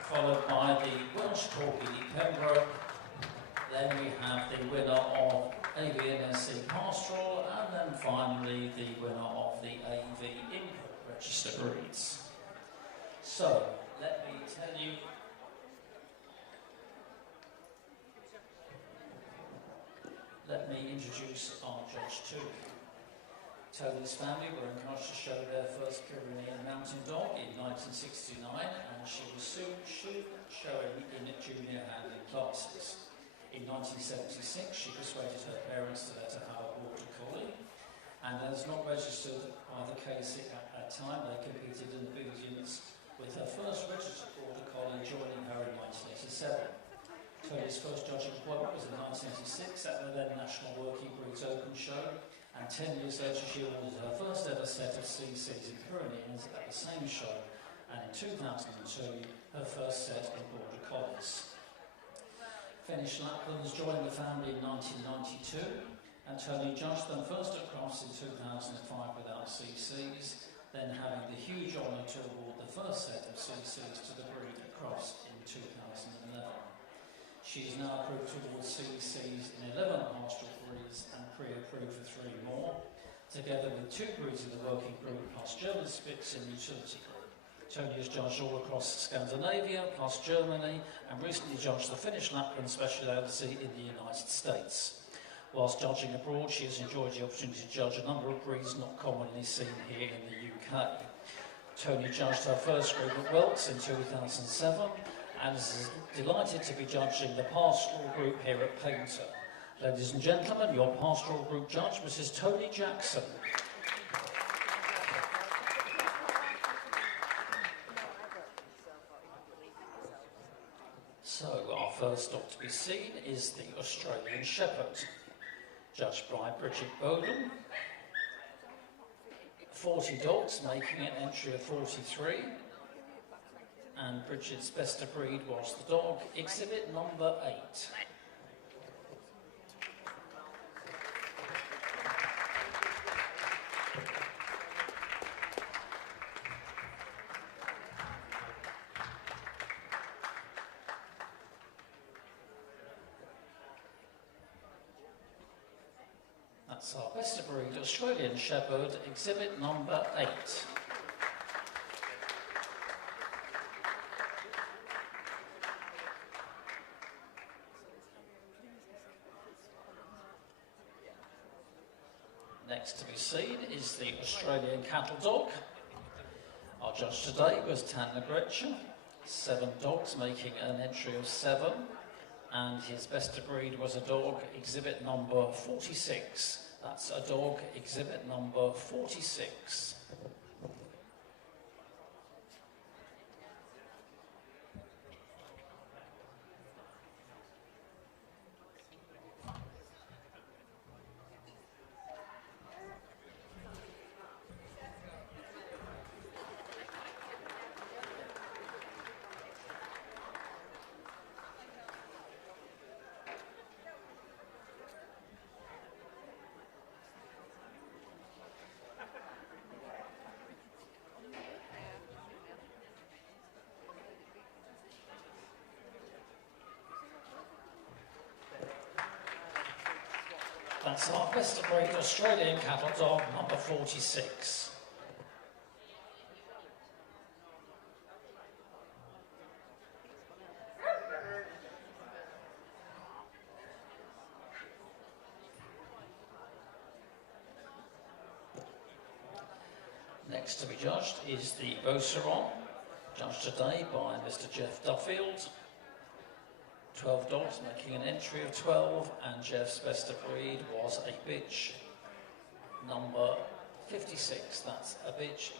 followed by the Welsh Corky Pembroke. Then we have the winner of AVNSC Pastoral, and then finally the winner of the AV Import Register breeds. So, let me tell you let me introduce our judge too. Tony's family were encouraged to show their first Pyrenean mountain dog in 1969, and she was soon showing in junior handling classes. In 1976, she persuaded her parents to let her have a border collie, and as not registered by the KC at that time, they competed in obedience, with her first registered border collie joining her in 1987. Tony's first judging appointment was in 1986 at the then National Working Breeds Open Show, and 10 years later she awarded her first ever set of CCs in Pyreneans at the same show, and in 2002 her first set in Border Collies. Finnish Laplands joined the family in 1992, and Tony judged them first at Crofts in 2005 without CCs, then having the huge honour to award the first set of CCs to the breed at Crofts in 2011. She is now approved to award CCs in 11 pastoral breeds and pre-approved for 3 more, together with 2 breeds in the working group plus German Spitz in the utility group. Tony has judged all across Scandinavia plus Germany, and recently judged the Finnish Lapland speciality in the United States. Whilst judging abroad, she has enjoyed the opportunity to judge a number of breeds not commonly seen here in the UK. Tony judged her first group at Wilts in 2007, and is delighted to be judging the pastoral group here at Paignton. Ladies and gentlemen, your pastoral group judge, Mrs. Tony Jackson. So, our first dog to be seen is the Australian Shepherd, judged by Bridget Bowden. 40 dogs, making an entry of 43. And Bridget's best of breed was the dog, exhibit number 8. That's our best of breed Australian Shepherd, exhibit number 8. Next to be seen is the Australian Cattle Dog. Our judge today was Tanya Gretchen. 7 dogs, making an entry of 7. And his best of breed was a dog, exhibit number 46. That's a dog, exhibit number 46. That's our best of breed Australian Cattle Dog, number 46. Next to be judged is the Beauceron, judged today by Mr. Jeff Duffield. 12 dogs, making an entry of 12, and Jeff's best of breed was a bitch, number 56. That's a bitch,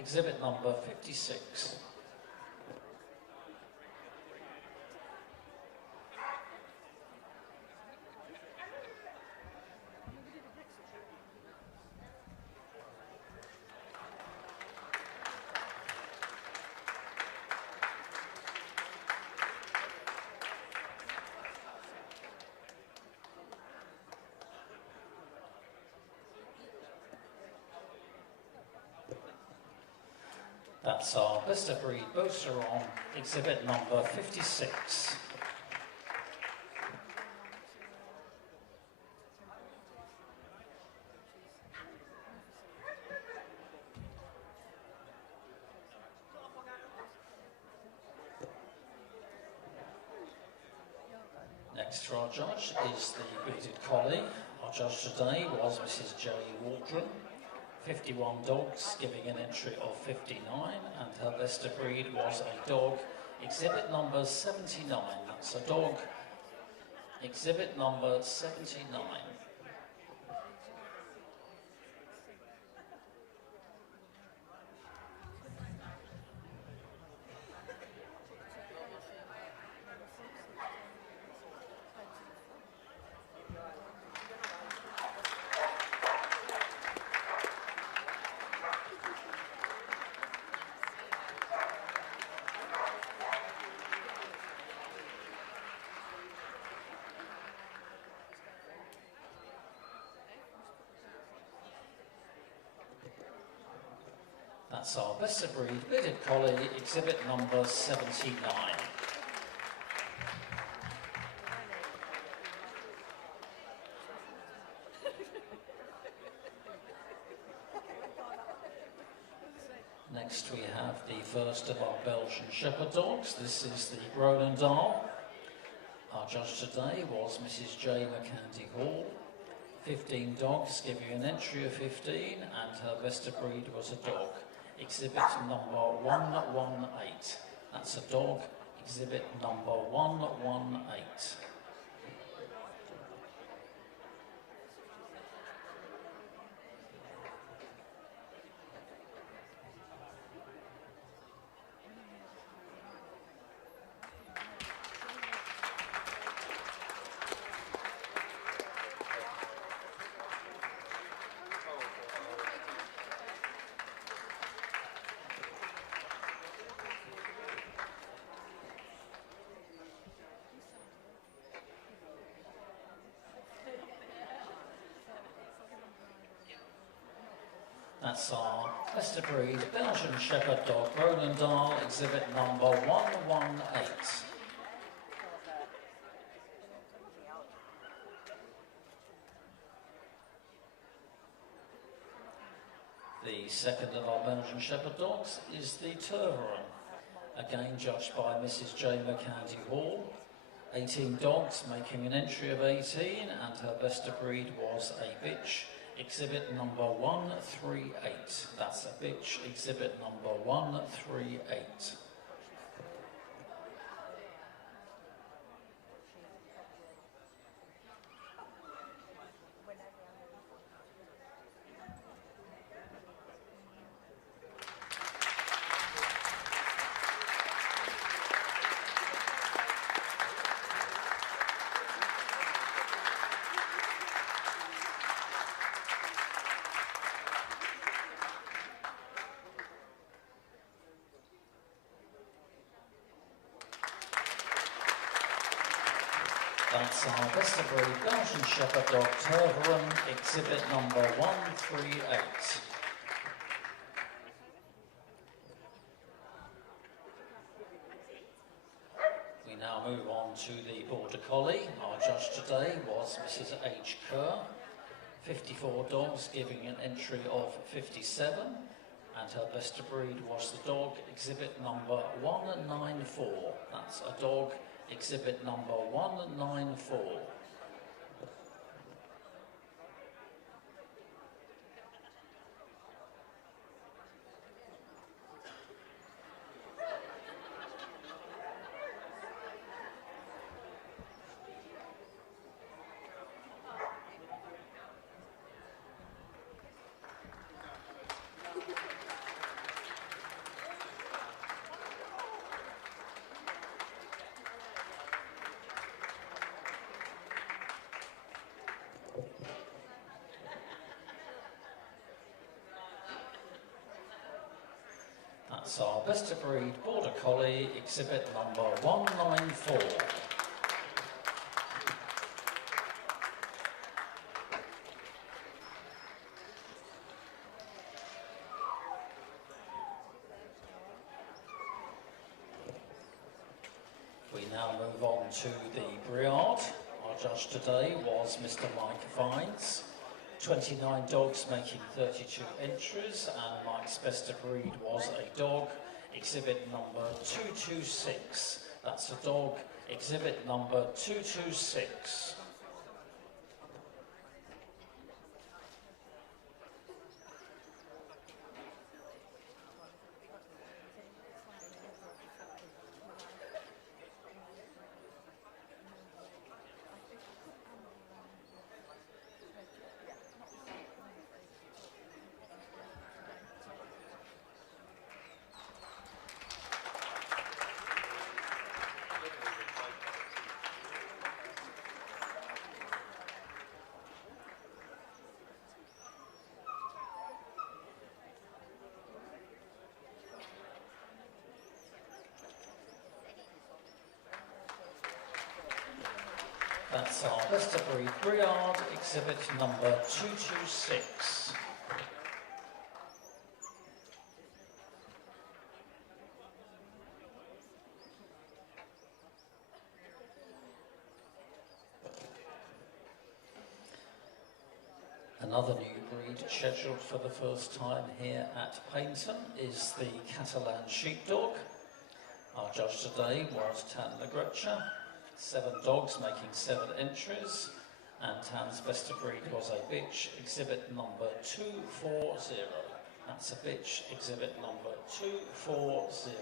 exhibit number 56. That's our best of breed Beauceron, exhibit number 56. Next to our judge is the bearded collie. Our judge today was Mrs. J. Waldron. 51 dogs, giving an entry of 59, and her best of breed was a dog, exhibit number 79. That's a dog, exhibit number 79. That's our best of breed bearded collie, exhibit number 79. Next we have the first of our Belgian Shepherd dogs. This is the Groenendaal. Our judge today was Mrs. J. McCandy Hall. 15 dogs, give you an entry of 15, and her best of breed was a dog. Exhibit number 118. That's a dog, exhibit number 118. That's our best of breed Belgian Shepherd dog, Ronendahl, exhibit number 118. The second of our Belgian Shepherd dogs is the Tervuren, again judged by Mrs. J. McCandy Hall. 18 dogs making an entry of 18, and her best of breed was a bitch, exhibit number 138. That's a bitch, exhibit number 138. That's our best of breed Belgian Shepherd dog Tervuren, exhibit number 138. We now move on to the Border Collie. Our judge today was Mrs. H. Kerr. 54 dogs giving an entry of 57, and her best of breed was the dog, exhibit number 194. That's a dog, exhibit number 194. That's our best of breed Border Collie, exhibit number 194. We now move on to the Briard. Our judge today was Mr. Mike Vines. 29 dogs making 32 entries, and Mike's best of breed was a dog, exhibit number 226. That's a dog, exhibit number 226. That's our best of breed Briard, exhibit number 226. Another new breed scheduled for the first time here at Paignton is the Catalan Sheepdog. Our judge today was Tan Legretcha. 7 dogs making 7 entries, and Tan's best of breed was a bitch, exhibit number 240. That's a bitch, exhibit number 240.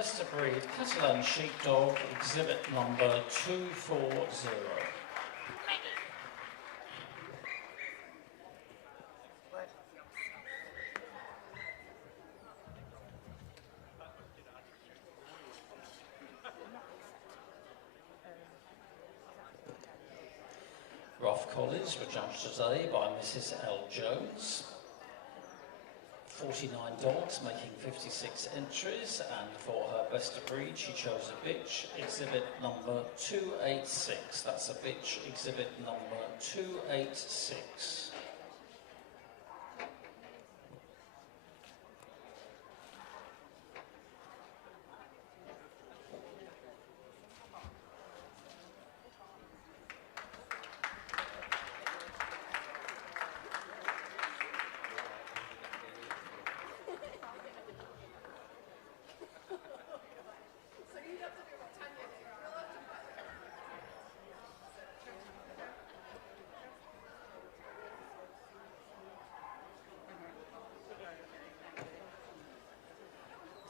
best of breed Catalan sheepdog, exhibit number 240. Rough collies were judged today by Mrs. L. Jones. 49 dogs making 56 entries, and for her best of breed she chose a bitch, exhibit number 286. That's a bitch, exhibit number 286.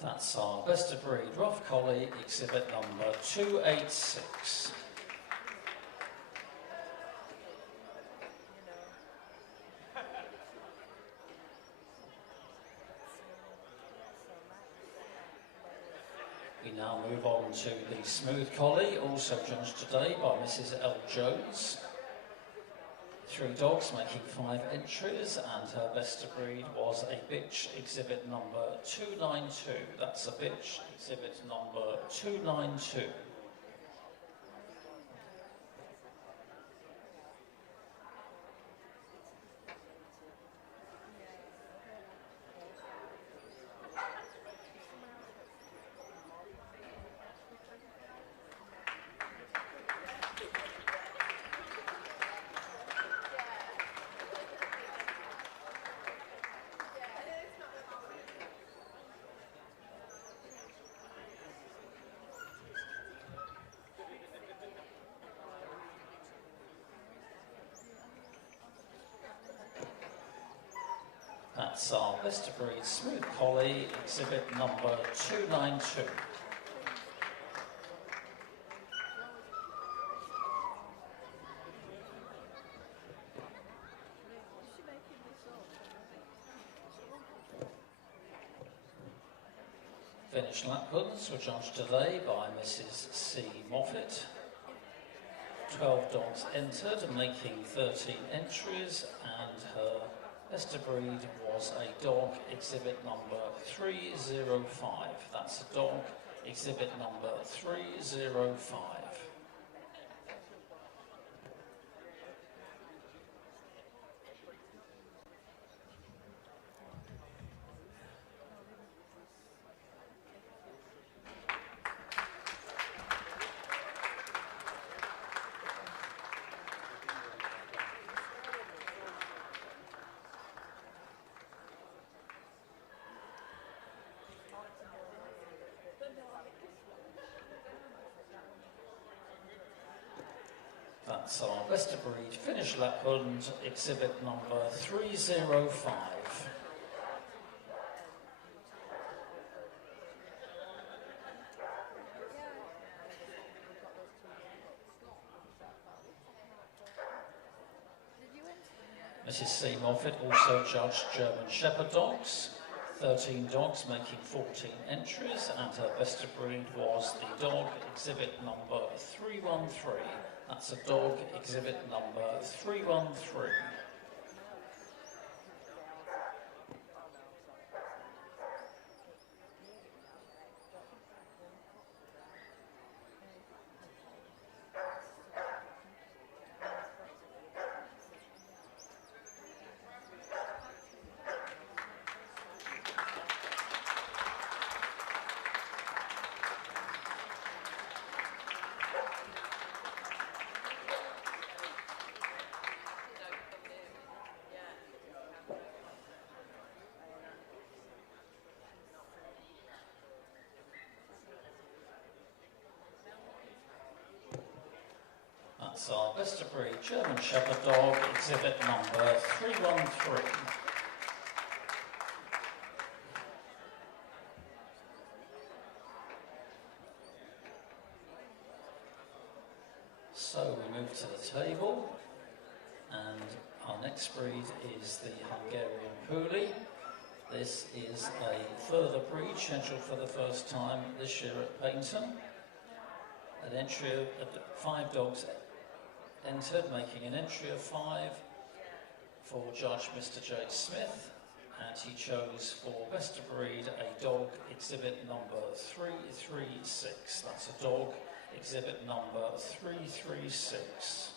That's our best of breed rough collie, exhibit number 286. We now move on to the smooth collie, also judged today by Mrs. L. Jones. 3 dogs making 5 entries, and her best of breed was a bitch, exhibit number 292. That's a bitch, exhibit number 292. That's our best of breed smooth collie, exhibit number 292. Finished Laplands were judged today by Mrs. C. Moffat. 12 dogs entered, making 13 entries, and her best of breed was a dog, exhibit number 305. That's a dog, exhibit number 305. That's our best of breed Finnish Lapland, exhibit number 305. Mrs. C. Moffat also judged German Shepherd dogs. 13 dogs making 14 entries, and her best of breed was the dog, exhibit number 313. That's a dog, exhibit number 313. That's our best of breed German Shepherd dog, exhibit number 313. move to the table. And our next breed is the Hungarian Puli. This is a further breed scheduled for the first time this year at Paignton. An entry of 5 dogs entered, making an entry of 5 for Judge Mr. J. Smith. And he chose for best of breed a dog exhibit number 336. That's a dog exhibit number 336.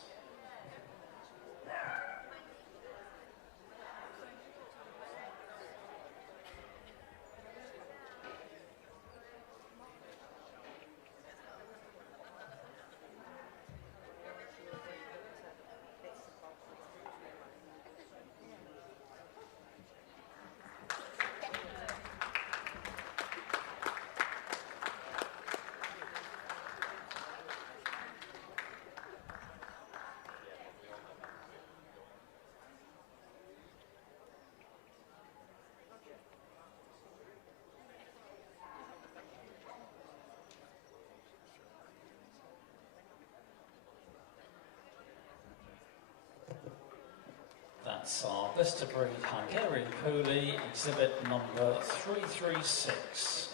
That's our best of breed Hungarian Puli, exhibit number 336.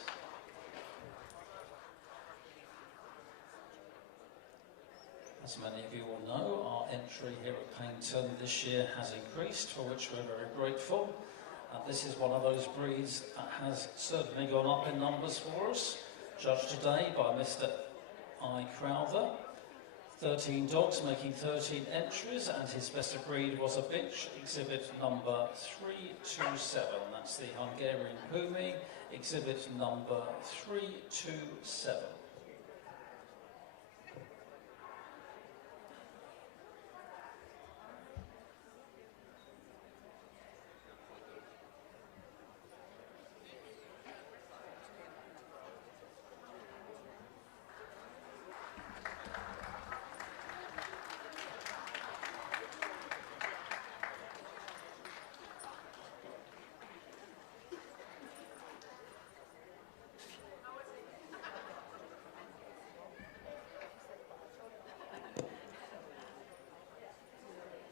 As many of you will know, our entry here at Paignton this year has increased, for which we're very grateful. This is one of those breeds that has certainly gone up in numbers for us, judged today by Mr. I. Crowther. 13 dogs making 13 entries, and his best of breed was a bitch, exhibit number 327. That's the Hungarian Pumi, exhibit number 327.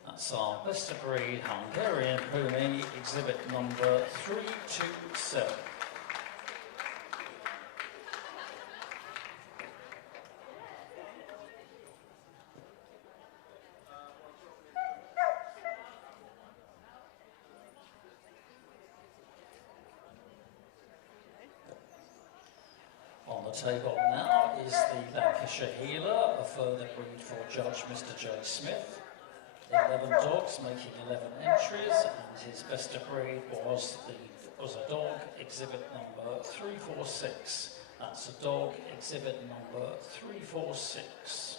That's our best of breed Hungarian Pumi, exhibit number 327. On the table now is the Lancashire Healer, a further breed for Judge Mr. J. Smith. 11 dogs making 11 entries, and his best of breed was a dog exhibit number 346. That's a dog exhibit number 346.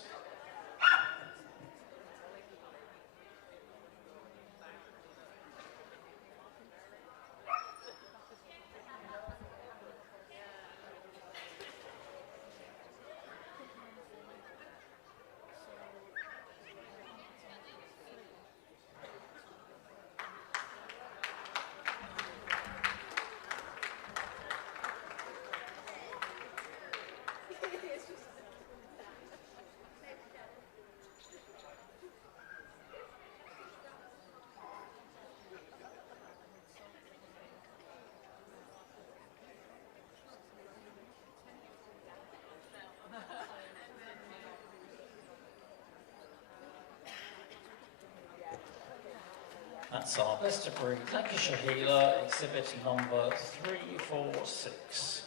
That's our best of breed Lancashire Healer, exhibit number 346.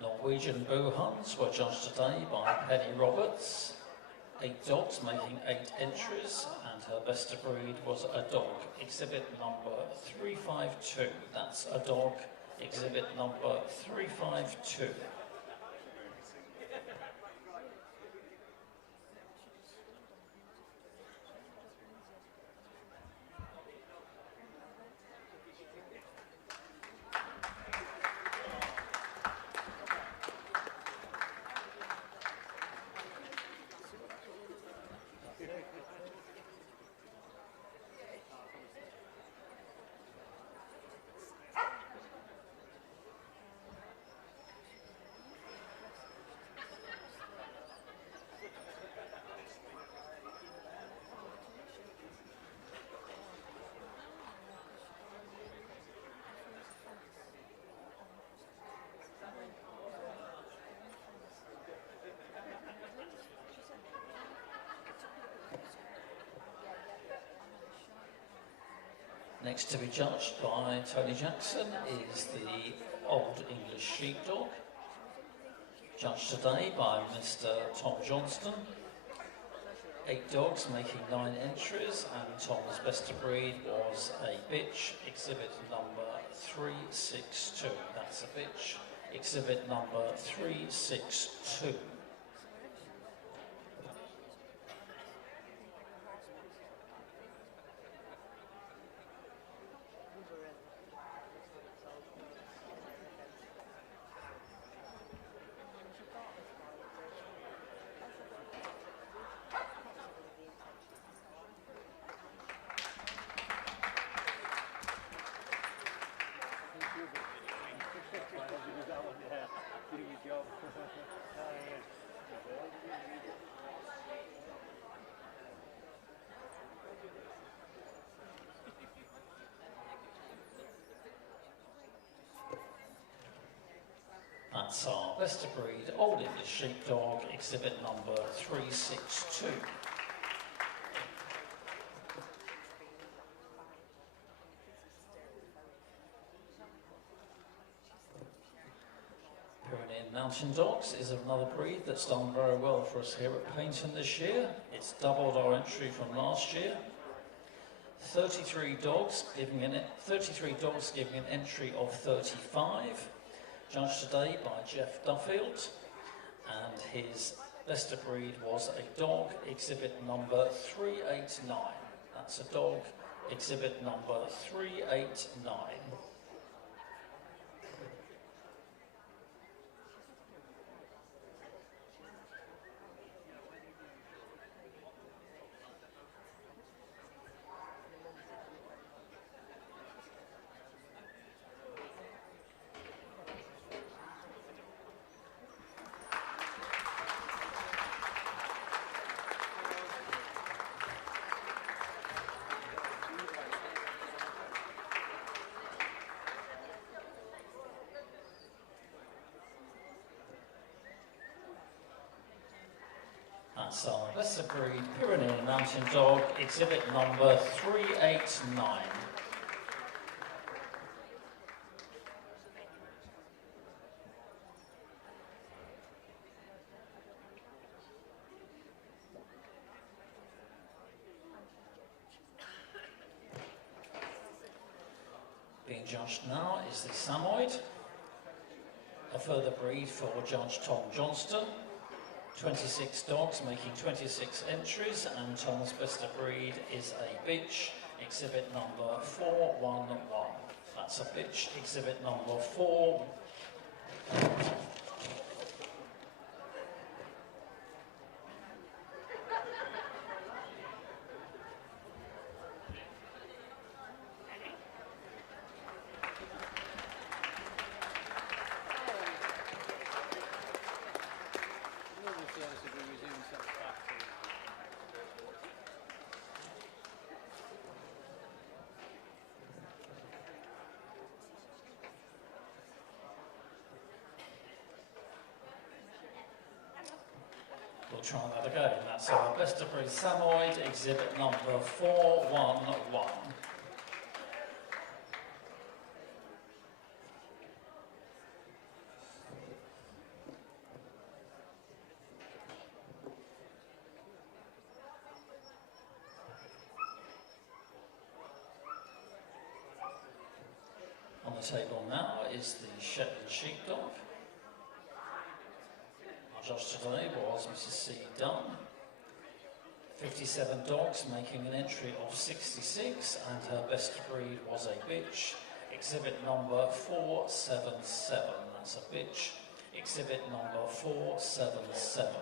Norwegian Boo Huns were judged today by Penny Roberts. 8 dogs making 8 entries, and her best of breed was a dog, exhibit number 352. That's a dog, exhibit number 352. Next to be judged by Tony Jackson is the Old English Sheepdog, judged today by Mr. Tom Johnston. 8 dogs making 9 entries, and Tom's best of breed was a bitch, exhibit number 362. That's a bitch, exhibit number 362. That's our best of breed Old English Sheepdog, exhibit number 362. Pyrenean Mountain Dogs is another breed that's done very well for us here at Paignton this year. It's doubled our entry from last year. 33 dogs giving an entry of 35. Judged today by Jeff Duffield, and his best of breed was a dog, exhibit number 389. That's a dog, exhibit number 389. That's our best of breed Pyrenean Mountain Dog, exhibit number 389. Being judged now is the Samoyed, a further breed for Judge Tom Johnston. 26 dogs making 26 entries, and Tom's best of breed is a bitch, exhibit number 411. That's a bitch, exhibit number 4. We'll try that again. That's our best of breed Samoyed, exhibit number 411. On the table now is the Shetland Sheepdog. Judged today was Mrs. C. Dunn. 57 dogs making an entry of 66, and her best breed was a bitch, exhibit number 477. That's a bitch, exhibit number 477.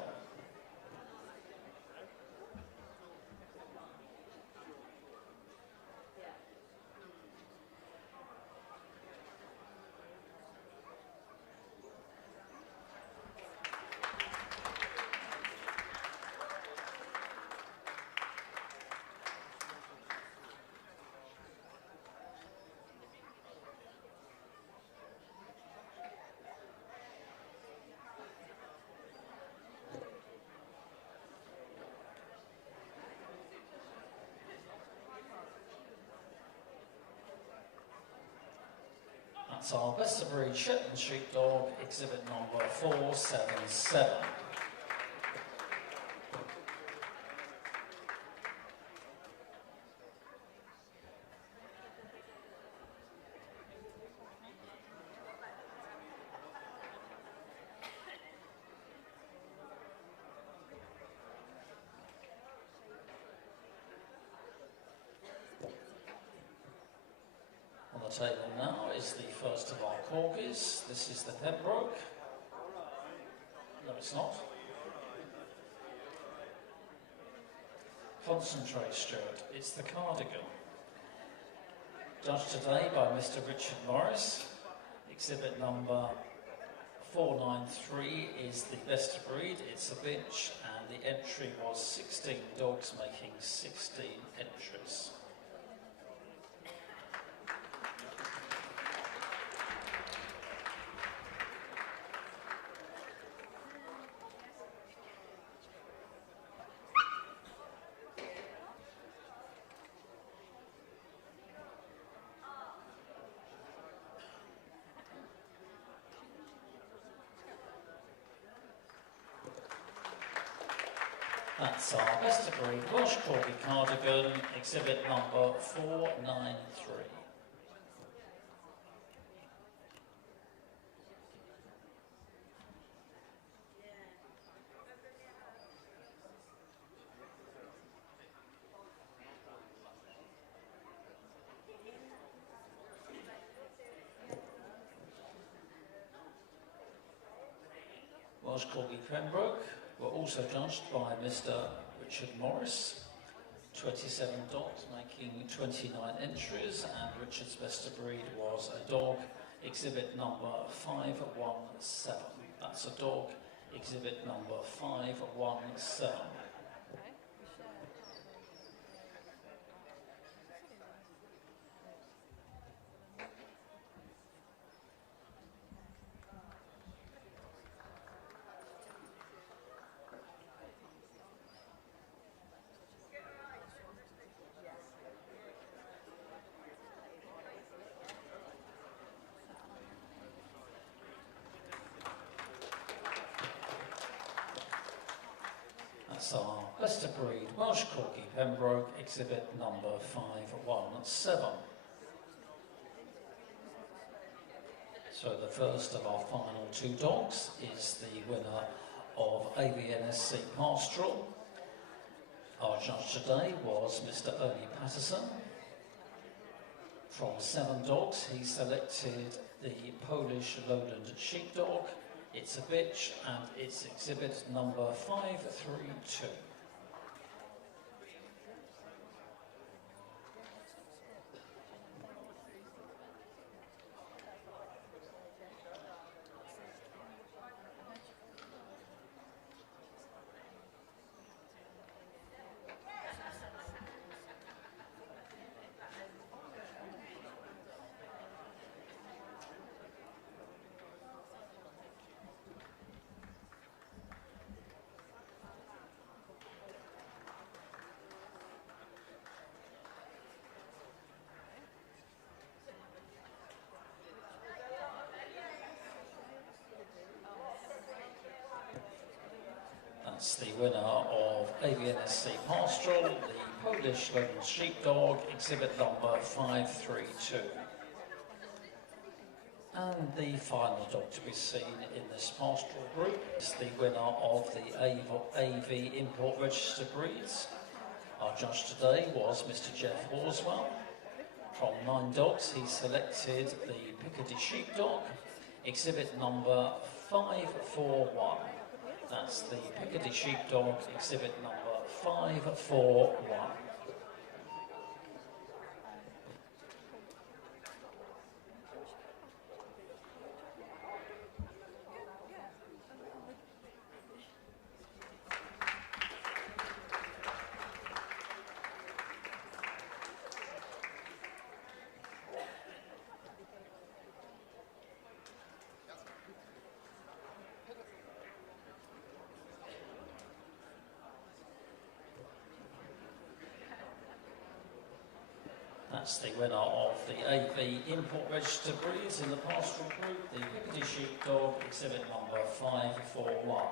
That's our best of breed Shetland sheepdog, exhibit number 477. On the table now is the first of our corgis. This is the Pembroke. No, it's not. Concentrate, Stuart. It's the Cardigan. Judged today by Mr. Richard Morris. Exhibit number 493 is the best of breed. It's a bitch, and the entry was 16 dogs, making 16 entries. That's our best of breed Welsh Corgi Cardigan, exhibit number 493. Welsh Corgi Pembroke were also judged by Mr. Richard Morris. 27 dogs making 29 entries, and Richard's best of breed was a dog, exhibit number 517. That's a dog, exhibit number 517. That's our best of breed Welsh Corgi Pembroke, exhibit number 517. So the first of our final two dogs is the winner of AVNSC Pastoral. Our judge today was Mr. Ernie Patterson. From 7 dogs, he selected the Polish Lowland Sheepdog. It's a bitch, and it's exhibit number 532. That's the winner of AVNSC Pastoral, the Polish Lowland Sheepdog, exhibit number 532. And the final dog to be seen in this pastoral group is the winner of the AV Import Register Breeds. Our judge today was Mr. Jeff Horswell. From 9 dogs, he selected the Picardy Sheepdog, exhibit number 541. That's the Picardy Sheepdog, exhibit number 541. that's the winner of the AV Import Registered Breeds in the pastoral group, the Piccadilly Sheepdog, exhibit number 541.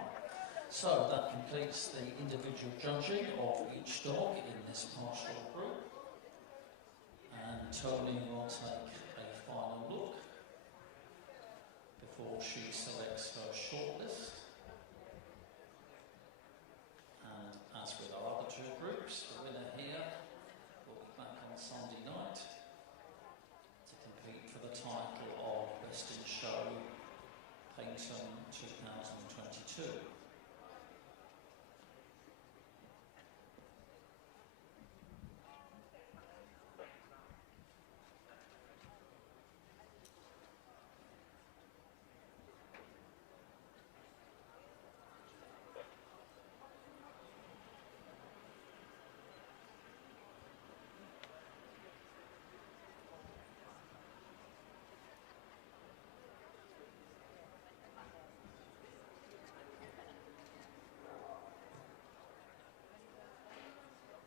So that completes the individual judging of each dog in this pastoral group. And Tony will take a final look before she selects her shortlist. And as with our other two groups, the winner here will be back on Sunday night to compete for the title of Best in Show Paignton 2022.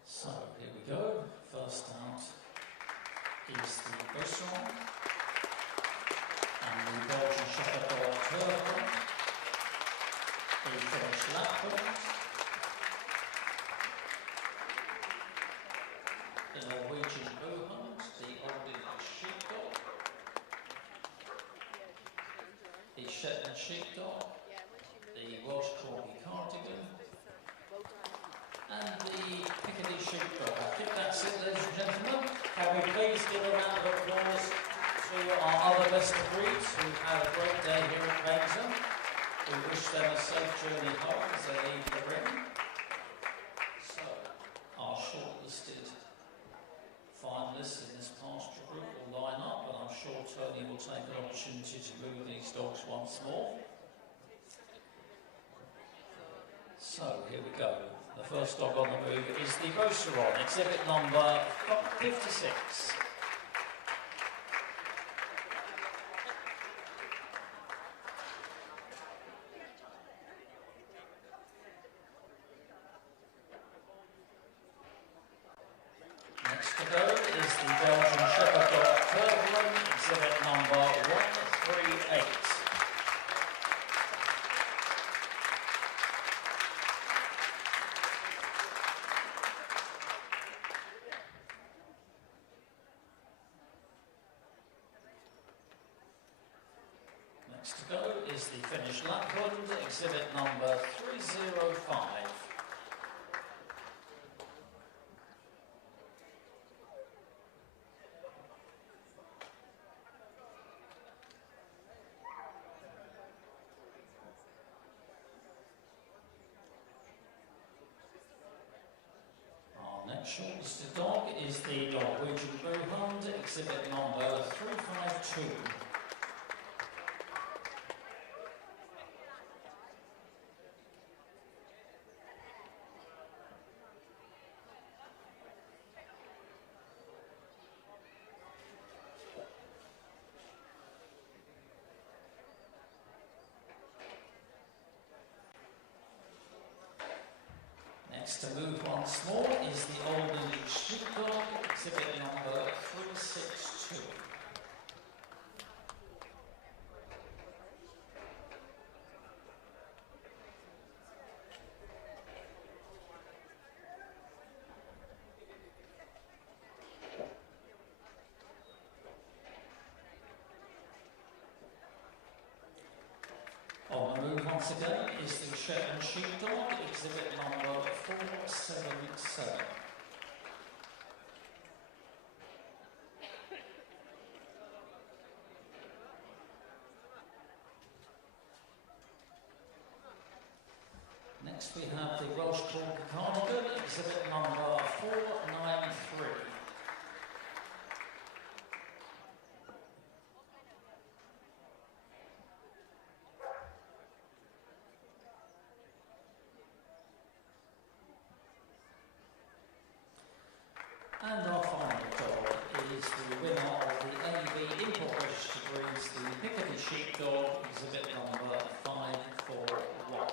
So here we go. First out is the Paignton and the Belgian Shepherd Dog Turbo, the French Lapland, the Norwegian Bowhunt, the Old English Sheepdog, the Shetland Sheepdog, the Welsh Corgi Cardigan, and the Piccadilly Sheepdog. I think that's it, ladies and gentlemen. Can we please give a round of applause to our other best of breeds who've had a great day here at Paignton. We wish them a safe journey home as they leave the ring. So, our shortlisted finalists in this pastoral group will line up, and I'm sure Tony will take an opportunity to move these dogs once more. So, here we go. The first dog on the move is the Beauceron, exhibit number 56. Next to go is the Belgian Shepherd Dog Turbulent, exhibit number 138. Next to go is the Finnish Lapland, exhibit number 305. Our next shortlisted dog is the Norwegian Bowhunt, exhibit number 352. Next to move once more is the Old English Sheepdog, exhibit number 362. On the move once again is the Shetland Sheepdog, exhibit number 477. Next we have the Welsh Corgi Cardigan, exhibit number 493. And our final dog is the winner of the AV Import Registered Breeds, the Piccadilly Sheepdog, exhibit number 541.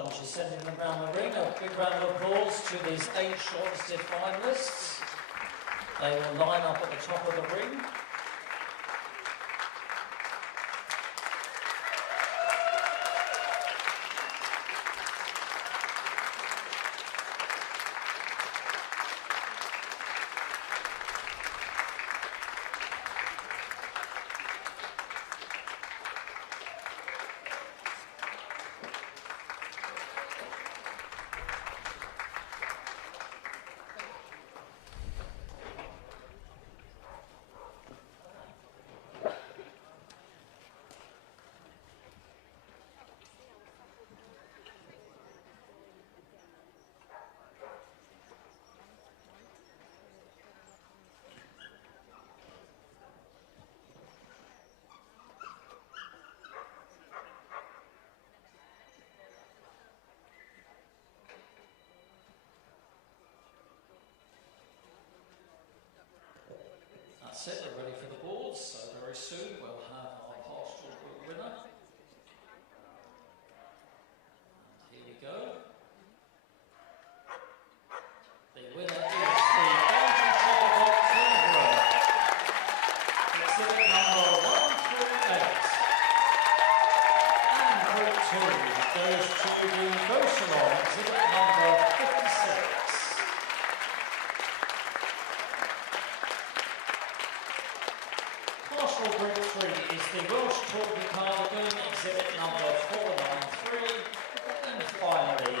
Judges sending them round the ring. A big round of applause to these 8 shortlisted finalists. They will line up at the top of the ring. That's it, they're ready for the boards, so very soon we'll have our pastoral group winner. And here we go. The winner is the Paignton exhibit number 138. And group 2 goes to the Beausalon, exhibit number 56. Pastoral Group 3 is the Welsh Talking Cardigan, exhibit number 493. And finally,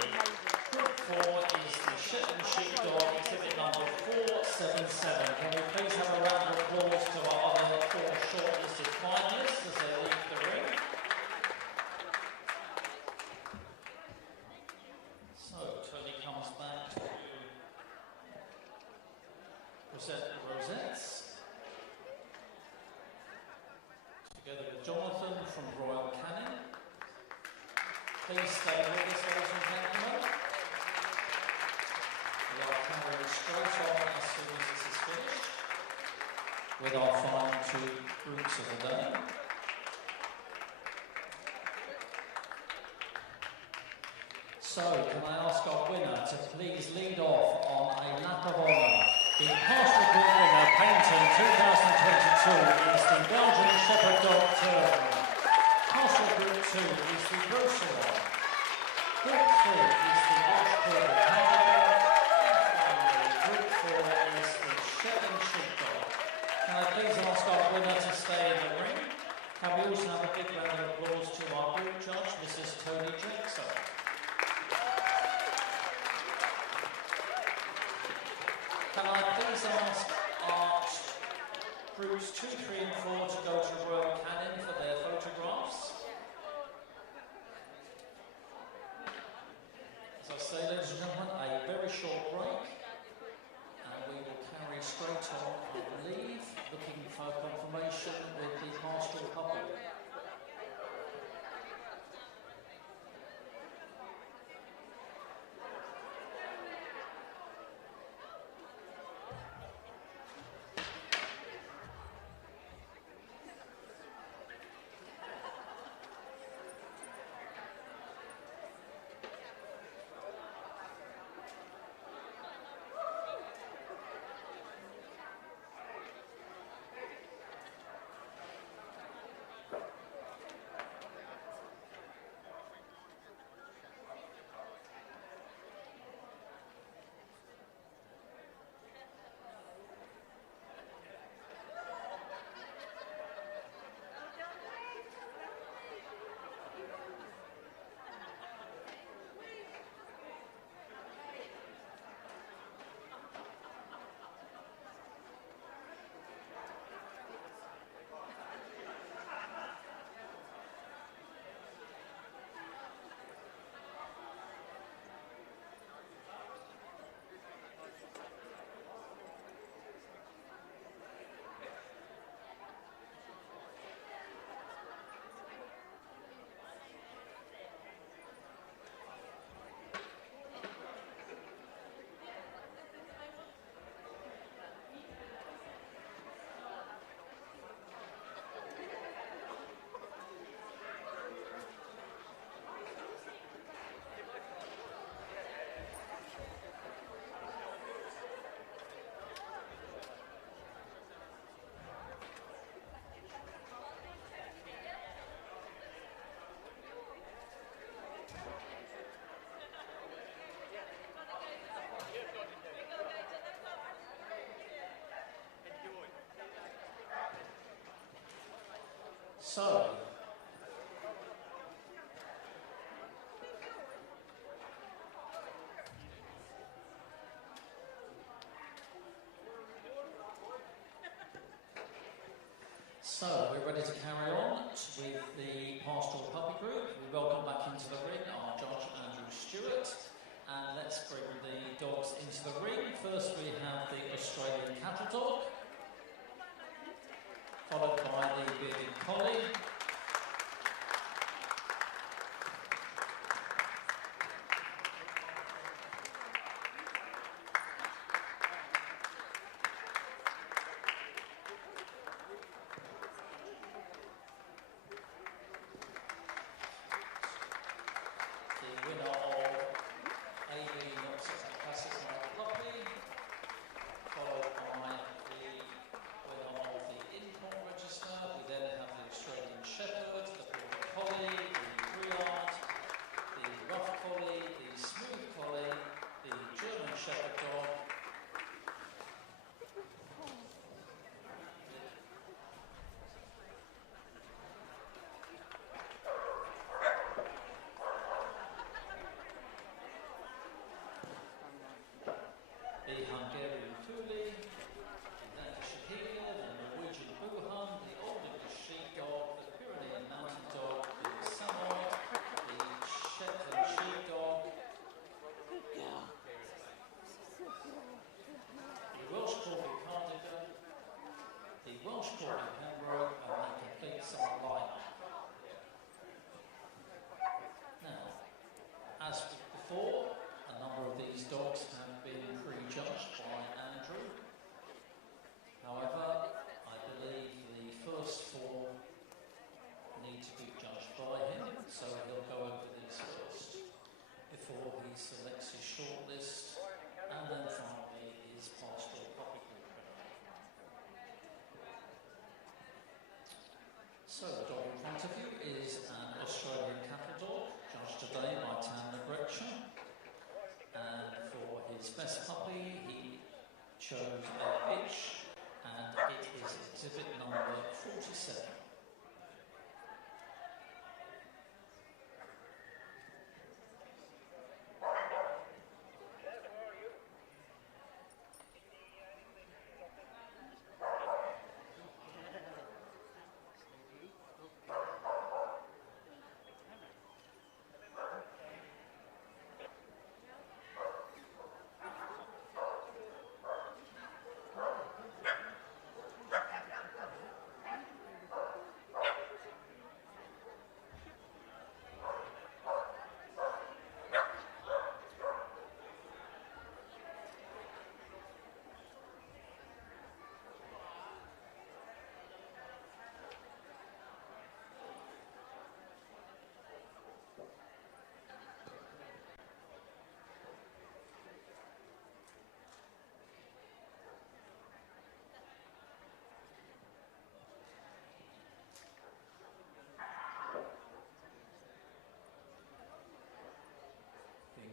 Group 4 is the Shetland Sheepdog, exhibit number 477. Can we please have a round of applause to our other 4 shortlisted finalists as they leave the ring? So, Tony comes back to present the rosettes. Together with Jonathan from Royal Canin. Please stay with us, ladies and gentlemen. We are carrying straight on as soon as this is finished with our final 2 groups of the day. So, can I ask our winner to please lead off on a lap of honour? The Pastoral Group winner, Paignton 2022, is the Belgian Shepherd Dog Turban. Pastoral Group 2 is the Beausalon. Group 3 is the Welsh Talking Cardigan. And finally, Group 4 is the Shetland Sheepdog. Can I please ask our winner to stay in the ring? Can we also have a big round of applause to our group judge, Mrs. Tony Jackson? Can I please ask our groups 2, 3 and 4 to go to Royal Canin for their photographs? As I say, ladies and gentlemen, a very short break and we will carry straight on, I believe, looking for confirmation with the pastoral couple. So, we're ready to carry on with the pastoral puppy group. We welcome back into the ring our judge Andrew Stewart, and let's bring the dogs into the ring. First we have the Australian cattle dog, followed by the bearded collie, the Hungarian Kuli, the Lancashire, the Norwegian Bullhund, the Old English Sheepdog, the Pyrenean Mountain Dog, the Samoyed, the Shetland Sheepdog, the Welsh Corgi Cardigan, the Welsh Corgi Pembroke, and that completes our lineup. Now, as before, a number of these dogs have been prejudged by Andrew. However, I believe the first four need to be judged by him, so he'll go over these first before he selects his shortlist, and then finally his pastoral puppy group winner. So the dog in front of you is an Australian cattle dog, judged today by Tamla Gretchen. And for his best puppy, he chose a bitch, and it is exhibit number 47.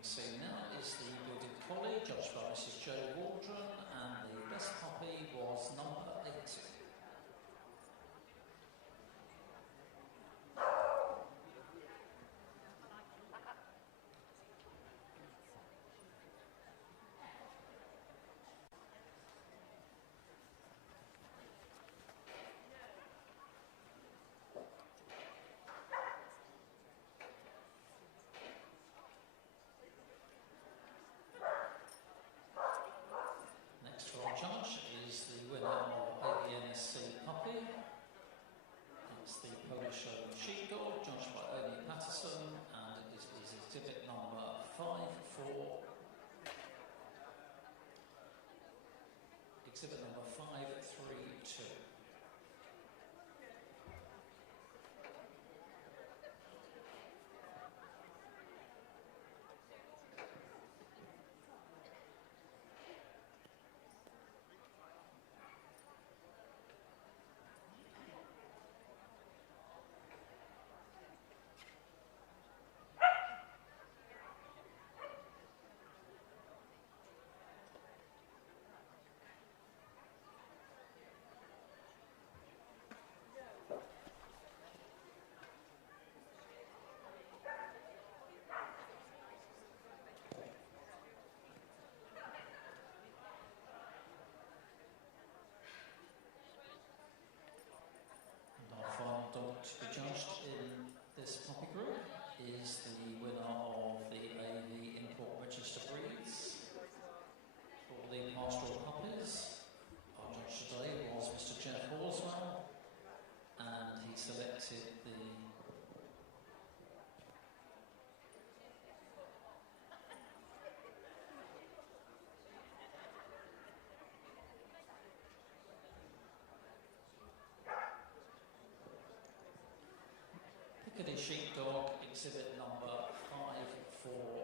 Seen now is the bearded collie, judged by Mrs. Jo Waldron, and the best puppy was number 80. Exhibit number 54. Exhibit number 532. Sheepdog, exhibit number 541.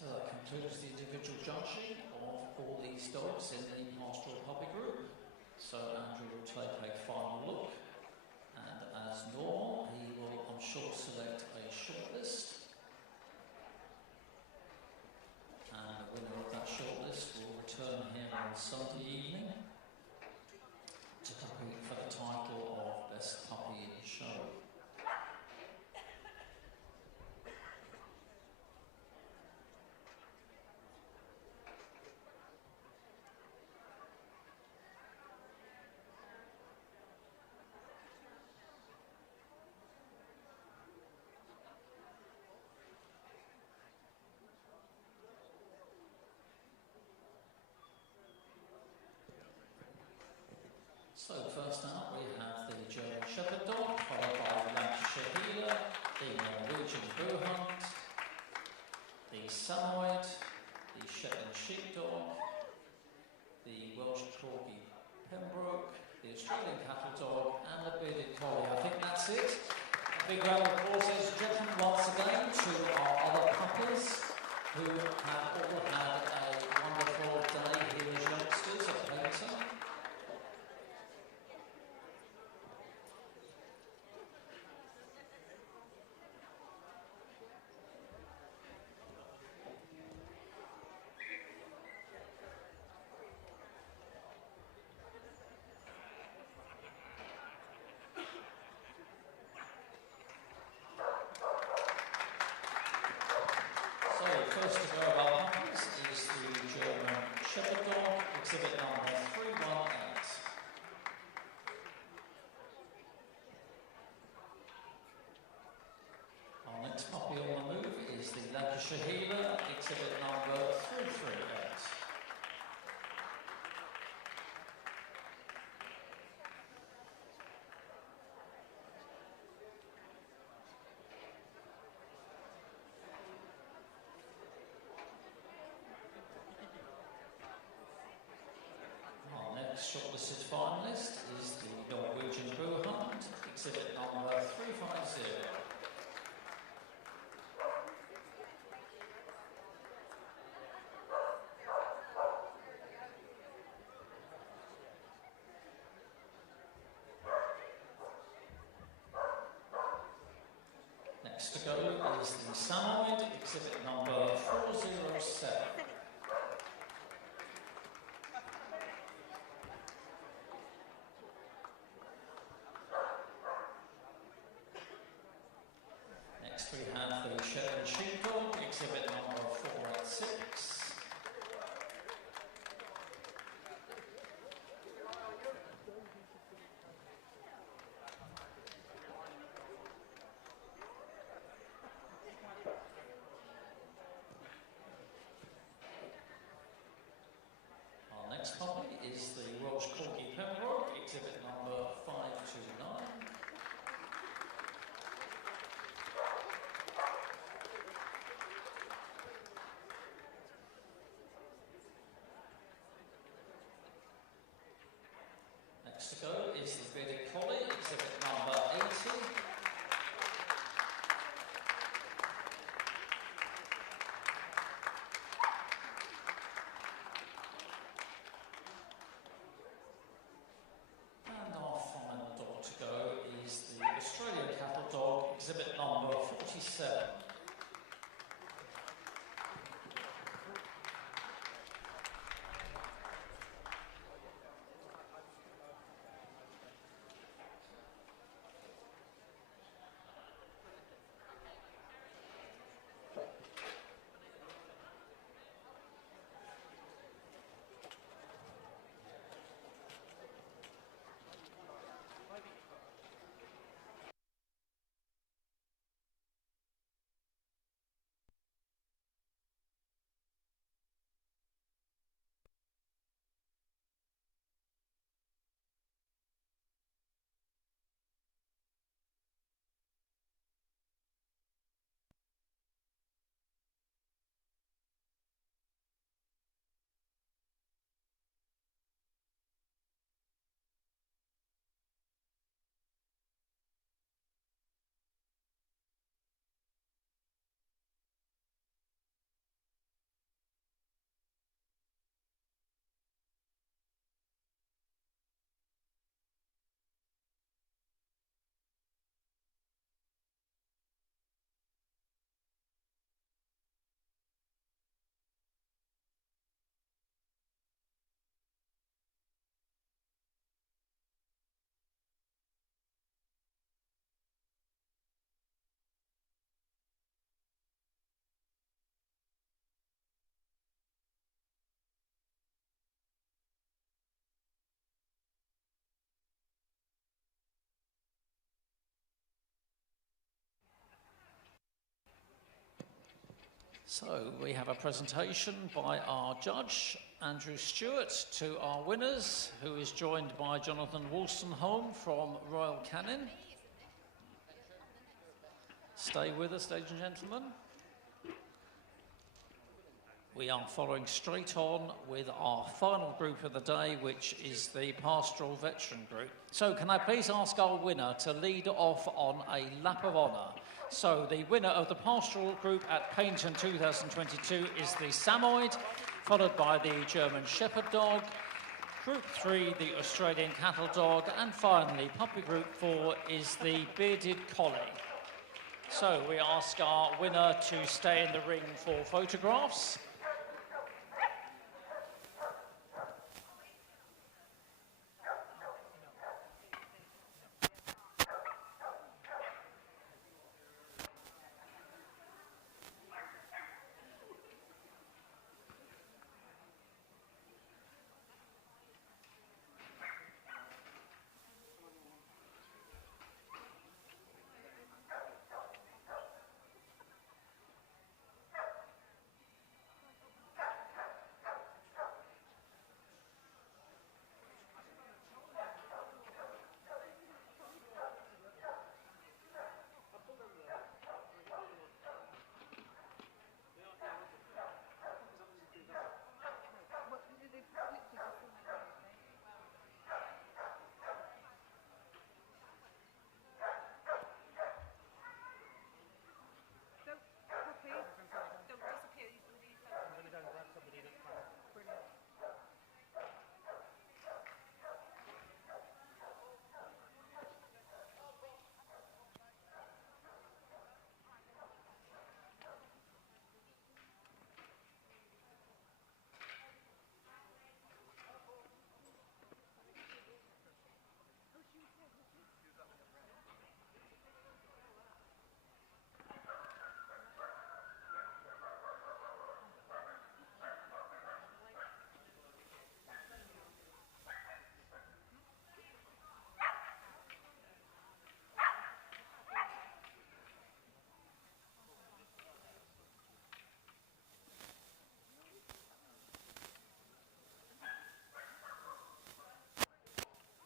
So that concludes the individual judging of all these dogs in the pastoral puppy group. So Andrew will take a final look, and as normal, he will, I'm sure, select a shortlist. And the winner of that shortlist will return here on Sunday evening to compete for the title of Best Puppy in Show. So first up we have the German Shepherd Dog, followed by the Lancashire Heeler, the Norwegian Bullhunt, the Samoyed, the Shetland Sheepdog, the Welsh Corgi Pembroke, the Australian Cattle Dog, and the Bearded Collie. I think that's it. A big round of applause, ladies and gentlemen, once again to our other puppies who have all had a wonderful day here as youngsters at Paignton. First to go of our puppies is the German Shepherd Dog, exhibit number 318. Our next puppy on the move is the Lancashire Heeler, exhibit number 338. Shortlisted finalist is the Norwegian Bullhunt, exhibit number 350. Next to go is the Samoyed, exhibit number 407. We have the Shetland Sheepdog, exhibit number 486. Our next puppy is the Welsh Corgi Pembroke, exhibit number 529. Next to go is the Bearded Collie, exhibit number 80. And our final dog to go is the Australian Cattle Dog, exhibit number 47. So we have a presentation by our judge, Andrew Stewart, to our winners, who is joined by Jonathan Wolstenholme from Royal Canin. Stay with us, ladies and gentlemen. We are following straight on with our final group of the day, which is the Pastoral Veteran Group. So can I please ask our winner to lead off on a lap of honour? So the winner of the Pastoral Group at Paignton 2022 is the Samoyed, followed by the German Shepherd Dog, Group 3, the Australian Cattle Dog, and finally, Puppy Group 4 is the Bearded Collie. So we ask our winner to stay in the ring for photographs.